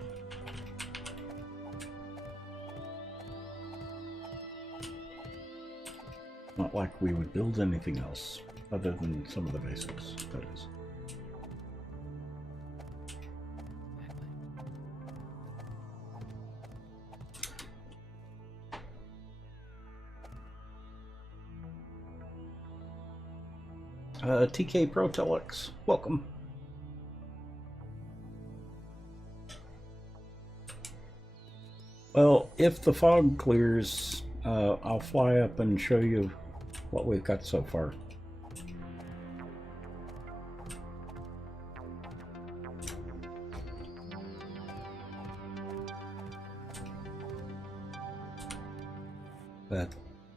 Not like we would build anything else, other than some of the basics, that is. TK Pro Telex, welcome. Well, if the fog clears, I'll fly up and show you what we've got so far.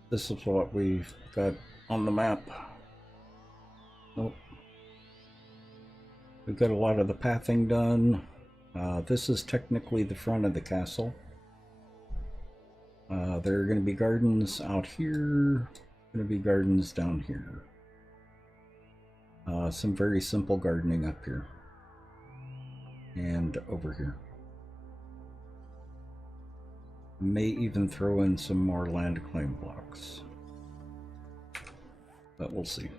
This is what we've got on the map. Nope. We've got a lot of the pathing done. This is technically the front of the castle. There are going to be gardens out here, going to be gardens down here. Some very simple gardening up here. And over here. May even throw in some more land claim blocks. But we'll see.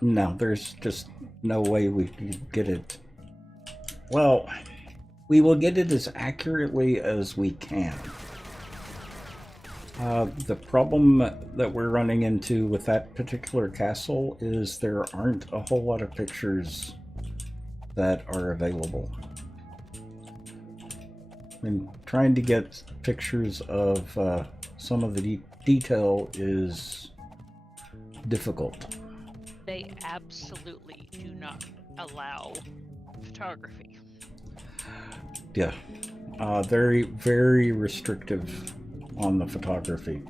No, there's just no way we can get it. Well, we will get it as accurately as we can. The problem that we're running into with that particular castle is there aren't a whole lot of pictures that are available. And trying to get pictures of some of the detail is difficult. They absolutely do not allow photography. Yeah, very, very restrictive on the photography.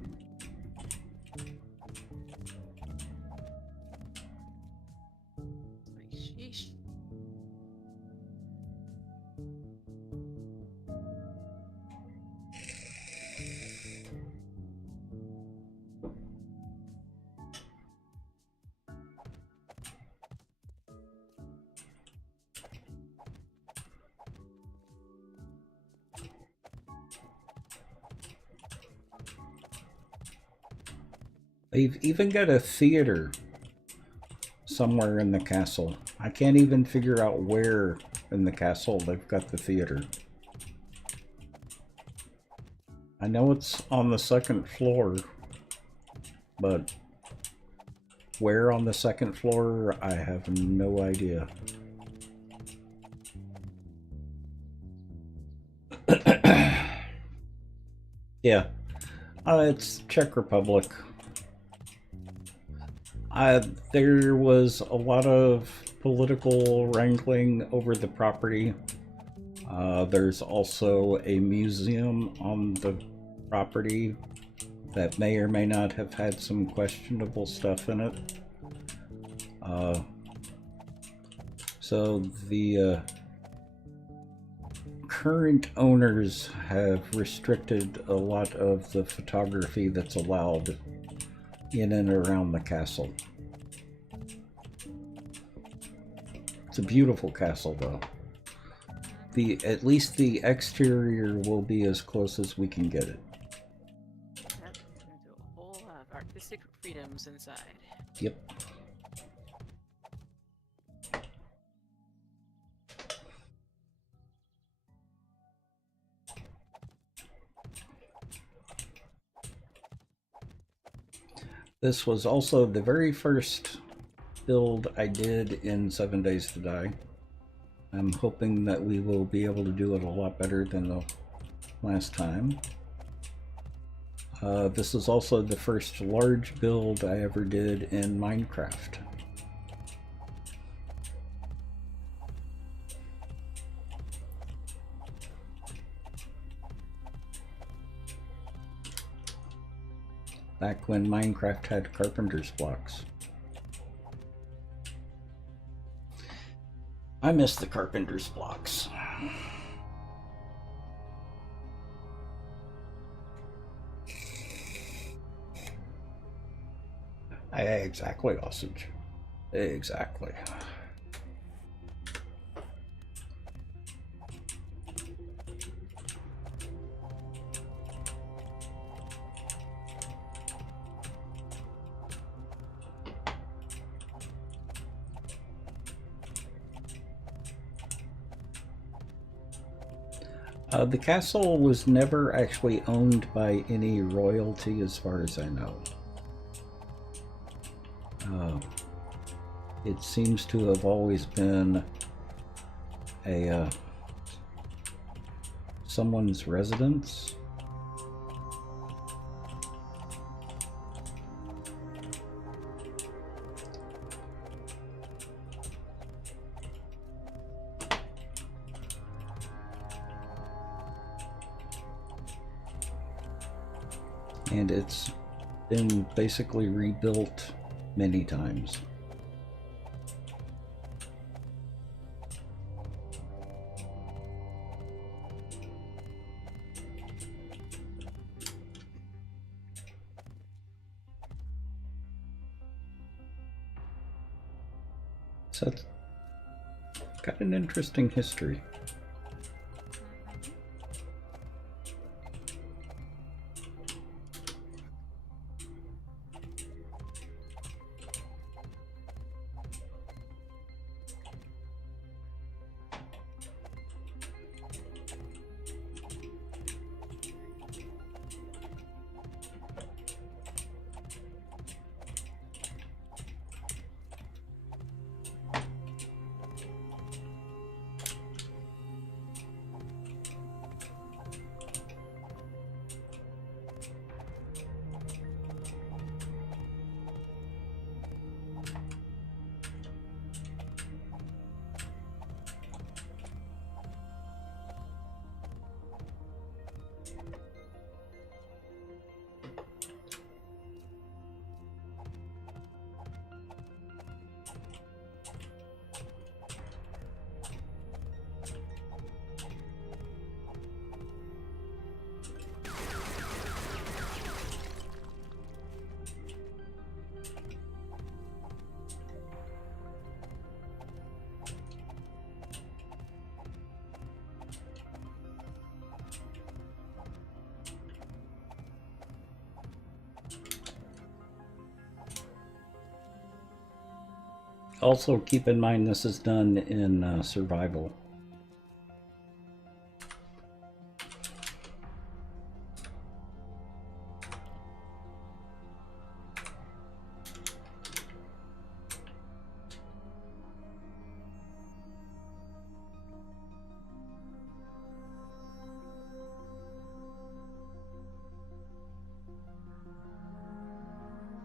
Sheesh. They've even got a theater somewhere in the castle. I can't even figure out where in the castle they've got the theater. I know it's on the second floor, but where on the second floor, I have no idea. Yeah, it's Czech Republic. There was a lot of political wrangling over the property. There's also a museum on the property that may or may not have had some questionable stuff in it. So the current owners have restricted a lot of the photography that's allowed in and around the castle. It's a beautiful castle, though. At least the exterior will be as close as we can get it. Yep, we're gonna do a whole lot of artistic freedoms inside. Yep. This was also the very first build I did in 7 Days to Die. I'm hoping that we will be able to do it a lot better than the last time. This is also the first large build I ever did in Minecraft. Back when Minecraft had carpenter's blocks. I miss the carpenter's blocks. Exactly, Osage. Exactly. The castle was never actually owned by any royalty as far as I know. It seems to have always been a someone's residence. And it's been basically rebuilt many times. So it's got an interesting history. Also, keep in mind this is done in survival.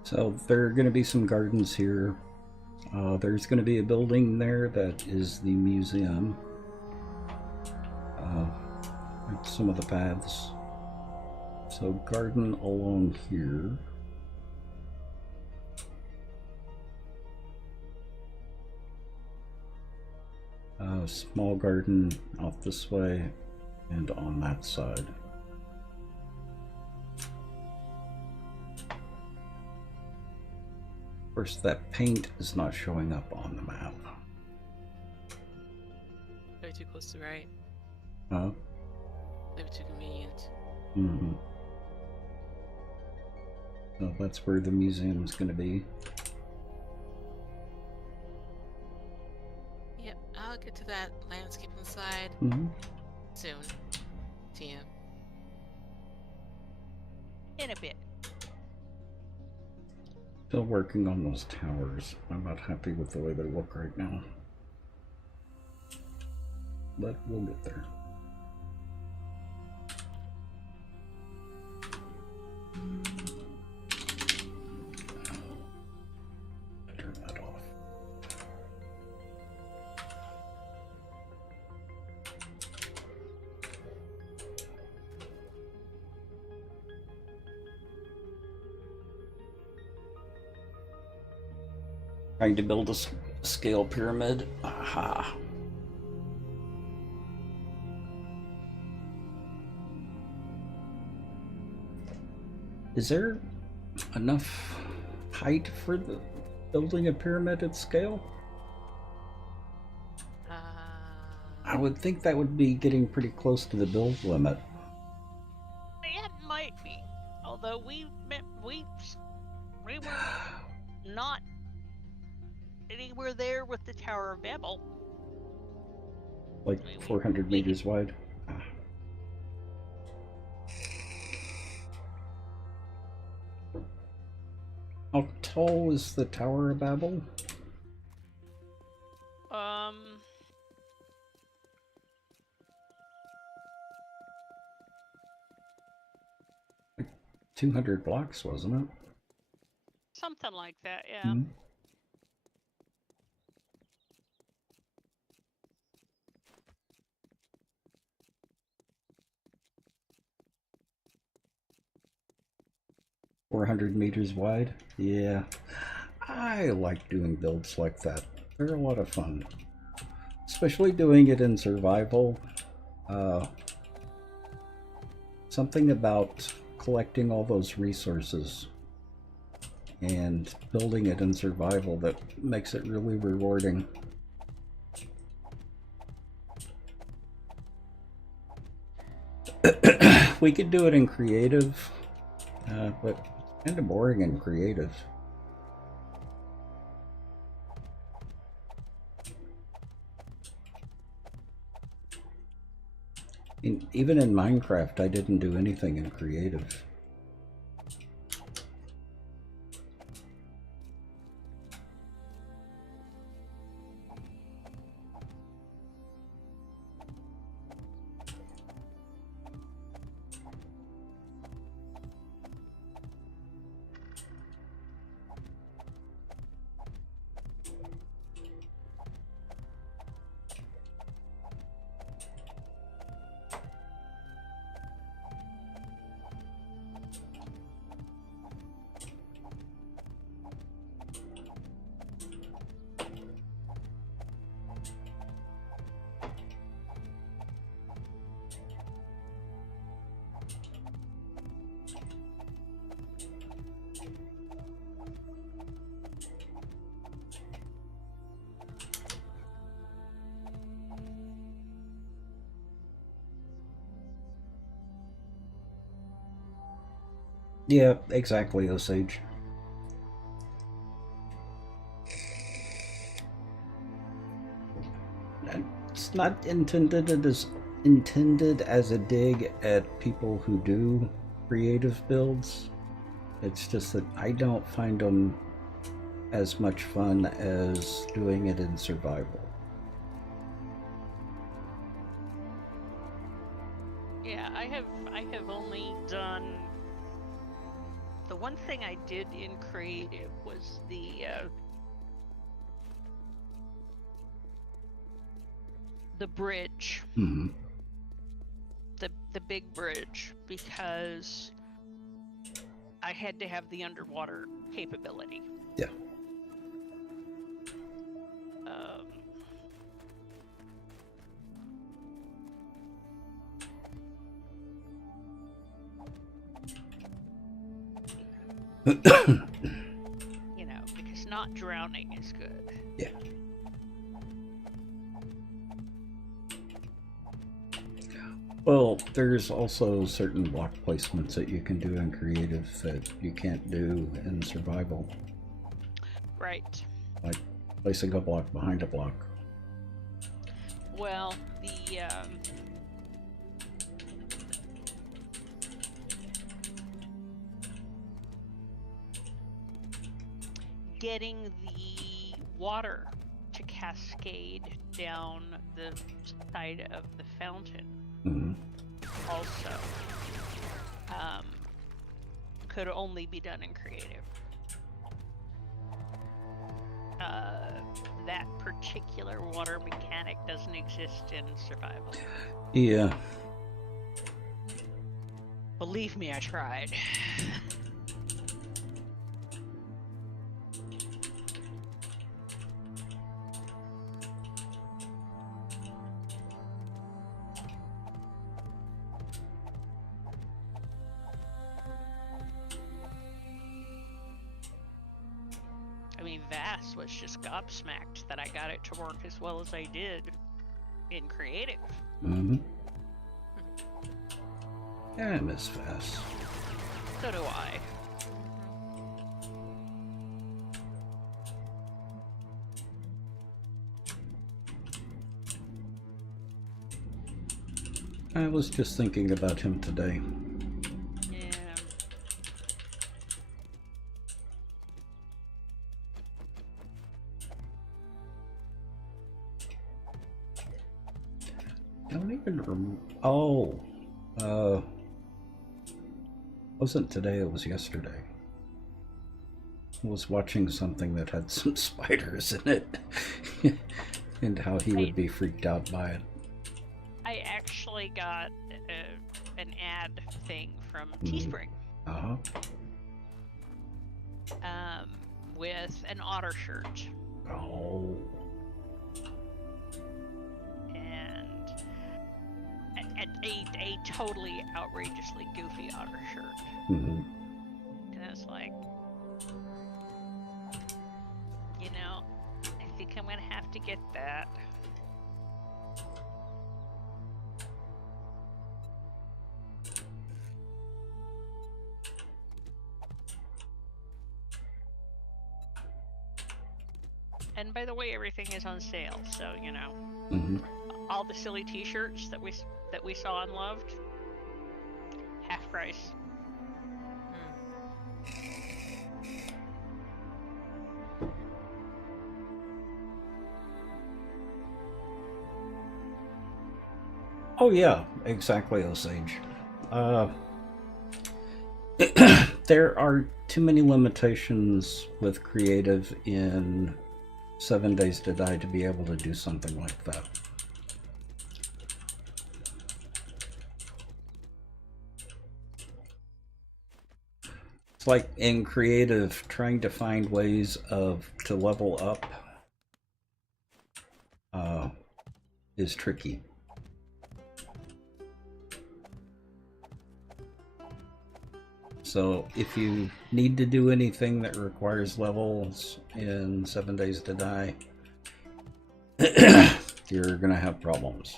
So there are going to be some gardens here. There's going to be a building there that is the museum. Some of the paths. So garden along here. Small garden off this way and on that side. Of course, that paint is not showing up on the map. Way too close to right. Huh? Maybe too convenient. Mm-hmm. So that's where the museum's going to be. Yep, I'll get to that landscaping side soon. TM. In a bit. Still working on those towers. I'm not happy with the way they look right now. But we'll get there. Turn that off. Trying to build a scale pyramid. Aha. Is there enough height for the building a pyramid at scale? I would think that would be getting pretty close to the build limit. It might be. Although we were not anywhere there with the Tower of Babel. Like 400 meters wide? How tall is the Tower of Babel? 200 blocks, wasn't it? Something like that, yeah. 400 meters wide? Yeah. I like doing builds like that. They're a lot of fun. Especially doing it in survival. Something about collecting all those resources and building it in survival that makes it really rewarding. We could do it in creative, but it's kind of boring in creative. Even in Minecraft, I didn't do anything in creative. Yeah, exactly, Osage. it's not intended as a dig at people who do creative builds. It's just that I don't find them as much fun as doing it in survival. Yeah, I have only done the one thing I did in creative was the bridge. Mm-hmm. The big bridge, because I had to have the underwater capability. Yeah. You know, because not drowning is good. Yeah. Well, there's also certain block placements that you can do in creative that you can't do in survival. Right. Like placing a block behind a block. Well, getting the water to cascade down the side of the fountain also could only be done in creative. That particular water mechanic doesn't exist in survival. Yeah. Believe me, I tried. I mean, Vass was just gobsmacked that I got it to work as well as I did in creative. Mm-hmm. Yeah, I miss Vass. So do I. I was just thinking about him today. Yeah. Don't even remember. Wasn't today, it was yesterday. I was watching something that had some spiders in it. And how he would be freaked out by it. I actually got an ad thing from Teespring. Uh-huh. With an otter shirt. Oh. And a totally outrageously goofy otter shirt. Mm-hmm. And it's like, you know, I think I'm gonna have to get that. And by the way, everything is on sale, so you know, all the silly T-shirts that we saw and loved, half price. Oh yeah, exactly, Osage. There are too many limitations with creative in 7 Days to Die to be able to do something like that. It's like in creative, trying to find ways to level up is tricky. So if you need to do anything that requires levels in 7 Days to Die, you're gonna have problems.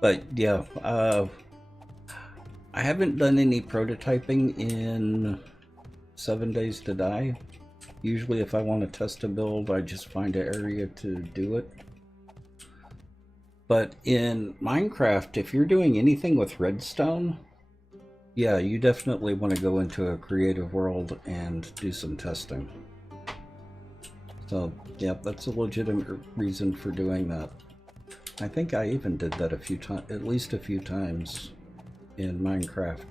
But yeah, I haven't done any prototyping in 7 Days to Die, Usually if I want to test a build, I just find an area to do it. But in Minecraft, if you're doing anything with redstone, yeah, you definitely want to go into a creative world and do some testing. So, yeah, that's a legitimate reason for doing that. I think I even did that a few times, at least a few times in Minecraft.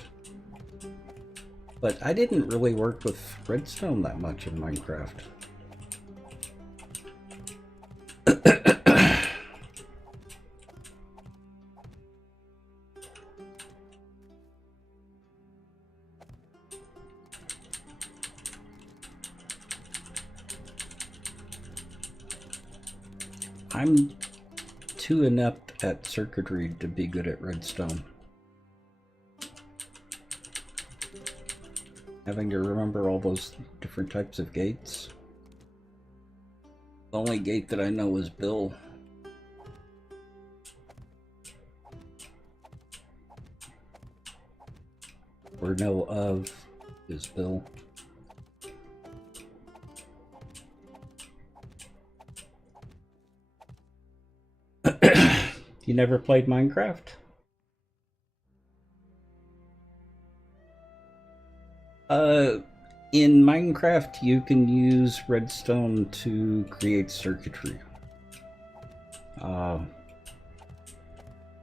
But I didn't really work with redstone that much in Minecraft. I'm too inept at circuitry to be good at redstone. Having to remember all those different types of gates. The only gate that I know is Bill. Or know of is Bill. You never played Minecraft? In Minecraft, you can use redstone to create circuitry.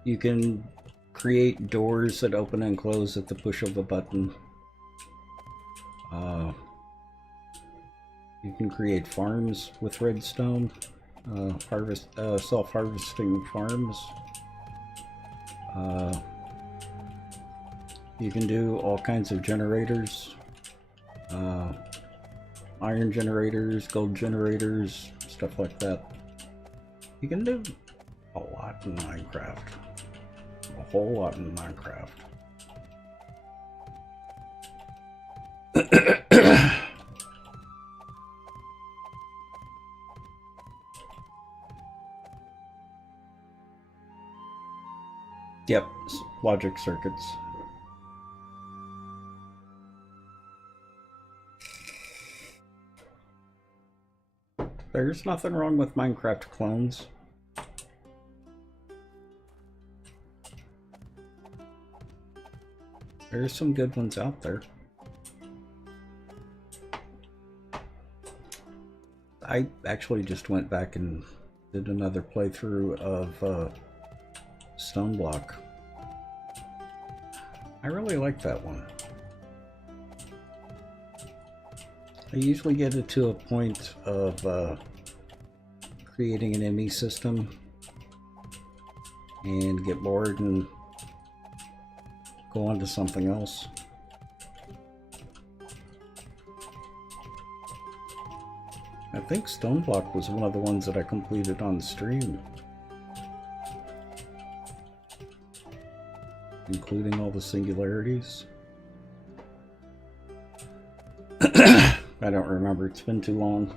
You can create doors that open and close at the push of a button. You can create farms with redstone. Self-harvesting farms. You can do all kinds of generators. Iron generators, gold generators, stuff like that. You can do a lot in Minecraft. A whole lot in Minecraft. Yep, logic circuits. There's nothing wrong with Minecraft clones. There's some good ones out there. I actually just went back and did another playthrough of Stoneblock. I really like that one. I usually get it to a point of creating an ME system and get bored and go on to something else. I think Stoneblock was one of the ones that I completed on stream, including all the singularities. I don't remember, it's been too long.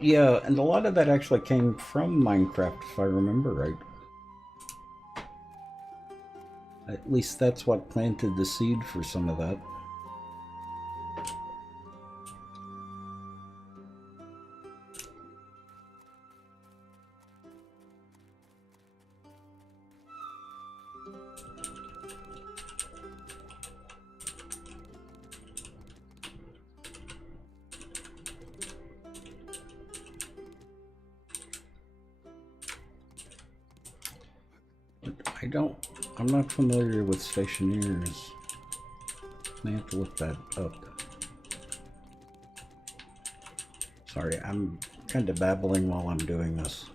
Yeah, and a lot of that actually came from Minecraft, if I remember right. At least that's what planted the seed for some of that. I'm not familiar with stationeers. I have to look that up. Sorry, I'm kind of babbling while I'm doing this.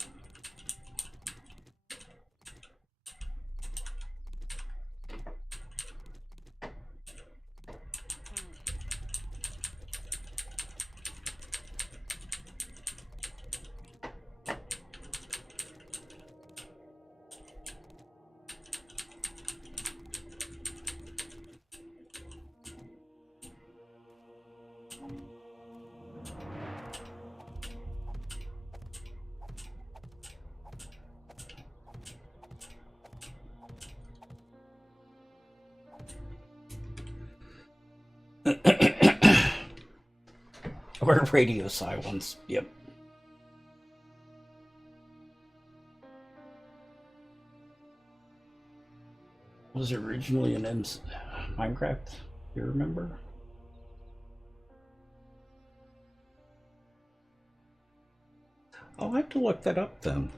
we're radio silence. Yep. Was originally an Minecraft. You remember? I'll have to look that up then.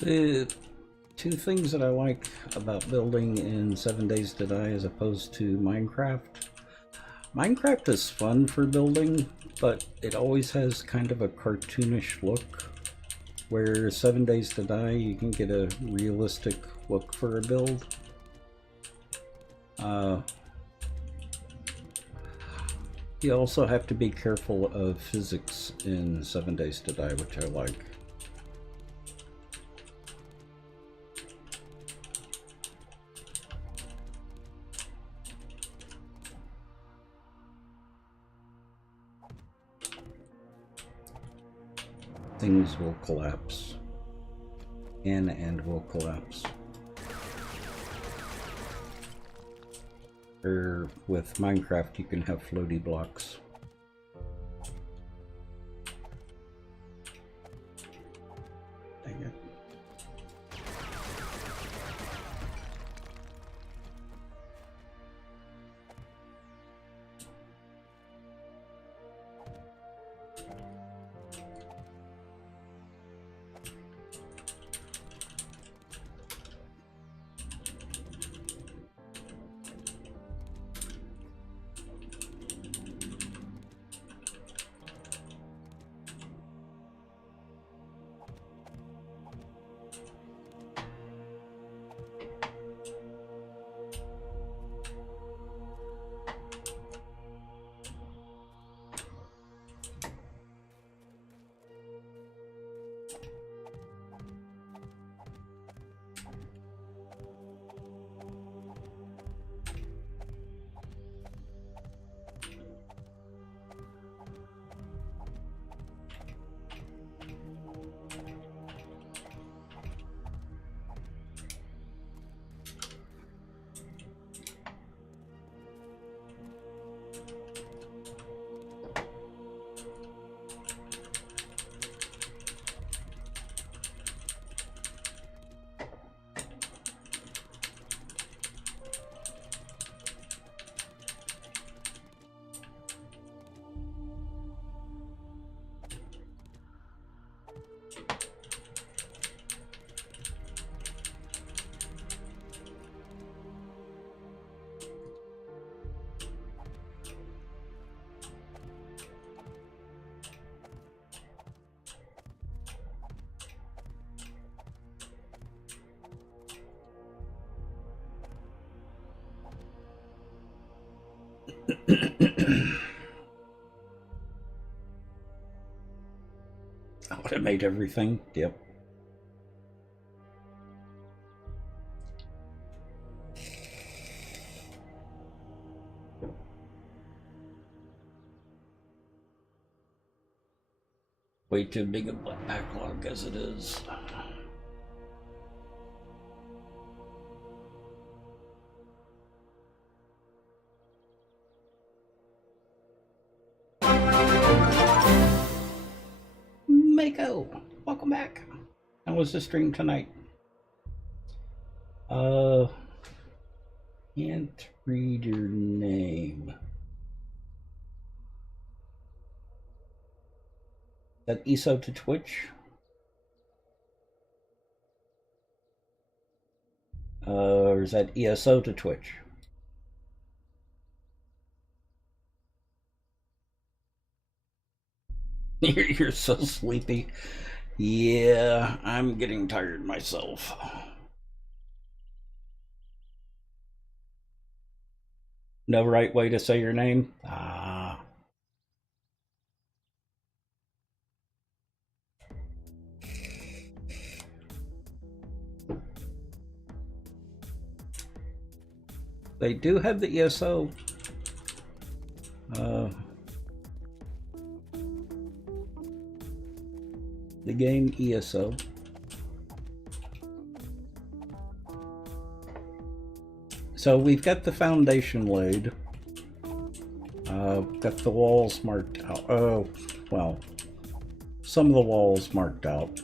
The two things that I like about building in 7 Days to Die as opposed to Minecraft. Minecraft is fun for building, but it always has kind of a cartoonish look. Where 7 Days to Die, you can get a realistic look for a build. You also have to be careful of physics in 7 Days to Die, which I like. Things will collapse. And will collapse. Or with Minecraft, you can have floaty blocks. Dang it. Automate everything. Yep. Way too big a backlog as it is. Mako, welcome back. How was the stream tonight? Can't read your name. That ESO to Twitch? Or is that ESO to Twitch? You're so sleepy. Yeah, I'm getting tired myself. No right way to say your name? Ah. They do have the ESO. The game ESO. So we've got the foundation laid. Got the walls marked out. Oh, well, some of the walls marked out.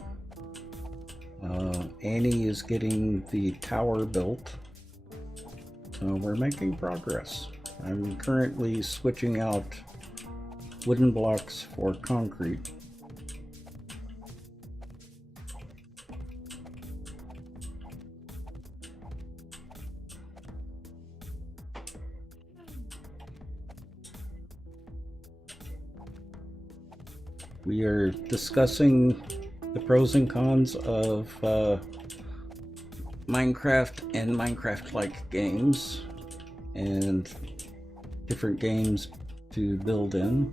Annie is getting the tower built. So we're making progress. I'm currently switching out wooden blocks for concrete. We are discussing the pros and cons of Minecraft and Minecraft-like games and different games to build in.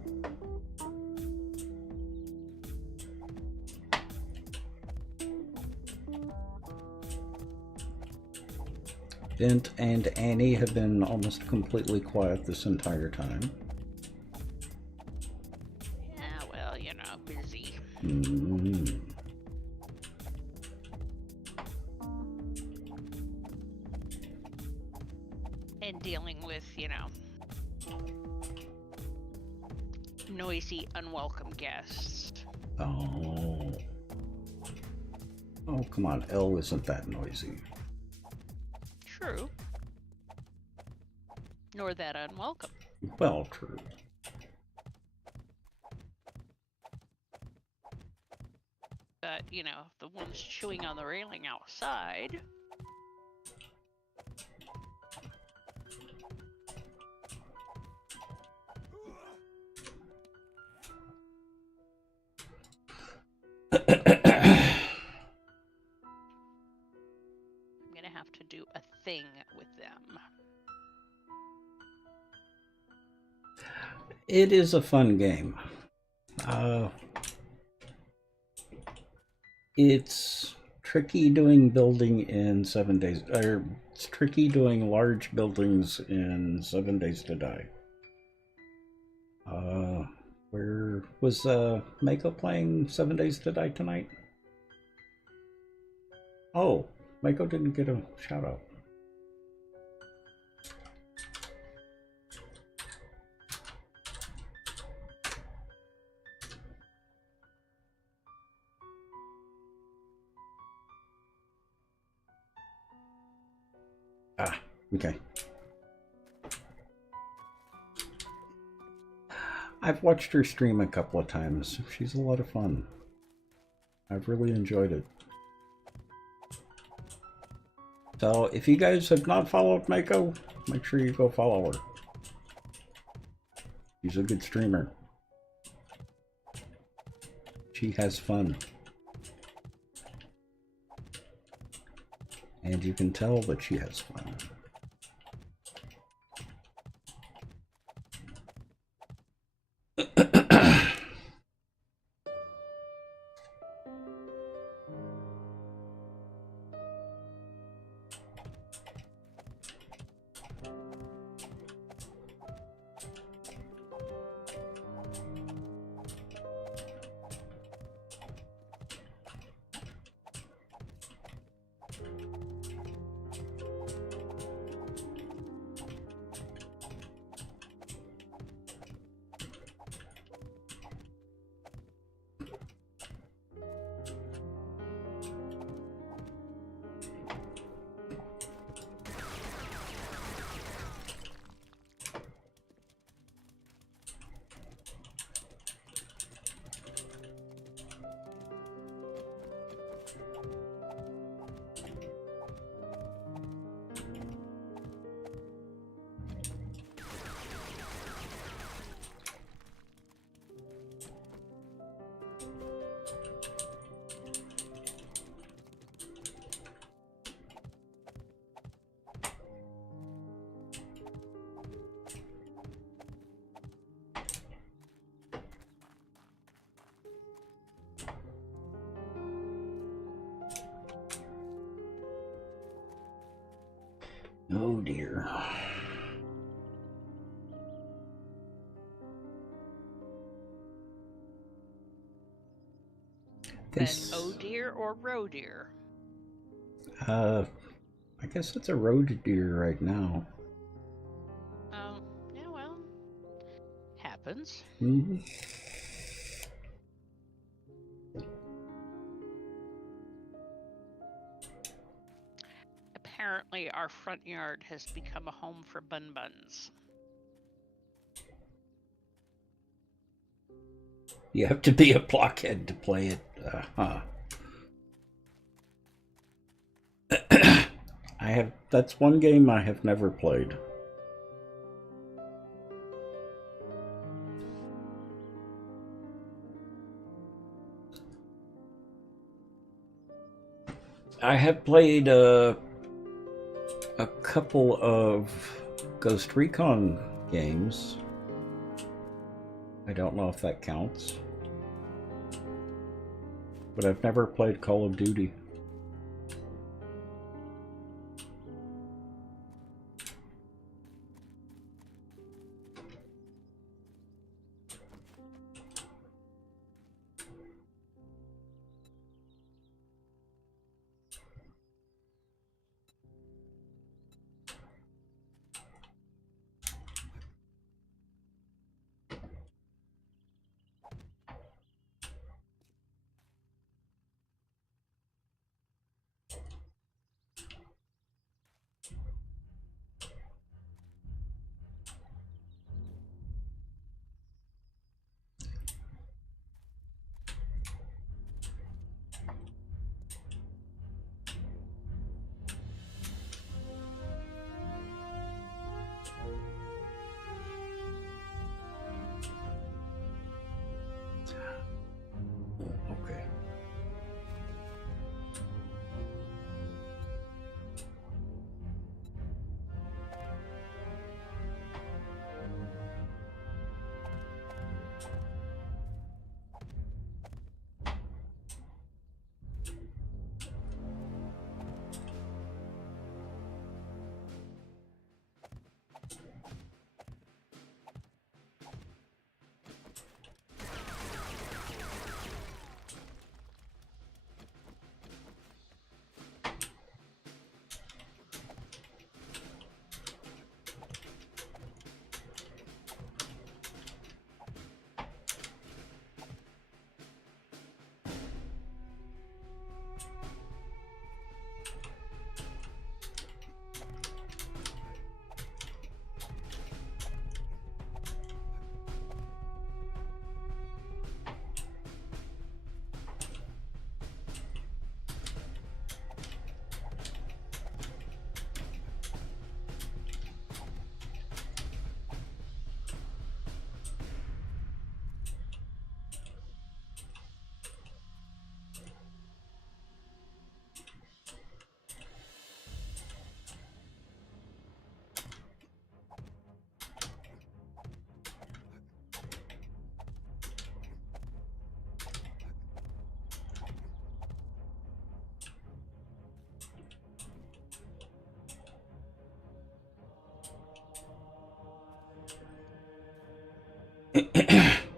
Bent and Annie have been almost completely quiet this entire time. Yeah, well, you know, busy. Mm. And dealing with, you know, noisy, unwelcome guests. Oh. Oh, come on. L isn't that noisy. True. Nor that unwelcome. Well, true. But, you know, the ones chewing on the railing outside. I'm gonna have to do a thing with them. It is a fun game. It's tricky doing building in 7 days, or it's tricky doing large buildings in 7 Days to Die. Where was Mako playing 7 Days to Die tonight? Oh, Mako didn't get a shout out. Ah, okay. I've watched her stream a couple of times. She's a lot of fun. I've really enjoyed it. So if you guys have not followed Mako, make sure you go follow her. She's a good streamer. She has fun. And you can tell that she has fun. Oh dear. Then Guess, oh dear or roe deer? I guess it's a road deer right now. Oh, yeah, well, happens. Mm-hmm. Apparently, our front yard has become a home for bun-buns. You have to be a blockhead to play it. That's one game I have never played. I have played a couple of Ghost Recon games. I don't know if that counts. But I've never played Call of Duty. Okay.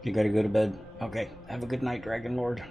You gotta go to bed. Okay. Have a good night, Dragon Lord.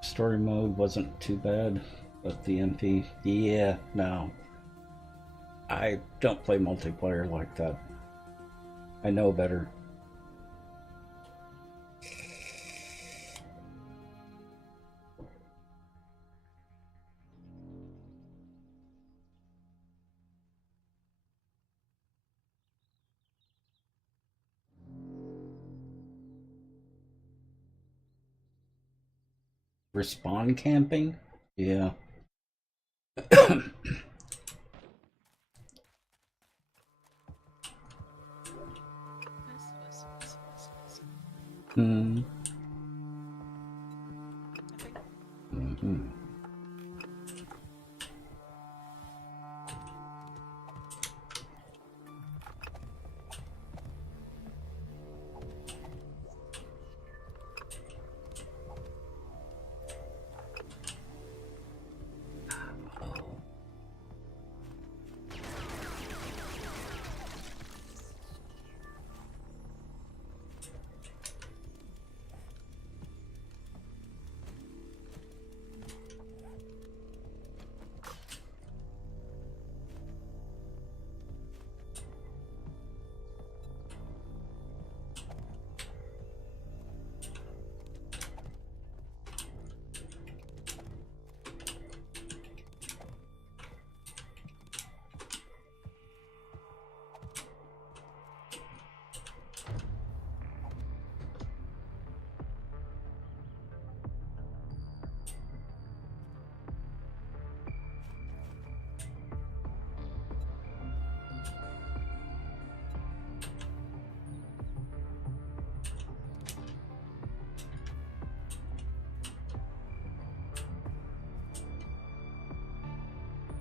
Story mode wasn't too bad, but the MP, yeah, no. I don't play multiplayer like that. I know better. Respawn camping? Yeah. Hmm. Mm-hmm.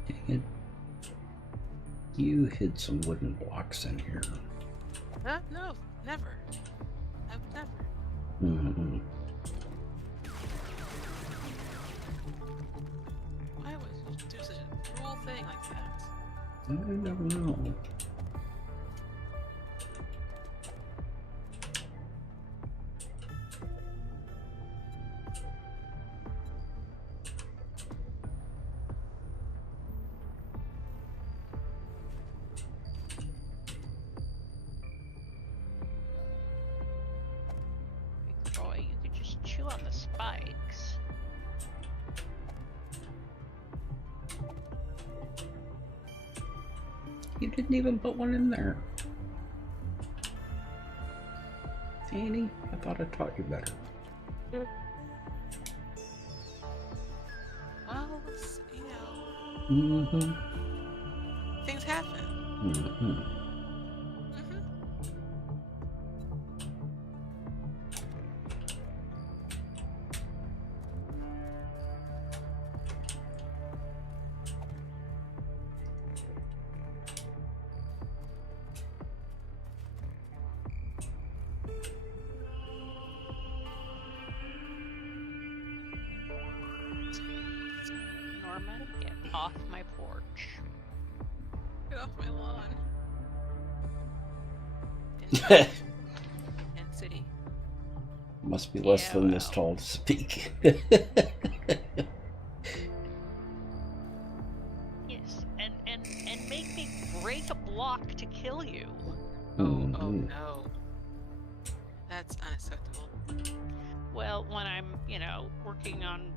Dang it. You hid some wooden blocks in here. Huh? No, never. I would never. Mm-hmm. Why would you do such a cruel thing like that? I never know. Roy, you could just chew on the spikes. You didn't even put one in there. Annie, I thought I taught you better. Well, it's, Mm-hmm. things happen. Mm-hmm. Mm-hmm. Norman, get off my porch. Get off my lawn. And city. Must be less Yeah, than this well. tall to speak. Yes, and make me break a block to kill you. Oh Mhm. no. That's unacceptable. Well, when I'm, working on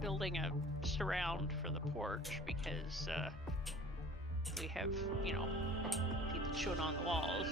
building a surround for the porch because we have, people chewing on the walls.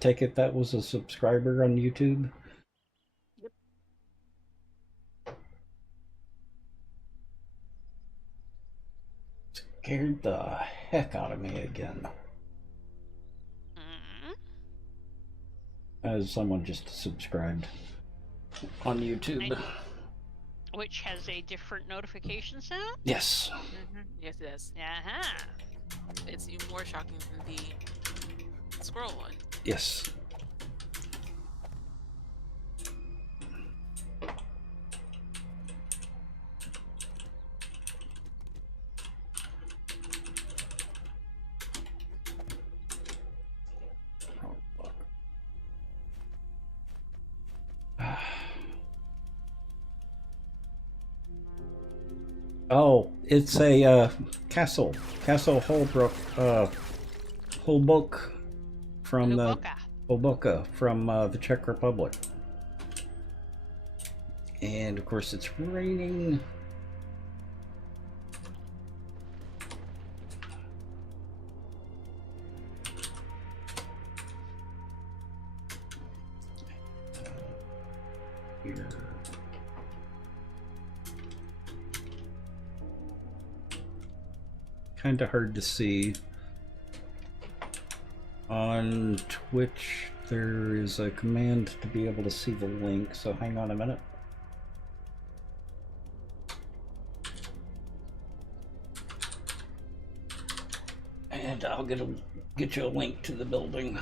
take it that was a subscriber on YouTube? Yep. Scared the heck out of me again. As someone just subscribed on YouTube. Which has a different notification sound? Yes. Yes, it is. Uh-huh. It's even more shocking than the squirrel one. Yes. Oh, it's a Castle Holbrook, Holbok from Holboka from the Czech Republic. And of course it's raining. Here. Kind of hard to see. On Twitch, there is a command to be able to see the link, so hang on a minute. And I'll get you a link to the building.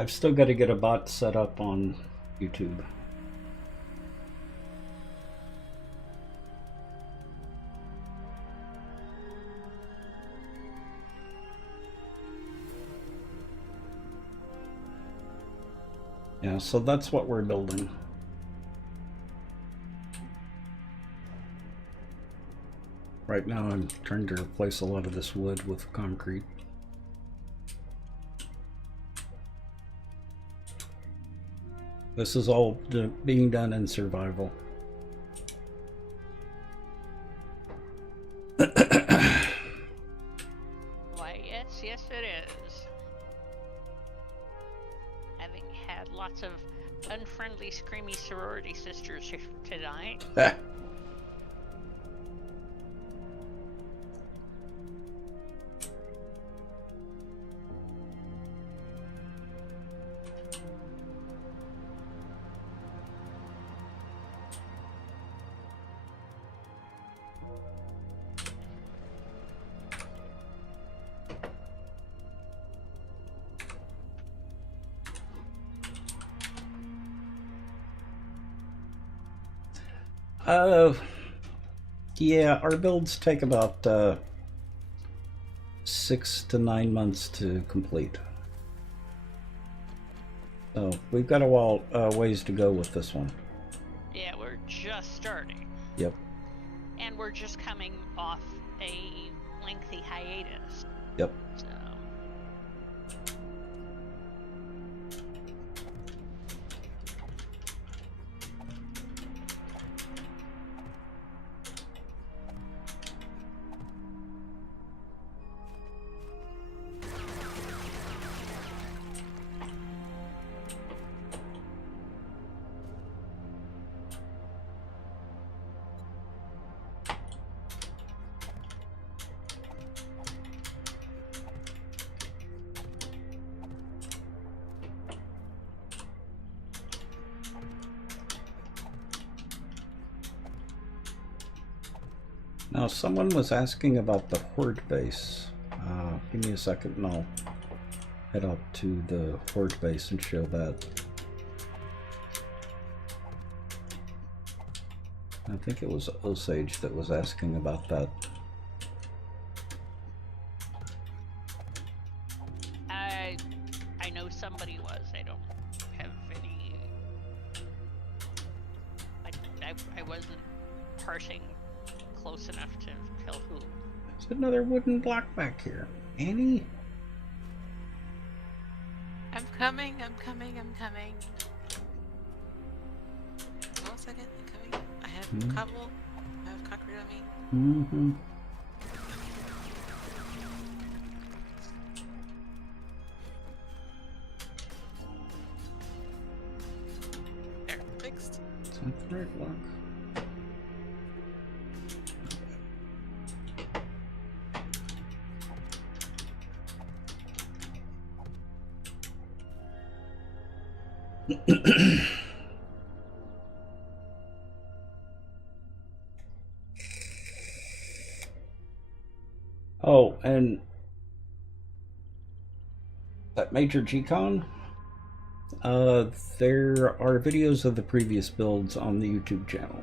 I've still got to get a bot set up on YouTube. Yeah, so that's what we're building. Right now I'm trying to replace a lot of this wood with concrete. This is all being done in survival. Why, yes it is. Having had lots of unfriendly, screamy sorority sisters here tonight. Yeah, our builds take about 6 to 9 months to complete. So we've got a ways to go with this one. Yeah, we're just starting. Yep. And we're just coming off a lengthy hiatus. Yep. So. Now, someone was asking about the Horde base. Give me a second and I'll head up to the Horde base and show that. I think it was Osage that was asking about that. I know somebody was. I don't have any. I wasn't parsing close enough to tell who. There's another wooden block back here. Annie? I'm coming, I'm coming, I'm coming. Hold on a second, I'm coming. I have cobble. I have concrete on me. Mm-hmm. There, fixed. Is that the right lock? Oh, and that Major G-Con, there are videos of the previous builds on the YouTube channel.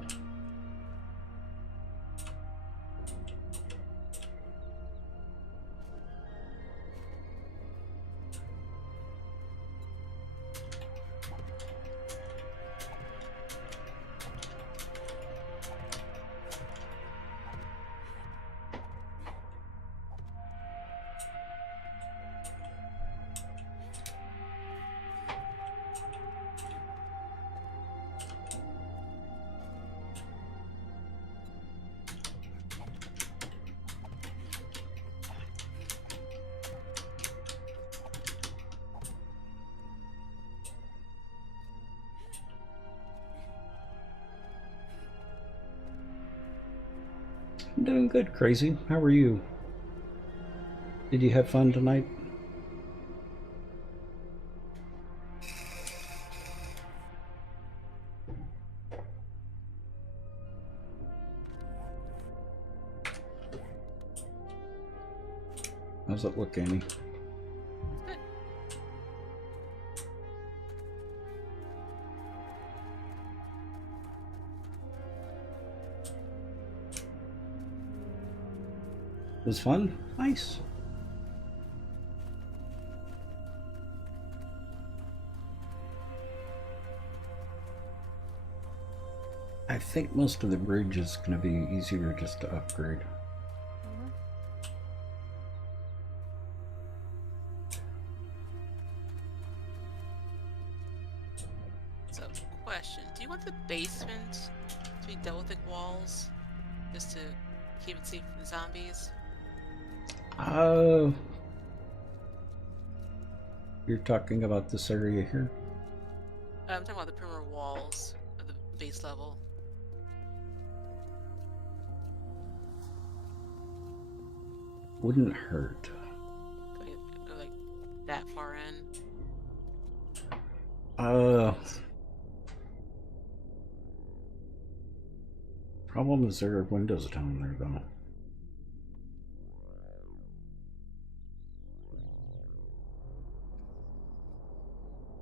I'm doing good, Crazy. How are you? Did you have fun tonight? How's it look, Annie? Good. It was fun? Nice. I think most of the bridge is going to be easier just to upgrade. So, question: do you want the basement to be double thick walls, just to keep it safe from the zombies? You're talking about this area here? I'm talking about the perimeter walls of the base level. Wouldn't hurt. Go like that far in. Problem is there are windows down there though.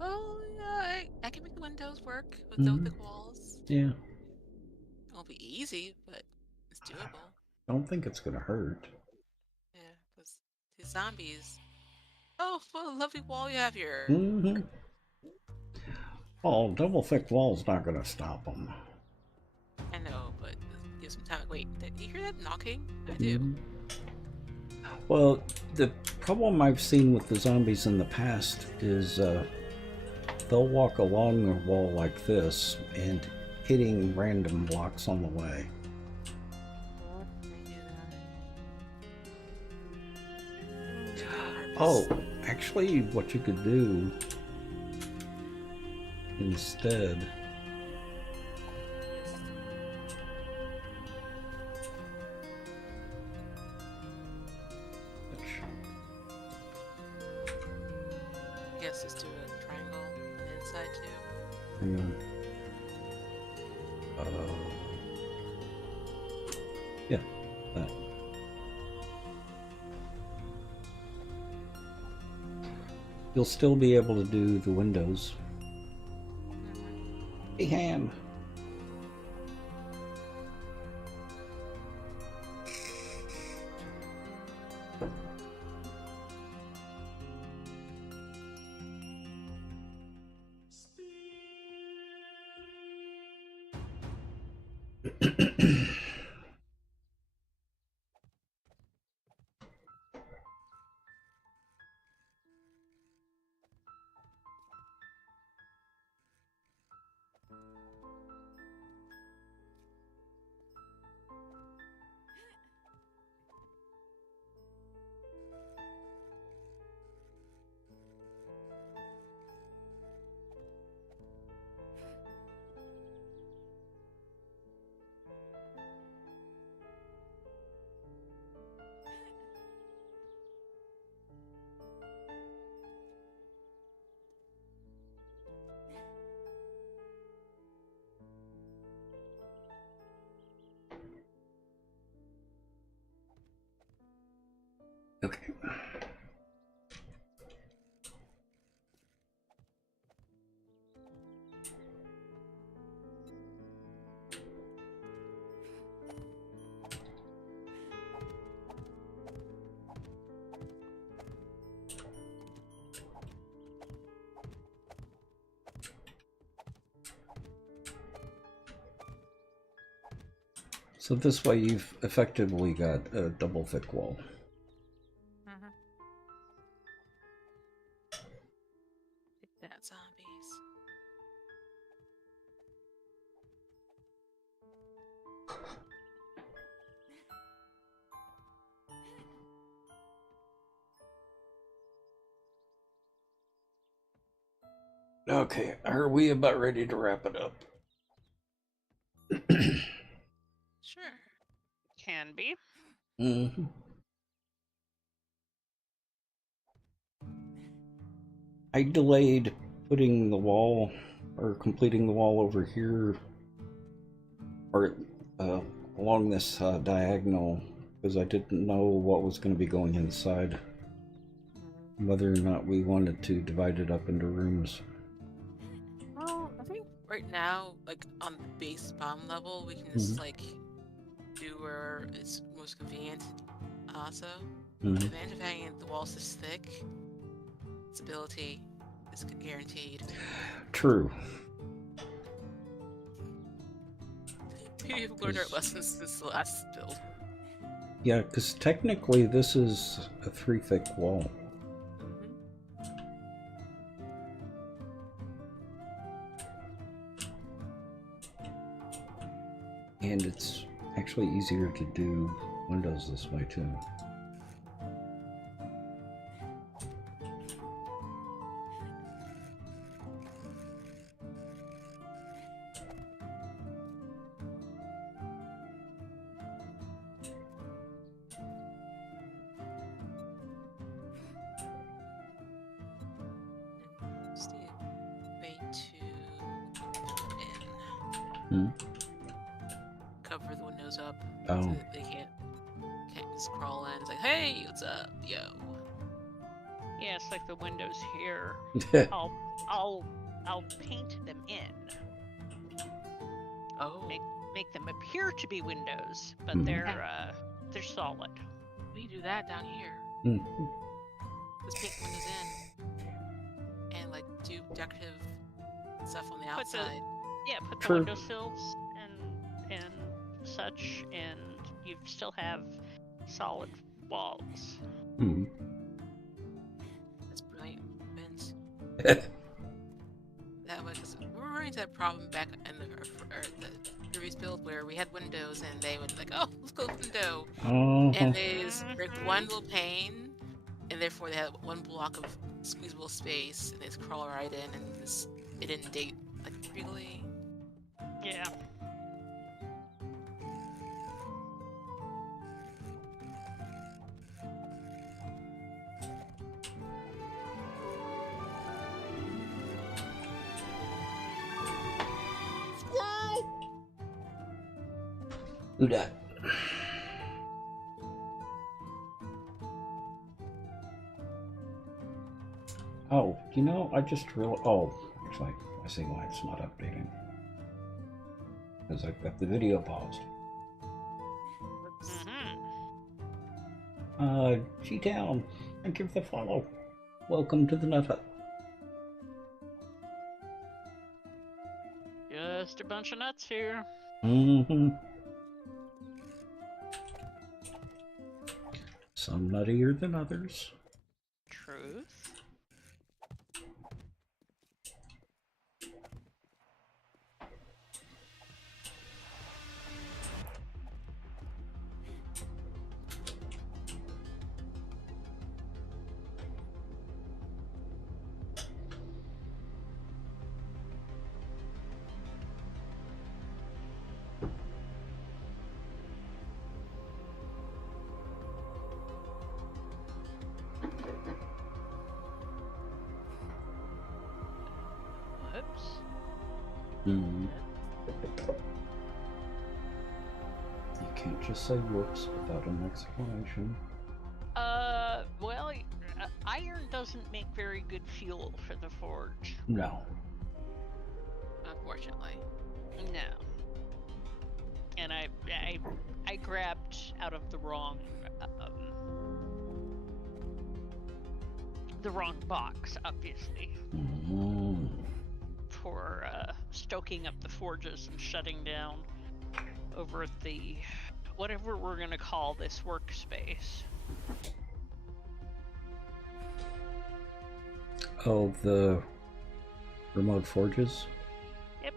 Oh yeah, I can make the windows work with double thick walls. Yeah. It won't be easy, but it's doable. I don't think it's gonna hurt. Yeah, because the zombies. Oh, what a lovely wall you have here. Mm-hmm. Oh, double thick wall's not gonna stop them. I know, but give some time. Wait, did you hear that knocking? I do. Well, the problem I've seen with the zombies in the past is they'll walk along a wall like this and hitting random blocks on the way. Oh, actually, what you could do instead. Yes, just do a triangle on the inside too. Hang on. Yeah, that. You'll still be able to do the windows. Hey, hand. Okay. So this way you've effectively got a double thick wall. Mm-hmm. Take that, zombies. Okay, are we about ready to wrap it up? Sure. Can be. Mm-hmm. I delayed putting the wall or completing the wall over here or along this diagonal because I didn't know what was going to be going inside, whether or not we wanted to divide it up into rooms. Well, I think right now, like on the base bottom level, we can just like do where it's most convenient. Also, the advantage of having the walls this thick, stability is guaranteed. True. We've learned our lessons since the last build. Yeah, because technically this is a 3 thick wall. And it's actually easier to do windows this way too. It's the way to cover the windows up so that they can't just crawl in. It's like, hey, what's up, yo? Yeah, it's like the windows here. I'll paint them in. Oh, Make them appear to be windows, but they're solid. we do that down here. Let's paint windows in and like do decorative stuff on the outside. Put the windowsills and such, and you still have solid walls. That's brilliant, Vince. That was because we were running into that problem back in the previous build where we had windows and they would like, oh, let's go window, and they just break one little pane, and therefore they had one block of squeezable space, and they just crawl right in and just it inundate like really. Yeah. Who dat? Oh, you know, I just realized. Oh, actually, I see why it's not updating. Because I've got the video paused. G-Town, thank you for the follow. Welcome to the Nut Hut. Just a bunch of nuts here. Some nuttier than others. Truth. You can't just say whoops without an explanation. doesn't make very good fuel for the forge. No. Unfortunately. No. And I grabbed out of the wrong box, obviously, Mm. for stoking up the forges and shutting down over at the whatever we're gonna call this workspace. Oh, the remote forges? Yep.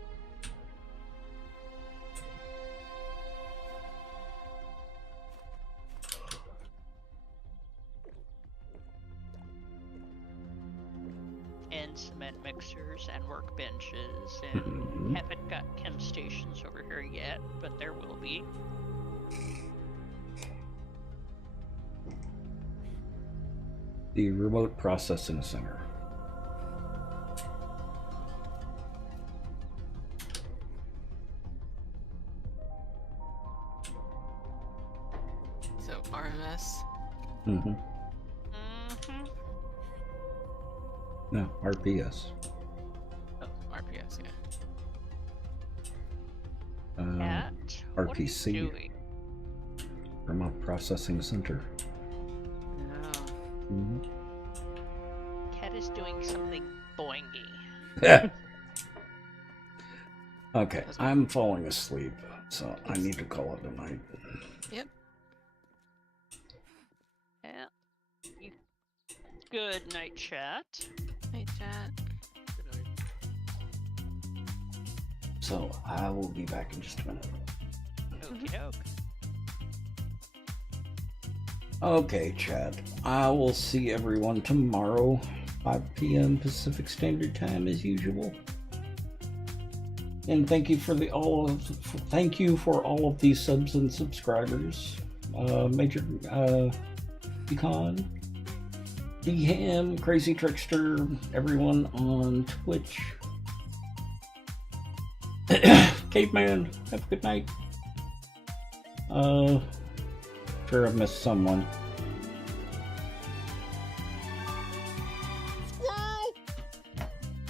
And cement mixers and workbenches, and Mhm. haven't got chem stations over here yet, but there will be. The remote processing center. So RMS. Mm-hmm. Mm-hmm. No, RPS. Oh, RPS. Yeah. Cat, what are you RPC. doing? Remote processing center. No. Mm-hmm. Cat is doing something boingy. Okay, I'm falling asleep, so I need to call it a night. Yep. Yeah. Good night, chat. Hey, chat. Good night. So I will be back in just a minute. Okie doke. Okay, Chad. I will see everyone tomorrow, 5 p.m. Pacific Standard Time as usual. And thank you for thank you for all of these subs and subscribers. Major Pecan, Dham, Crazy Trickster, everyone on Twitch. Caveman, have a good night. Sure I've missed someone.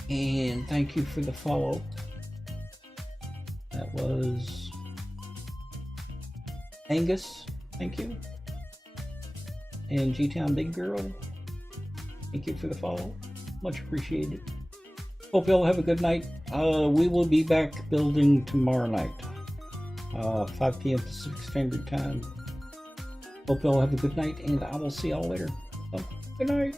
And thank you for the follow. That was Angus, thank you. And G-Town Big Girl, thank you for the follow. Much appreciated. Hope you all have a good night. We will be back building tomorrow night. 5 p.m. Pacific Standard Time. Hope you all have a good night, and I will see y'all later. So, good night.